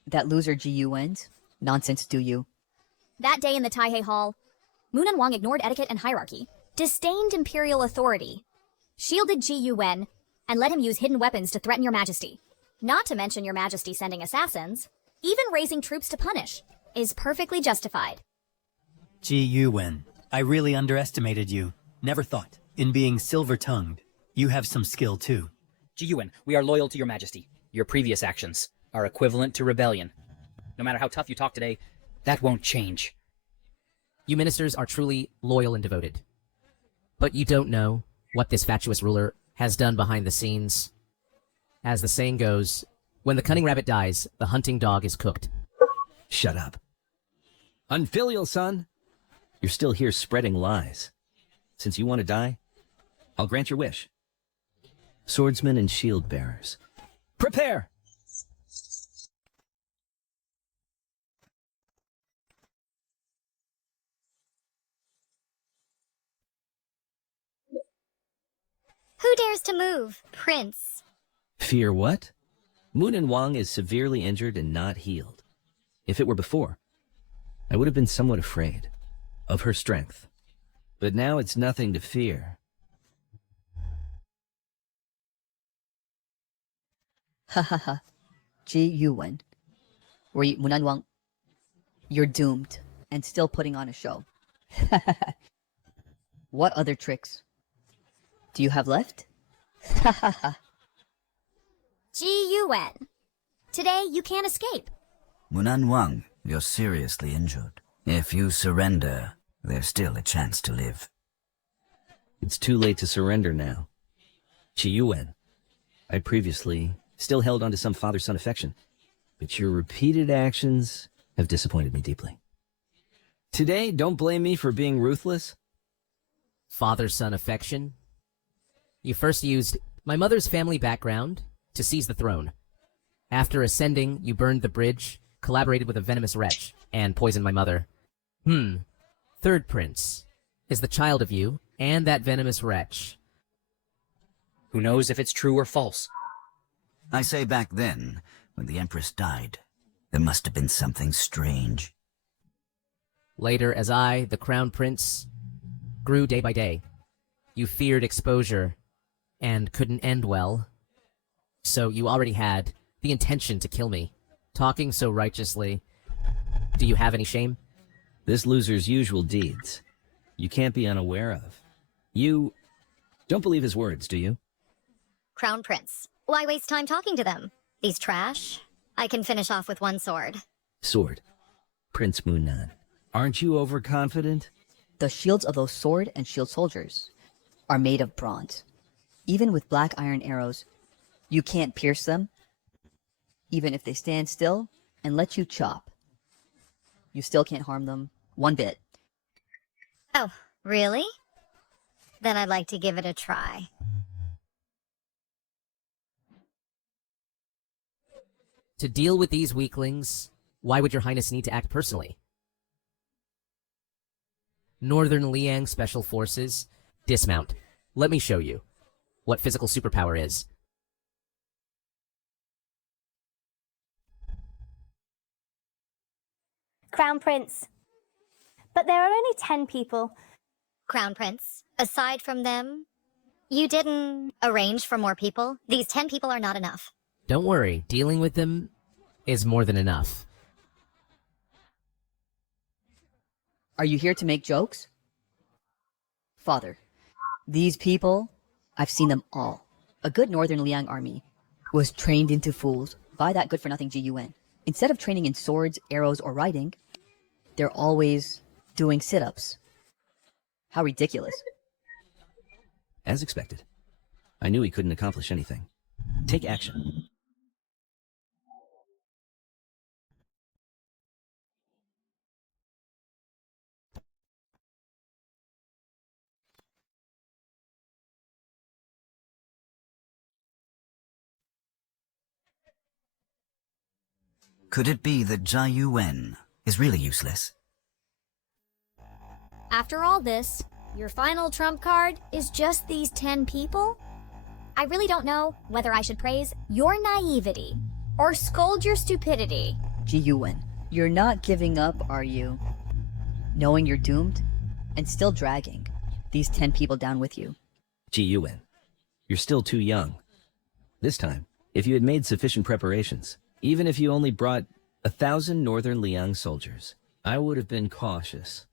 that loser Ji Yuan's? Nonsense, do you? That day in the Taihei Hall, Munan Wang ignored etiquette and hierarchy, disdained imperial authority, shielded Ji Yuan, and let him use hidden weapons to threaten your majesty. Not to mention your majesty sending assassins, even raising troops to punish, is perfectly justified. Ji Yuan, I really underestimated you. Never thought. In being silver-tongued, you have some skill too. Ji Yuan, we are loyal to your majesty. Your previous actions are equivalent to rebellion. No matter how tough you talk today, that won't change. You ministers are truly loyal and devoted. But you don't know what this fatuous ruler has done behind the scenes. As the saying goes, when the cunning rabbit dies, the hunting dog is cooked. Shut up. Unfilial, son. You're still here spreading lies. Since you want to die, I'll grant your wish. Swordsmen and shield bearers, prepare! Who dares to move, Prince? Fear what? Munan Wang is severely injured and not healed. If it were before, I would have been somewhat afraid of her strength. But now it's nothing to fear. Ha ha ha. Ji Yuan. Munan Wang, you're doomed and still putting on a show. What other tricks do you have left? Ha ha ha. Ji Yuan, today you can't escape. Munan Wang, you're seriously injured. If you surrender, there's still a chance to live. It's too late to surrender now. Ji Yuan, I previously still held on to some father-son affection, but your repeated actions have disappointed me deeply. Today, don't blame me for being ruthless. Father-son affection? You first used my mother's family background to seize the throne. After ascending, you burned the bridge, collaborated with a venomous wretch, and poisoned my mother. Third prince is the child of you and that venomous wretch. Who knows if it's true or false? I say back then, when the Empress died, there must have been something strange. Later, as I, the crown prince, grew day by day, You feared exposure and couldn't end well, so you already had the intention to kill me. Talking so righteously, do you have any shame? This loser's usual deeds, you can't be unaware of. You don't believe his words, do you? Crown Prince. Why waste time talking to them? These trash? I can finish off with one sword. Sword. Prince Munan. Aren't you overconfident? The shields of those sword and shield soldiers are made of bronze. Even with black iron arrows, you can't pierce them, even if they stand still and let you chop. You still can't harm them one bit. Oh, really? Then I'd like to give it a try. To deal with these weaklings, why would your highness need to act personally? Northern Liang Special Forces, dismount. Let me show you what physical superpower is. Crown Prince. But there are only 10 people. Crown Prince, aside from them, you didn't arrange for more people? These 10 people are not enough. Don't worry, dealing with them is more than enough. Are you here to make jokes? Father, these people, I've seen them all. A good Northern Liang army was trained into fools by that good-for-nothing GUN. Instead of training in swords, arrows, or riding, they're always doing sit-ups. How ridiculous. As expected. I knew he couldn't accomplish anything. Take action. Could it be that Jia Yuan is really useless? After all this, your final trump card is just these 10 people? I really don't know whether I should praise your naivety or scold your stupidity. GUN, you're not giving up, are you? Knowing you're doomed and still dragging these 10 people down with you. GUN, you're still too young. This time, if you had made sufficient preparations, even if you only brought 1,000 Northern Liang soldiers, I would have been cautious.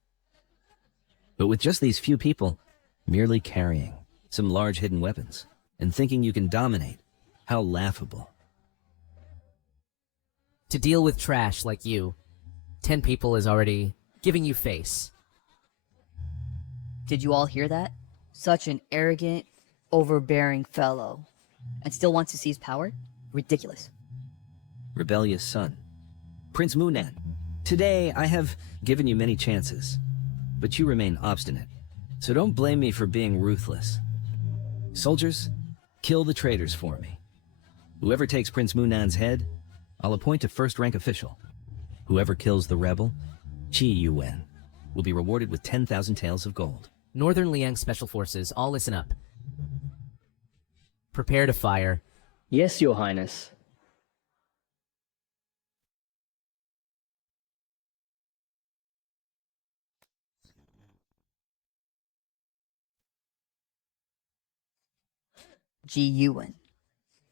But with just these few people, merely carrying some large hidden weapons, and thinking you can dominate, how laughable. To deal with trash like you, 10 people is already giving you face. Did you all hear that? Such an arrogant, overbearing fellow. And still wants to seize power? Ridiculous. Rebellious son. Prince Munan, today I have given you many chances, but you remain obstinate. So don't blame me for being ruthless. Soldiers, kill the traitors for me. Whoever takes Prince Munan's head, I'll appoint a first-rank official. Whoever kills the rebel, Qi Yuan, will be rewarded with 10,000 taels of gold. Northern Liang Special Forces, all listen up. Prepare to fire. Yes, Your Highness. GUN.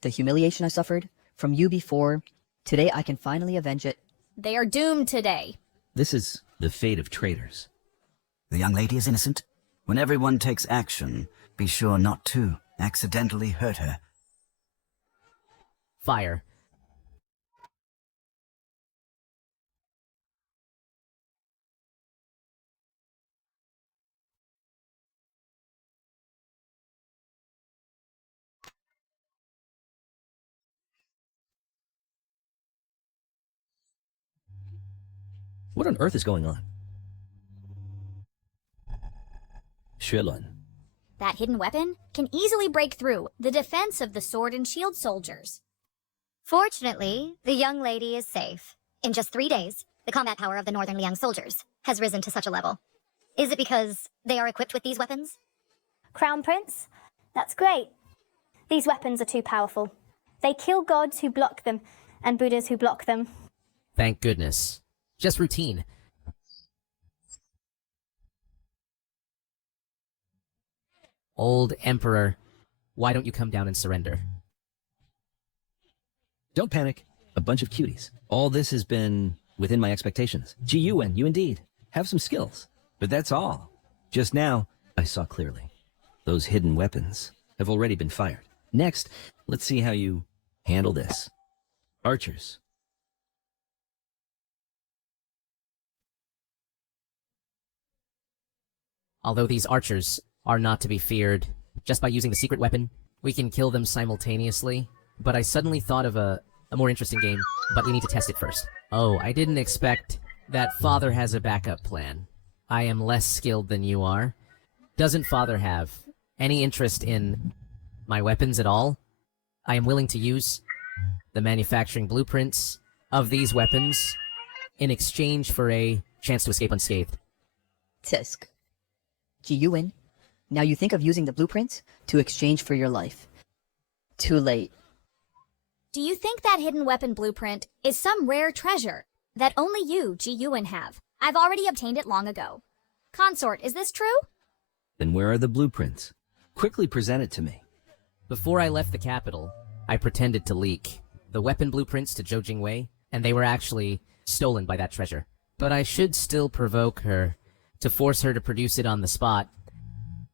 The humiliation I suffered from you before, today I can finally avenge it. They are doomed today. This is the fate of traitors. The young lady is innocent. When everyone takes action, be sure not to accidentally hurt her. Fire. What on earth is going on? Xuelun. That hidden weapon can easily break through the defense of the sword and shield soldiers. Fortunately, the young lady is safe. In just 3 days, the combat power of the Northern Liang soldiers has risen to such a level. Is it because they are equipped with these weapons? Crown Prince? That's great. These weapons are too powerful. They kill gods who block them, and Buddhas who block them. Thank goodness. Just routine. Old Emperor, why don't you come down and surrender? Don't panic. A bunch of cuties. All this has been within my expectations. Ji-Yuan, you indeed have some skills. But that's all. Just now, I saw clearly. Those hidden weapons have already been fired. Next, let's see how you handle this. Archers. Although these archers are not to be feared, just by using the secret weapon, we can kill them simultaneously. But I suddenly thought of a more interesting game, but we need to test it first. Oh, I didn't expect that Father has a backup plan. I am less skilled than you are. Doesn't Father have any interest in my weapons at all? I am willing to use the manufacturing blueprints of these weapons in exchange for a chance to escape unscathed. Tisk. Ji-Yuan, now you think of using the blueprints to exchange for your life. Too late. Do you think that hidden weapon blueprint is some rare treasure that only you, Ji-Yuan, have? I've already obtained it long ago. Consort, is this true? Then where are the blueprints? Quickly present it to me. Before I left the capital, I pretended to leak the weapon blueprints to Zhou Jingwei, and they were actually stolen by that treasure. But I should still provoke her to force her to produce it on the spot.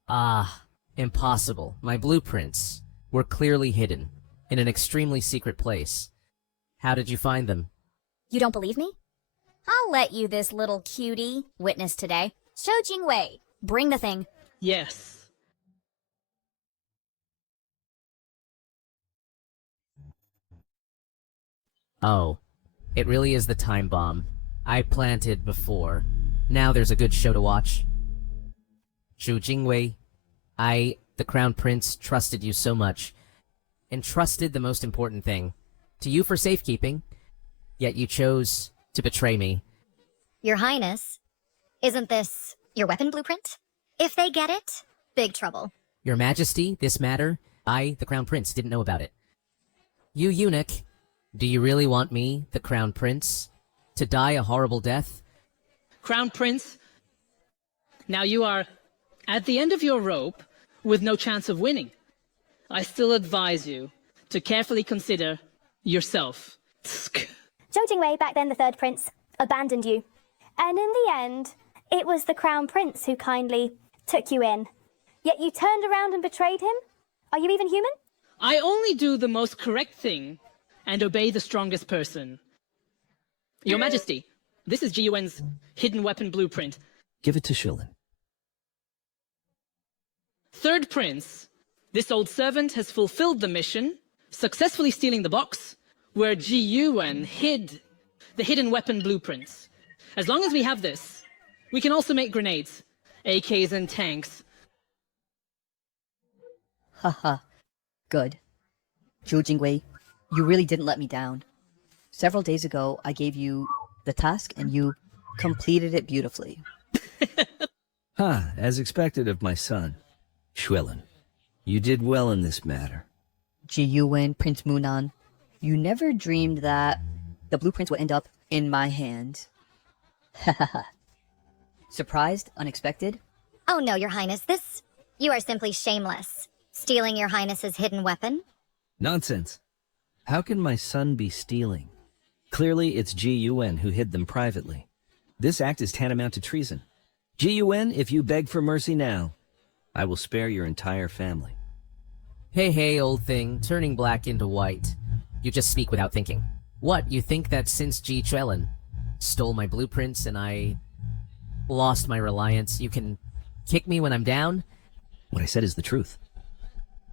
Ah, impossible. My blueprints were clearly hidden in an extremely secret place. How did you find them? You don't believe me? I'll let you, this little cutie, witness today. Zhou Jingwei, bring the thing. Yes. Oh, it really is the time bomb I planted before. Now there's a good show to watch. Zhou Jingwei, I, the Crown Prince, trusted you so much, entrusted the most important thing to you for safekeeping, yet you chose to betray me. Your Highness, isn't this your weapon blueprint? If they get it, big trouble. Your Majesty, this matter, I, the Crown Prince, didn't know about it. You eunuch, do you really want me, the Crown Prince, to die a horrible death? Crown Prince, now you are at the end of your rope with no chance of winning. I still advise you to carefully consider yourself. Zhou Jingwei, back then the third prince, abandoned you. And in the end, it was the Crown Prince who kindly took you in. Yet you turned around and betrayed him? Are you even human? I only do the most correct thing and obey the strongest person. Your Majesty, this is Ji-Yuan's hidden weapon blueprint. Give it to Shilin. Third Prince, this old servant has fulfilled the mission, successfully stealing the box where Ji-Yuan hid the hidden weapon blueprints. As long as we have this, we can also make grenades, AKs and tanks. Haha. Good. Zhou Jingwei, you really didn't let me down. Several days ago, I gave you the task and you completed it beautifully. As expected of my son. Shilin, you did well in this matter. Ji-Yuan, Prince Munan, you never dreamed that the blueprints would end up in my hand. Hahaha. Surprised? Unexpected? Oh no, Your Highness, you are simply shameless. Stealing Your Highness's hidden weapon? Nonsense. How can my son be stealing? Clearly, it's Ji-Yuan who hid them privately. This act is tantamount to treason. Ji-Yuan, if you beg for mercy now, I will spare your entire family. Hey, old thing, turning black into white. You just speak without thinking. What, you think that since Ji Chuelin stole my blueprints and I lost my reliance, you can kick me when I'm down? What I said is the truth.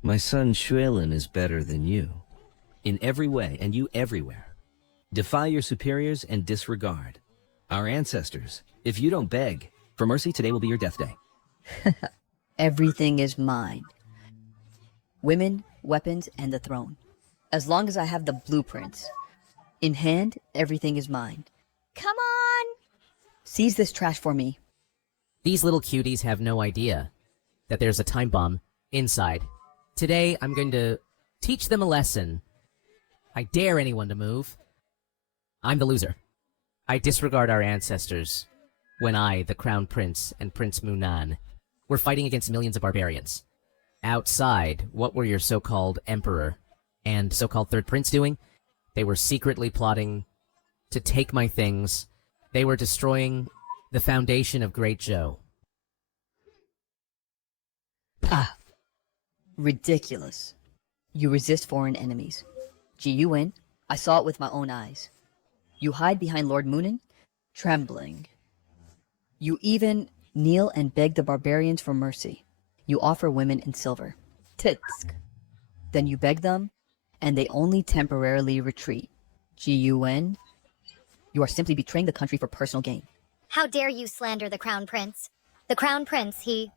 My son Xuelin is better than you. In every way, and you everywhere. Defy your superiors and disregard our ancestors. If you don't beg for mercy, today will be your death day. Everything is mine. Women, weapons, and the throne. As long as I have the blueprints in hand, everything is mine. Come on! Seize this trash for me. These little cuties have no idea that there's a time bomb inside. Today, I'm going to teach them a lesson. I dare anyone to move. I'm the loser. I disregard our ancestors when I, the Crown Prince, and Prince Munan, were fighting against millions of barbarians. Outside, what were your so-called emperor and so-called third prince doing? They were secretly plotting to take my things. They were destroying the foundation of Great Joe. Ah, ridiculous. You resist foreign enemies. Ji-Yuen, I saw it with my own eyes. You hide behind Lord Moonin, trembling. You even kneel and beg the barbarians for mercy. You offer women in silver. Titsk. Then you beg them, and they only temporarily retreat. Ji-Yuen, you are simply betraying the country for personal gain. How dare you slander the Crown Prince? The Crown Prince, he...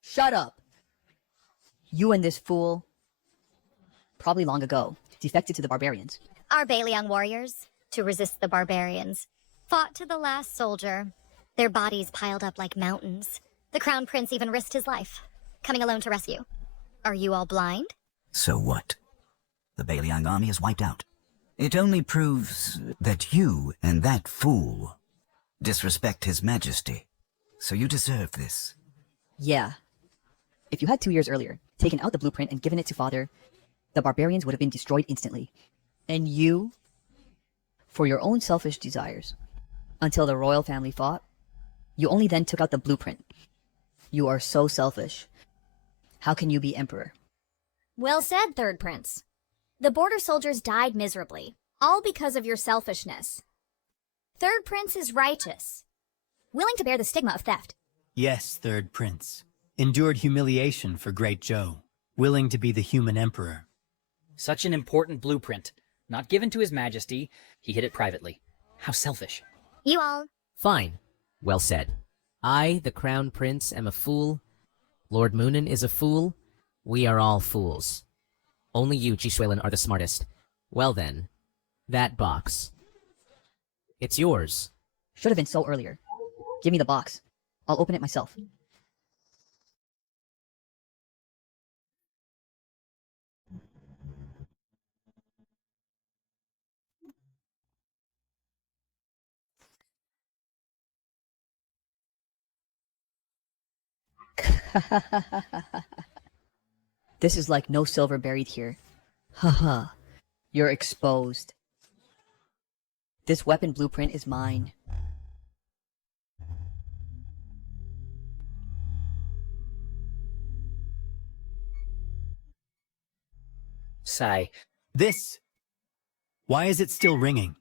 Shut up! You and this fool, probably long ago, defected to the barbarians. Our Baliang warriors, to resist the barbarians, fought to the last soldier. Their bodies piled up like mountains. The Crown Prince even risked his life, coming alone to rescue. Are you all blind? So what? The Baliang army is wiped out. It only proves that you and that fool disrespect His Majesty. So you deserve this. Yeah. If you had 2 years earlier taken out the blueprint and given it to Father, the barbarians would have been destroyed instantly. And you, for your own selfish desires, until the royal family fought, you only then took out the blueprint. You are so selfish. How can you be emperor? Well said, Third Prince. The border soldiers died miserably, all because of your selfishness. Third Prince is righteous, willing to bear the stigma of theft. Yes, Third Prince. Endured humiliation for Great Joe, willing to be the human emperor. Such an important blueprint. Not given to His Majesty, he hid it privately. How selfish. You all... Fine. Well said. I, the Crown Prince, am a fool. Lord Moonin is a fool. We are all fools. Only you, Jisuelin, are the smartest. Well then, that box. It's yours. Should have been so earlier. Give me the box. I'll open it myself. This is like no silver buried here. Haha. You're exposed. This weapon blueprint is mine. Sigh. This! Why is it still ringing?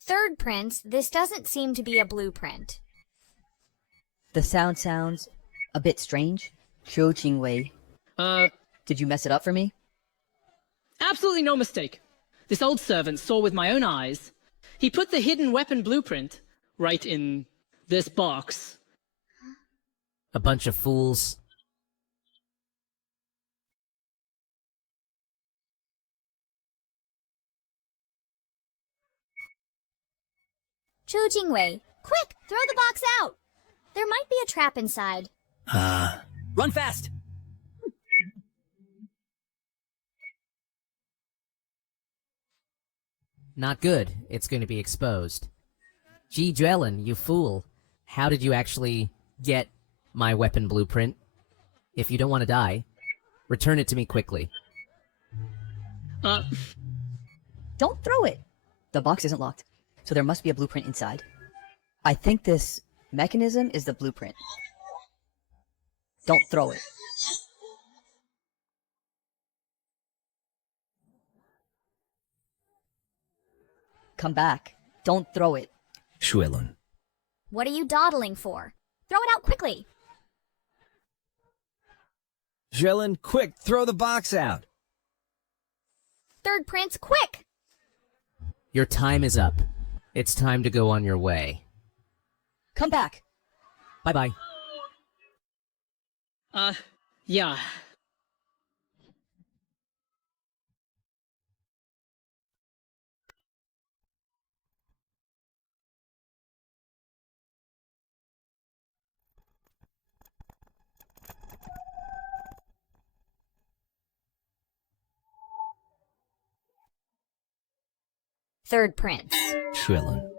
Third Prince, this doesn't seem to be a blueprint. The sound sounds a bit strange. Cho Jingwei. Did you mess it up for me? Absolutely no mistake. This old servant saw with my own eyes. He put the hidden weapon blueprint right in this box. A bunch of fools. Chu Jingwei, quick, throw the box out! There might be a trap inside. Run fast! Not good. It's going to be exposed. Ji Juelin, you fool. How did you actually get my weapon blueprint? If you don't want to die, return it to me quickly. Don't throw it! The box isn't locked, so there must be a blueprint inside. I think this mechanism is the blueprint. Don't throw it. Come back. Don't throw it. Xuelun. What are you dawdling for? Throw it out quickly! Xuelun, quick, throw the box out! Third Prince, quick! Your time is up. It's time to go on your way. Come back! Bye-bye. Yeah. Third Prince. Xuelun.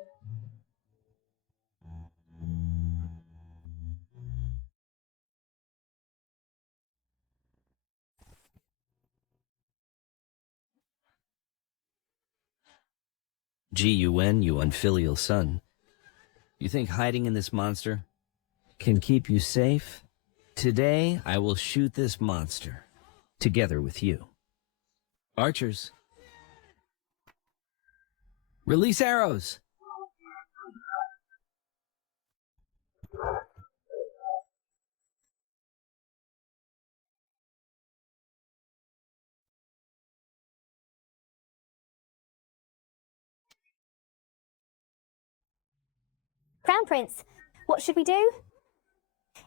G-U-N, you unfilial son. You think hiding in this monster can keep you safe? Today, I will shoot this monster, together with you. Archers, release arrows! Crown Prince, what should we do?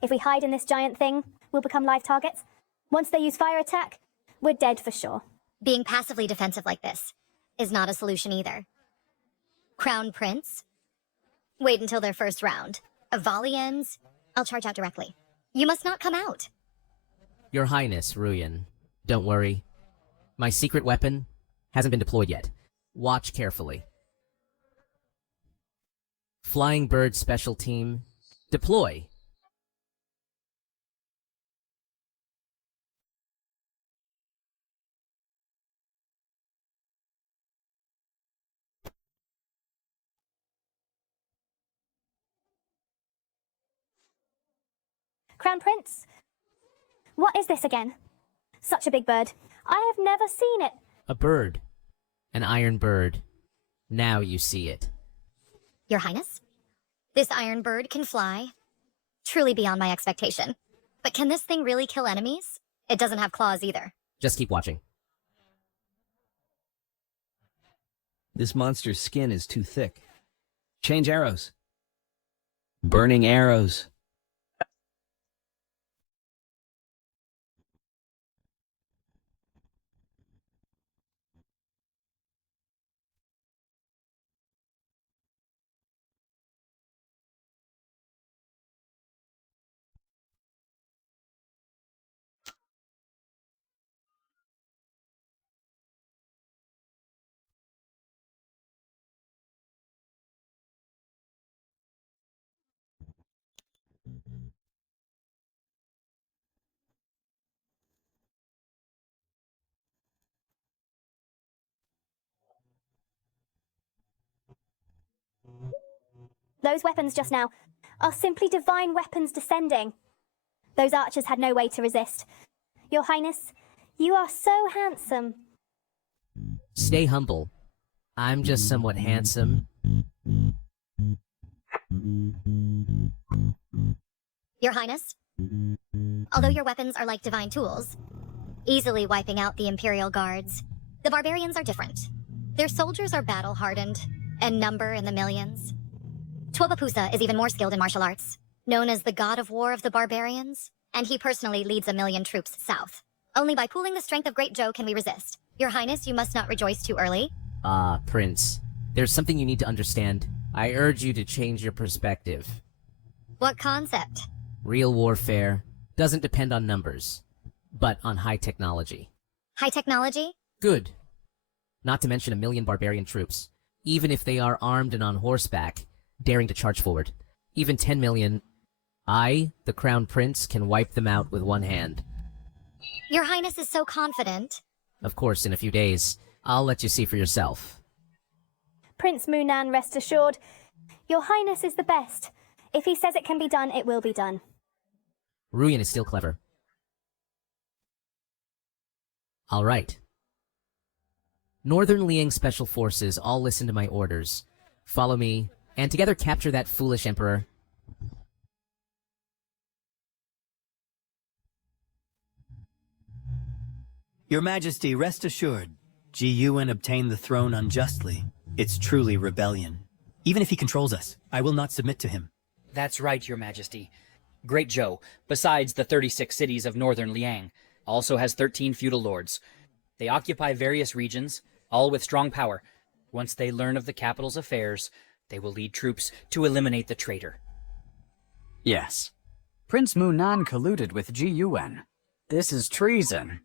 If we hide in this giant thing, we'll become live targets. Once they use fire attack, we're dead for sure. Being passively defensive like this is not a solution either. Crown Prince? Wait until their first round. A volley ends, I'll charge out directly. You must not come out. Your Highness, Ruyan. Don't worry. My secret weapon hasn't been deployed yet. Watch carefully. Flying Bird Special Team, deploy. Crown Prince, what is this again? Such a big bird. I have never seen it. A bird. An iron bird. Now you see it. Your Highness? This iron bird can fly. Truly beyond my expectation. But can this thing really kill enemies? It doesn't have claws either. Just keep watching. This monster's skin is too thick. Change arrows. Burning arrows. Those weapons just now are simply divine weapons descending. Those archers had no way to resist. Your Highness, you are so handsome. Stay humble. I'm just somewhat handsome. Your Highness? Although your weapons are like divine tools, easily wiping out the Imperial Guards, the barbarians are different. Their soldiers are battle-hardened and number in the millions. Twobapusa is even more skilled in martial arts, known as the god of war of the barbarians, and he personally leads 1 million troops south. Only by pooling the strength of Great Joe can we resist. Your Highness, you must not rejoice too early. Ah, Prince. There's something you need to understand. I urge you to change your perspective. What concept? Real warfare doesn't depend on numbers, but on high technology. High technology? Good. Not to mention 1 million barbarian troops. Even if they are armed and on horseback, daring to charge forward. Even 10 million, I, the Crown Prince, can wipe them out with one hand. Your Highness is so confident. Of course, in a few days, I'll let you see for yourself. Prince Munan, rest assured, your Highness is the best. If he says it can be done, it will be done. Ruyan is still clever. All right. Northern Liang Special Forces all listen to my orders. Follow me, and together capture that foolish emperor. Your Majesty, rest assured, Ji Yuan obtained the throne unjustly. It's truly rebellion. Even if he controls us, I will not submit to him. That's right, Your Majesty. Great Joe, besides the 36 cities of northern Liang, also has 13 feudal lords. They occupy various regions, all with strong power. Once they learn of the capital's affairs, they will lead troops to eliminate the traitor. Yes. Prince Munan colluded with Ji Yuan. This is treason.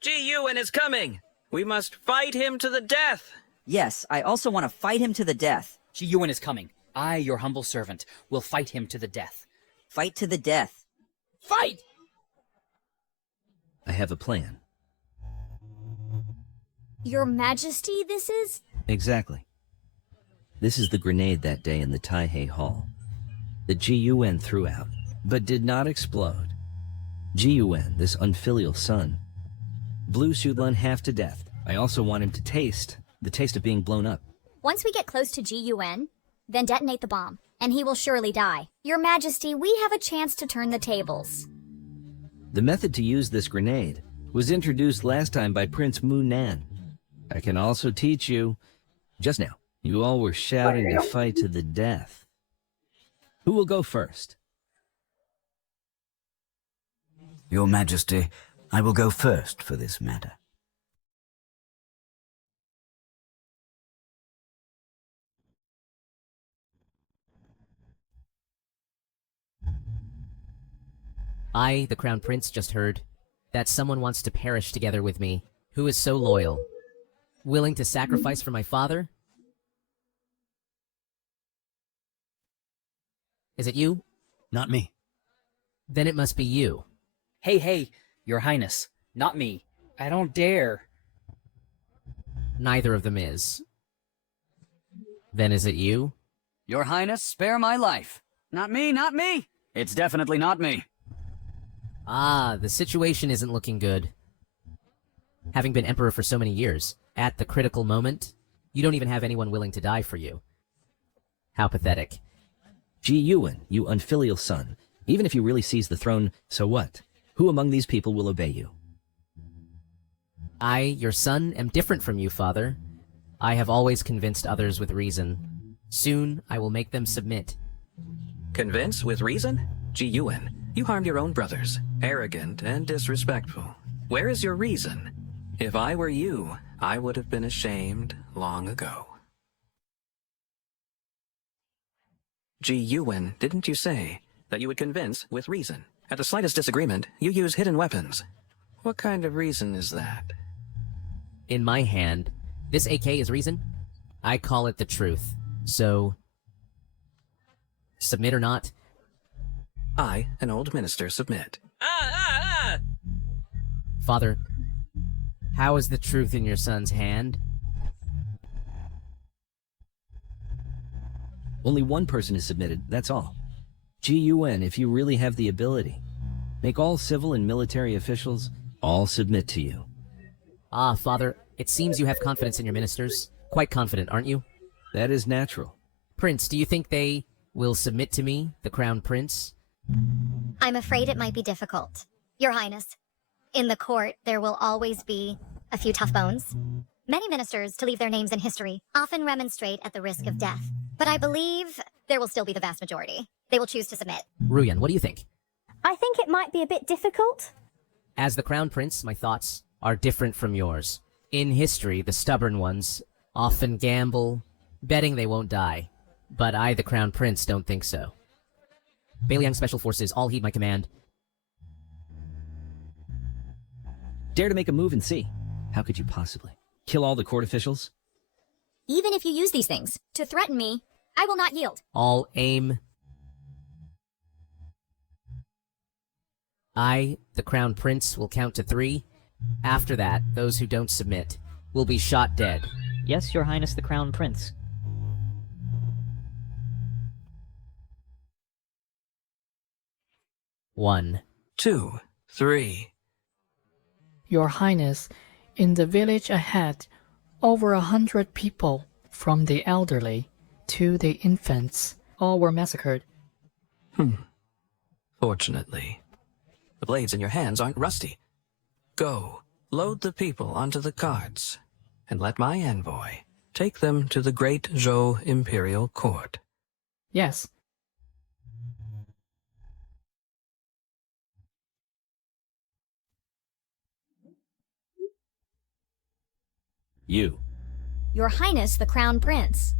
Ji Yuan is coming! We must fight him to the death! Yes, I also want to fight him to the death. Ji Yuan is coming. I, your humble servant, will fight him to the death. Fight to the death. Fight! I have a plan. Your Majesty, this is? Exactly. This is the grenade that day in the Taihei Hall. The GUN threw out, but did not explode. GUN, this unfilial son, blew Sudlan half to death. I also want him to taste the taste of being blown up. Once we get close to GUN, then detonate the bomb, and he will surely die. Your Majesty, we have a chance to turn the tables. The method to use this grenade was introduced last time by Prince Munan. I can also teach you. Just now, you all were shouting to fight to the death. Who will go first? Your Majesty, I will go first for this matter. I, the Crown Prince, just heard that someone wants to perish together with me, who is so loyal. Willing to sacrifice for my father? Is it you? Not me. Then it must be you. Hey, Your Highness, not me. I don't dare. Neither of them is. Then is it you? Your Highness, spare my life. Not me, not me. It's definitely not me. Ah, the situation isn't looking good. Having been emperor for so many years, at the critical moment, you don't even have anyone willing to die for you. How pathetic. GUN, you unfilial son. Even if you really seize the throne, so what? Who among these people will obey you? I, your son, am different from you, father. I have always convinced others with reason. Soon, I will make them submit. Convince with reason? GUN, you harmed your own brothers. Arrogant and disrespectful. Where is your reason? If I were you, I would have been ashamed long ago. GUN, didn't you say that you would convince with reason? At the slightest disagreement, you use hidden weapons. What kind of reason is that? In my hand, this AK is reason. I call it the truth. So, submit or not? I, an old minister, submit. Father, how is the truth in your son's hand? Only one person is submitted, that's all. GUN, if you really have the ability, make all civil and military officials all submit to you. Ah, Father, it seems you have confidence in your ministers. Quite confident, aren't you? That is natural. Prince, do you think they will submit to me, the Crown Prince? I'm afraid it might be difficult. Your Highness, in the court, there will always be a few tough bones. Many ministers, to leave their names in history, often remonstrate at the risk of death. But I believe there will still be the vast majority. They will choose to submit. Ruyan, what do you think? I think it might be a bit difficult. As the Crown Prince, my thoughts are different from yours. In history, the stubborn ones often gamble, betting they won't die. But I, the Crown Prince, don't think so. Bailiang Special Forces, all heed my command. Dare to make a move and see. How could you possibly? Kill all the court officials? Even if you use these things to threaten me, I will not yield. All aim. I, the Crown Prince, will count to 3. After that, those who don't submit will be shot dead. Yes, Your Highness the Crown Prince. One. 2, 3. Your Highness, in the village ahead, over 100 people, from the elderly to the infants, all were massacred. Fortunately, the blades in your hands aren't rusty. Go, load the people onto the carts, and let my envoy take them to the great Zhou Imperial Court. Yes. You. Your Highness, the Crown Prince.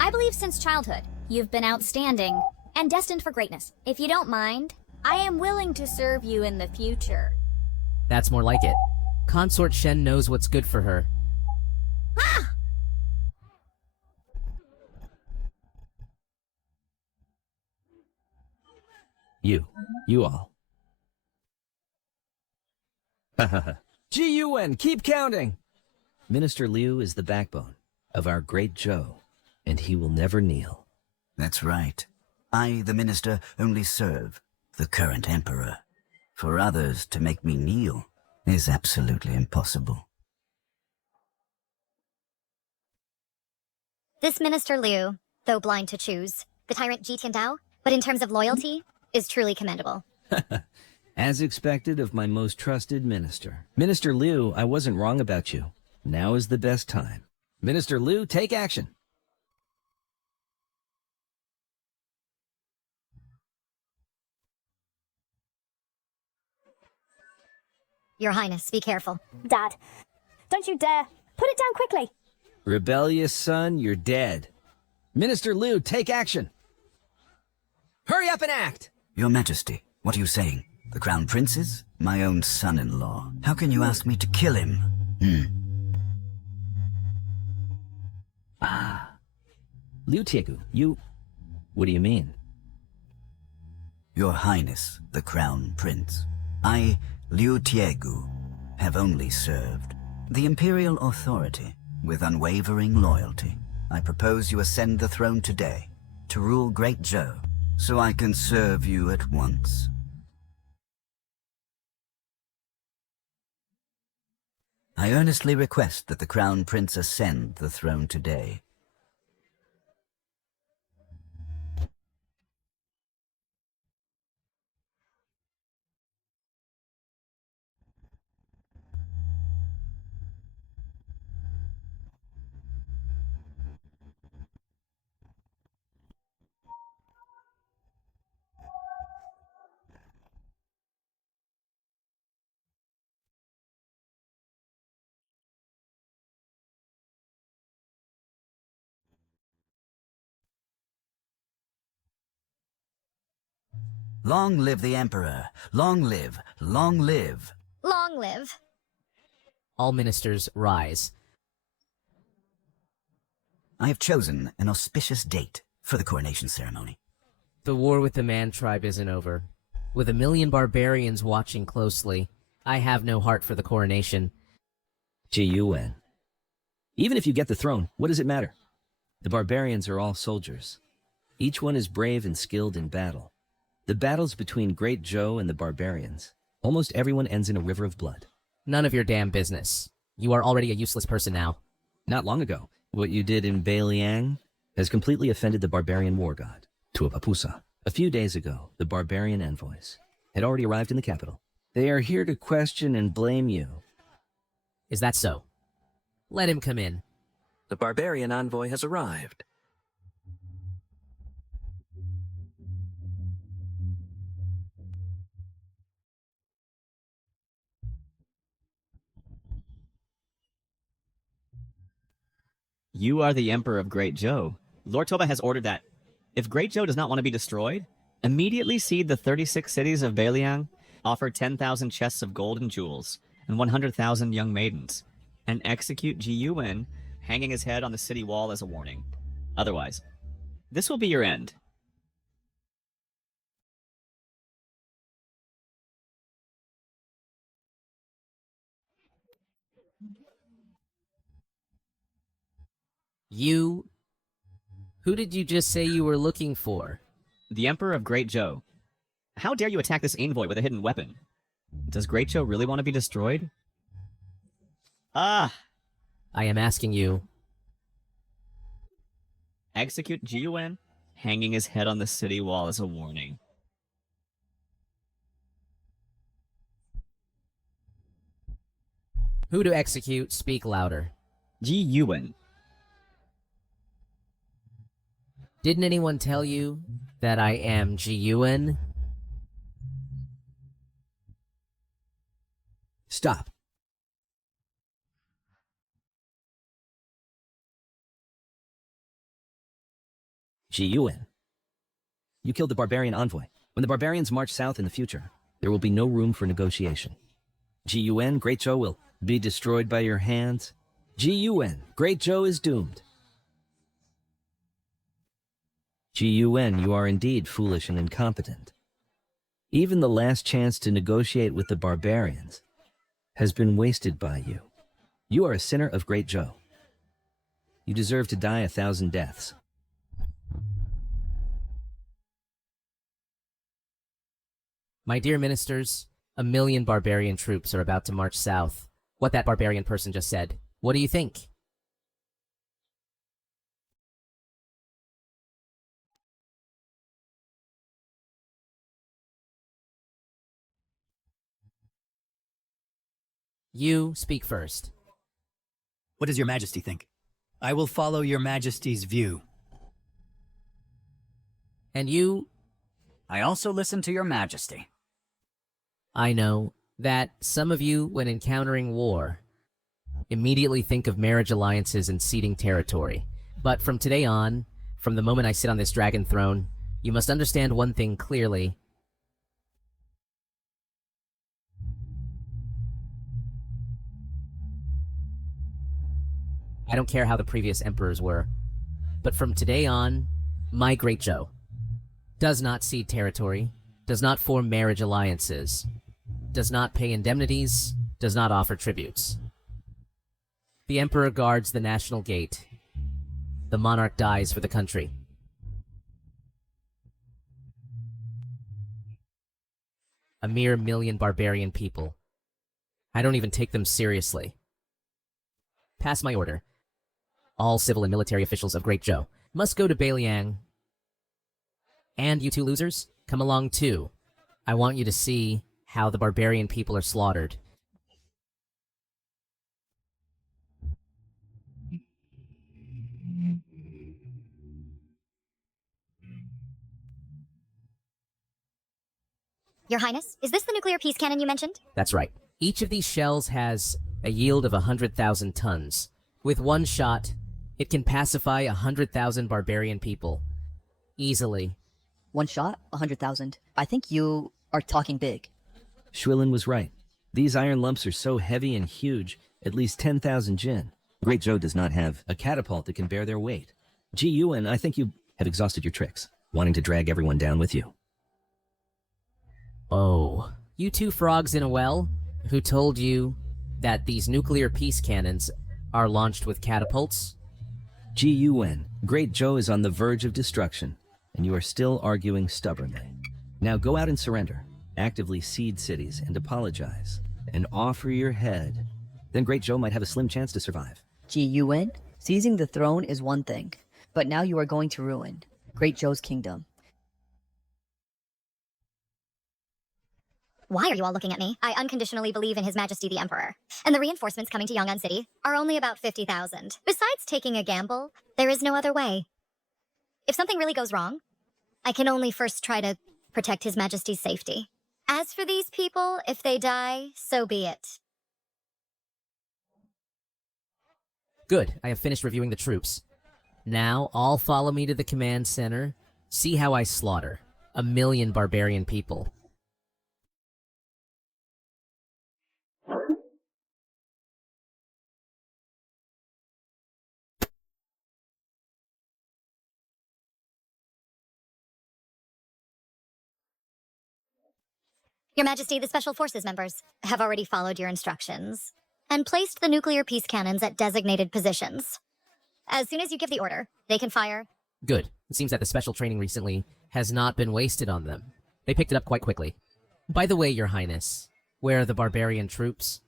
I believe since childhood, you've been outstanding and destined for greatness. If you don't mind, I am willing to serve you in the future. That's more like it. Consort Shen knows what's good for her. Ah! You all. GUN, keep counting! Minister Liu is the backbone of our great Zhou. and he will never kneel. That's right. I, the minister, only serve the current emperor. For others to make me kneel is absolutely impossible. This Minister Liu, though blind to choose, the tyrant Ji Tiandao, but in terms of loyalty, is truly commendable. As expected of my most trusted minister. Minister Liu, I wasn't wrong about you. Now is the best time. Minister Liu, take action. Your Highness, be careful. Dad, don't you dare. Put it down quickly. Rebellious son, you're dead. Minister Liu, take action. Hurry up and act! Your Majesty, what are you saying? The Crown Prince is my own son-in-law. How can you ask me to kill him? Liu Tiegu, you... What do you mean? Your Highness, the Crown Prince. I, Liu Tiegu, have only served the Imperial authority with unwavering loyalty. I propose you ascend the throne today to rule Great Zhou, so I can serve you at once. I earnestly request that the Crown Prince ascend the throne today. Long live the Emperor! Long live! Long live! Long live. All ministers rise. I have chosen an auspicious date for the coronation ceremony. The war with the Man tribe isn't over. With 1 million barbarians watching closely, I have no heart for the coronation. Ji Yuan. Even if you get the throne, what does it matter? The barbarians are all soldiers. Each one is brave and skilled in battle. The battles between Great Zhou and the barbarians, almost everyone ends in a river of blood. None of your damn business. You are already a useless person now. Not long ago, what you did in Beiliang has completely offended the barbarian war god, Tuapapusa. A few days ago, the barbarian envoys had already arrived in the capital. They are here to question and blame you. Is that so? Let him come in. The barbarian envoy has arrived. You are the Emperor of Great Zhou. Lord Toba has ordered that, if Great Zhou does not want to be destroyed, immediately cede the 36 cities of Beiliang, offer 10,000 chests of gold and jewels, and 100,000 young maidens, and execute Ji Yuan, hanging his head on the city wall as a warning. Otherwise, this will be your end. You... Who did you just say you were looking for? The Emperor of Great Zhou. How dare you attack this envoy with a hidden weapon? Does Great Zhou really want to be destroyed? Ah! I am asking you. Execute Ji Yuan, hanging his head on the city wall as a warning. Who to execute? Speak louder. Ji Yuan. Didn't anyone tell you that I am Ji Yuan? Stop. Ji Yuan. You killed the barbarian envoy. When the barbarians march south in the future, there will be no room for negotiation. Ji Yuan, Great Zhou will be destroyed by your hands. Ji Yuan, Great Zhou is doomed. Ji Yuan, you are indeed foolish and incompetent. Even the last chance to negotiate with the barbarians has been wasted by you. You are a sinner of Great Zhou. You deserve to die 1,000 deaths. My dear ministers, 1,000,000 barbarian troops are about to march south. What that barbarian person just said. What do you think? You speak first. What does your majesty think? I will follow your majesty's view. And you? I also listen to your majesty. I know that some of you, when encountering war, immediately think of marriage alliances and ceding territory. But from today on, from the moment I sit on this dragon throne, you must understand one thing clearly. I don't care how the previous emperors were, but from today on, my Great Joe does not cede territory, does not form marriage alliances, does not pay indemnities, does not offer tributes. The emperor guards the national gate. The monarch dies for the country. A mere 1,000,000 barbarian people. I don't even take them seriously. Pass my order. All civil and military officials of Great Joe must go to Beiliang. And you two losers, come along too. I want you to see how the barbarian people are slaughtered. Your Highness, is this the nuclear peace cannon you mentioned? That's right. Each of these shells has a yield of 100,000 tons. With one shot, it can pacify 100,000 barbarian people. Easily. One shot, 100,000. I think you are talking big. Schwillen was right. These iron lumps are so heavy and huge, at least 10,000 jin. Great Joe does not have a catapult that can bear their weight. Ji Yuan, I think you have exhausted your tricks, wanting to drag everyone down with you. Oh, you two frogs in a well? Who told you that these nuclear peace cannons are launched with catapults? Ji Yuan, Great Joe is on the verge of destruction, and you are still arguing stubbornly. Now go out and surrender, actively cede cities and apologize, and offer your head. Then Great Joe might have a slim chance to survive. Ji Yuan, seizing the throne is one thing, but now you are going to ruin Great Joe's kingdom. Why are you all looking at me? I unconditionally believe in His Majesty the Emperor. And the reinforcements coming to Yang'an City are only about 50,000. Besides taking a gamble, there is no other way. If something really goes wrong, I can only first try to protect His Majesty's safety. As for these people, if they die, so be it. Good, I have finished reviewing the troops. Now, all follow me to the command center. See how I slaughter 1,000,000 barbarian people. Your Majesty, the Special Forces members have already followed your instructions and placed the nuclear peace cannons at designated positions. As soon as you give the order, they can fire. Good. It seems that the special training recently has not been wasted on them. They picked it up quite quickly. By the way, Your Highness, where are the barbarian troops?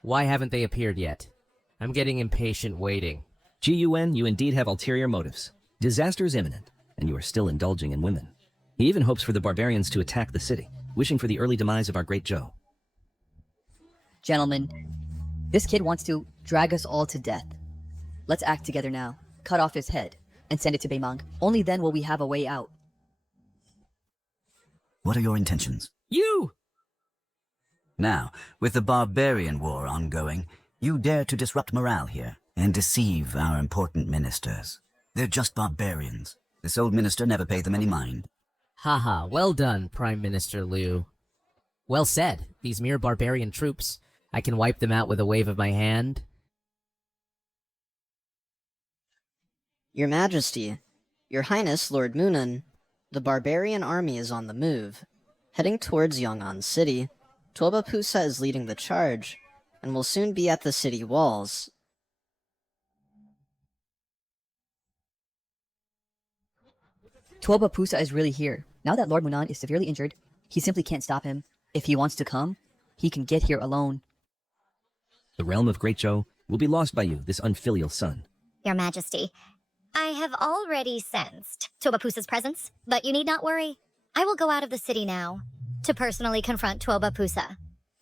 Why haven't they appeared yet? I'm getting impatient waiting. Ji Yuan, you indeed have ulterior motives. Disaster is imminent, and you are still indulging in women. He even hopes for the barbarians to attack the city, wishing for the early demise of our Great Joe. Gentlemen, this kid wants to drag us all to death. Let's act together now. Cut off his head and send it to Beimang. Only then will we have a way out. What are your intentions? You! Now, with the barbarian war ongoing, you dare to disrupt morale here and deceive our important ministers. They're just barbarians. This old minister never paid them any mind. Haha, well done, Prime Minister Liu. Well said. These mere barbarian troops, I can wipe them out with a wave of my hand. Your Majesty, Your Highness Lord Munan, the barbarian army is on the move, heading towards Yang'an City. Tuoba Pusa is leading the charge, and will soon be at the city walls. Tuoba Pusa is really here. Now that Lord Munan is severely injured, he simply can't stop him. If he wants to come, he can get here alone. The realm of Great Joe will be lost by you, this unfilial son. Your Majesty, I have already sensed Tuoba presence, but you need not worry. I will go out of the city now to personally confront Tuoba.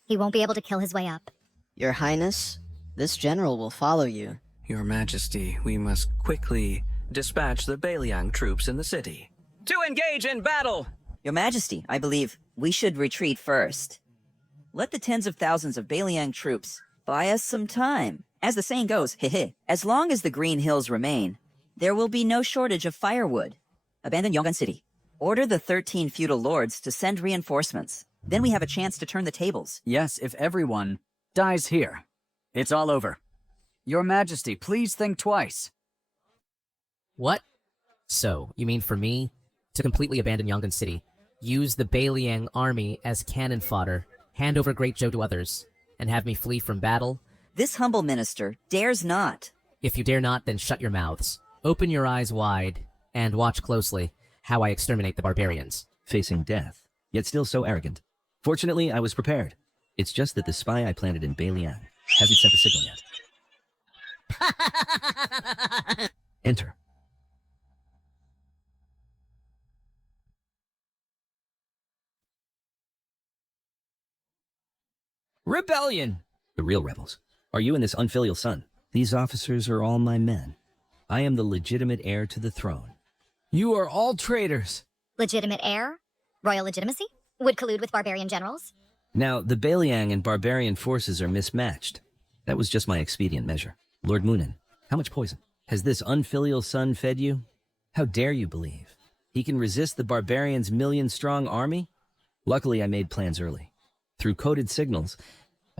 He won't be able to kill his way up. Your Highness, this general will follow you. Your Majesty, we must quickly dispatch the Beliang troops in the city. To engage in battle! Your Majesty, I believe we should retreat first. Let the tens of thousands of Beliang troops buy us some time. As the saying goes, as long as the Green Hills remain, there will be no shortage of firewood. Abandon Yongan City. Order the 13 feudal lords to send reinforcements. Then we have a chance to turn the tables. Yes, if everyone dies here, it's all over. Your Majesty, please think twice. What? So, you mean for me to completely abandon Yongan City, use the Beliang army as cannon fodder, hand over Great Joe to others, and have me flee from battle? This humble minister dares not. If you dare not, then shut your mouths. Open your eyes wide, and watch closely how I exterminate the barbarians. Facing death, yet still so arrogant. Fortunately, I was prepared. It's just that the spy I planted in Beliang hasn't sent the signal yet. Enter. Rebellion! The real rebels. Are you and this unfilial son? These officers are all my men. I am the legitimate heir to the throne. You are all traitors. Legitimate heir? Royal legitimacy? Would collude with barbarian generals? Now, the Beliang and barbarian forces are mismatched. That was just my expedient measure. Lord Munan, how much poison? Has this unfilial son fed you? How dare you believe? He can resist the barbarians' million-strong army? Luckily, I made plans early. Through coded signals,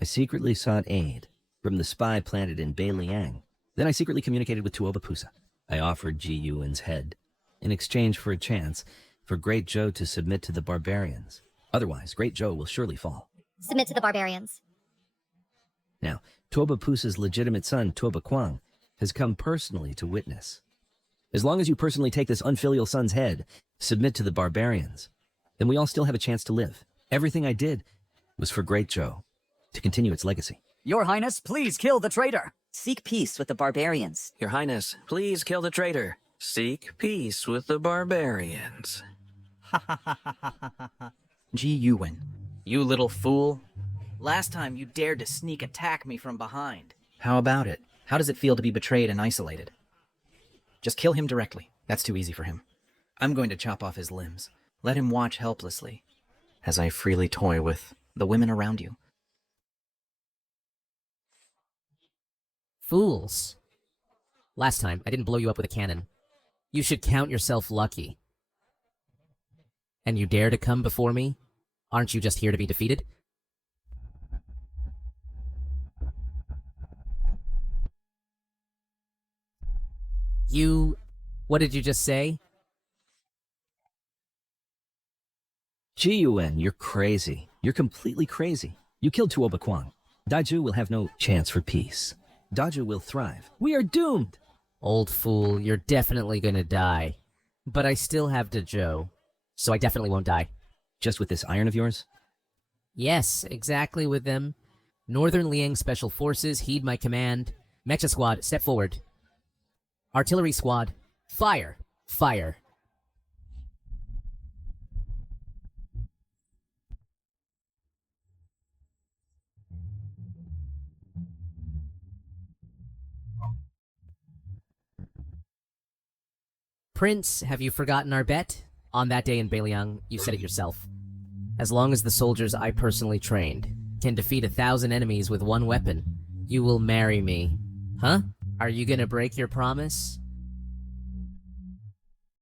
I secretly sought aid from the spy planted in Beliang. Then I secretly communicated with Tuoba. I offered Ji Yuan's head in exchange for a chance for Great Joe to submit to the barbarians. Otherwise, Great Joe will surely fall. Submit to the barbarians. Now, Tuoba legitimate son, Tuoba Kwang, has come personally to witness. As long as you personally take this unfilial son's head, submit to the barbarians, then we all still have a chance to live. Everything I did was for Great Joe, to continue its legacy. Your Highness, please kill the traitor. Seek peace with the barbarians. Your Highness, please kill the traitor. Seek peace with the barbarians. Ji Yuan, you little fool. Last time you dared to sneak attack me from behind. How about it? How does it feel to be betrayed and isolated? Just kill him directly. That's too easy for him. I'm going to chop off his limbs. Let him watch helplessly as I freely toy with the women around you. Fools. Last time, I didn't blow you up with a cannon. You should count yourself lucky. And you dare to come before me? Aren't you just here to be defeated? What did you just say? Ji Yuan, you're crazy. You're completely crazy. You killed Tuoba Kwang. Daiju will have no chance for peace. Daju will thrive. We are doomed! Old fool, you're definitely gonna die. But I still have Dazhou, so I definitely won't die. Just with this iron of yours? Yes, exactly with them. Northern Liang Special Forces, heed my command. Mecha Squad, step forward. Artillery Squad, fire! Fire! Prince, have you forgotten our bet? On that day in Beliang, you said it yourself. As long as the soldiers I personally trained can defeat 1,000 enemies with one weapon, you will marry me. Huh? Are you gonna break your promise?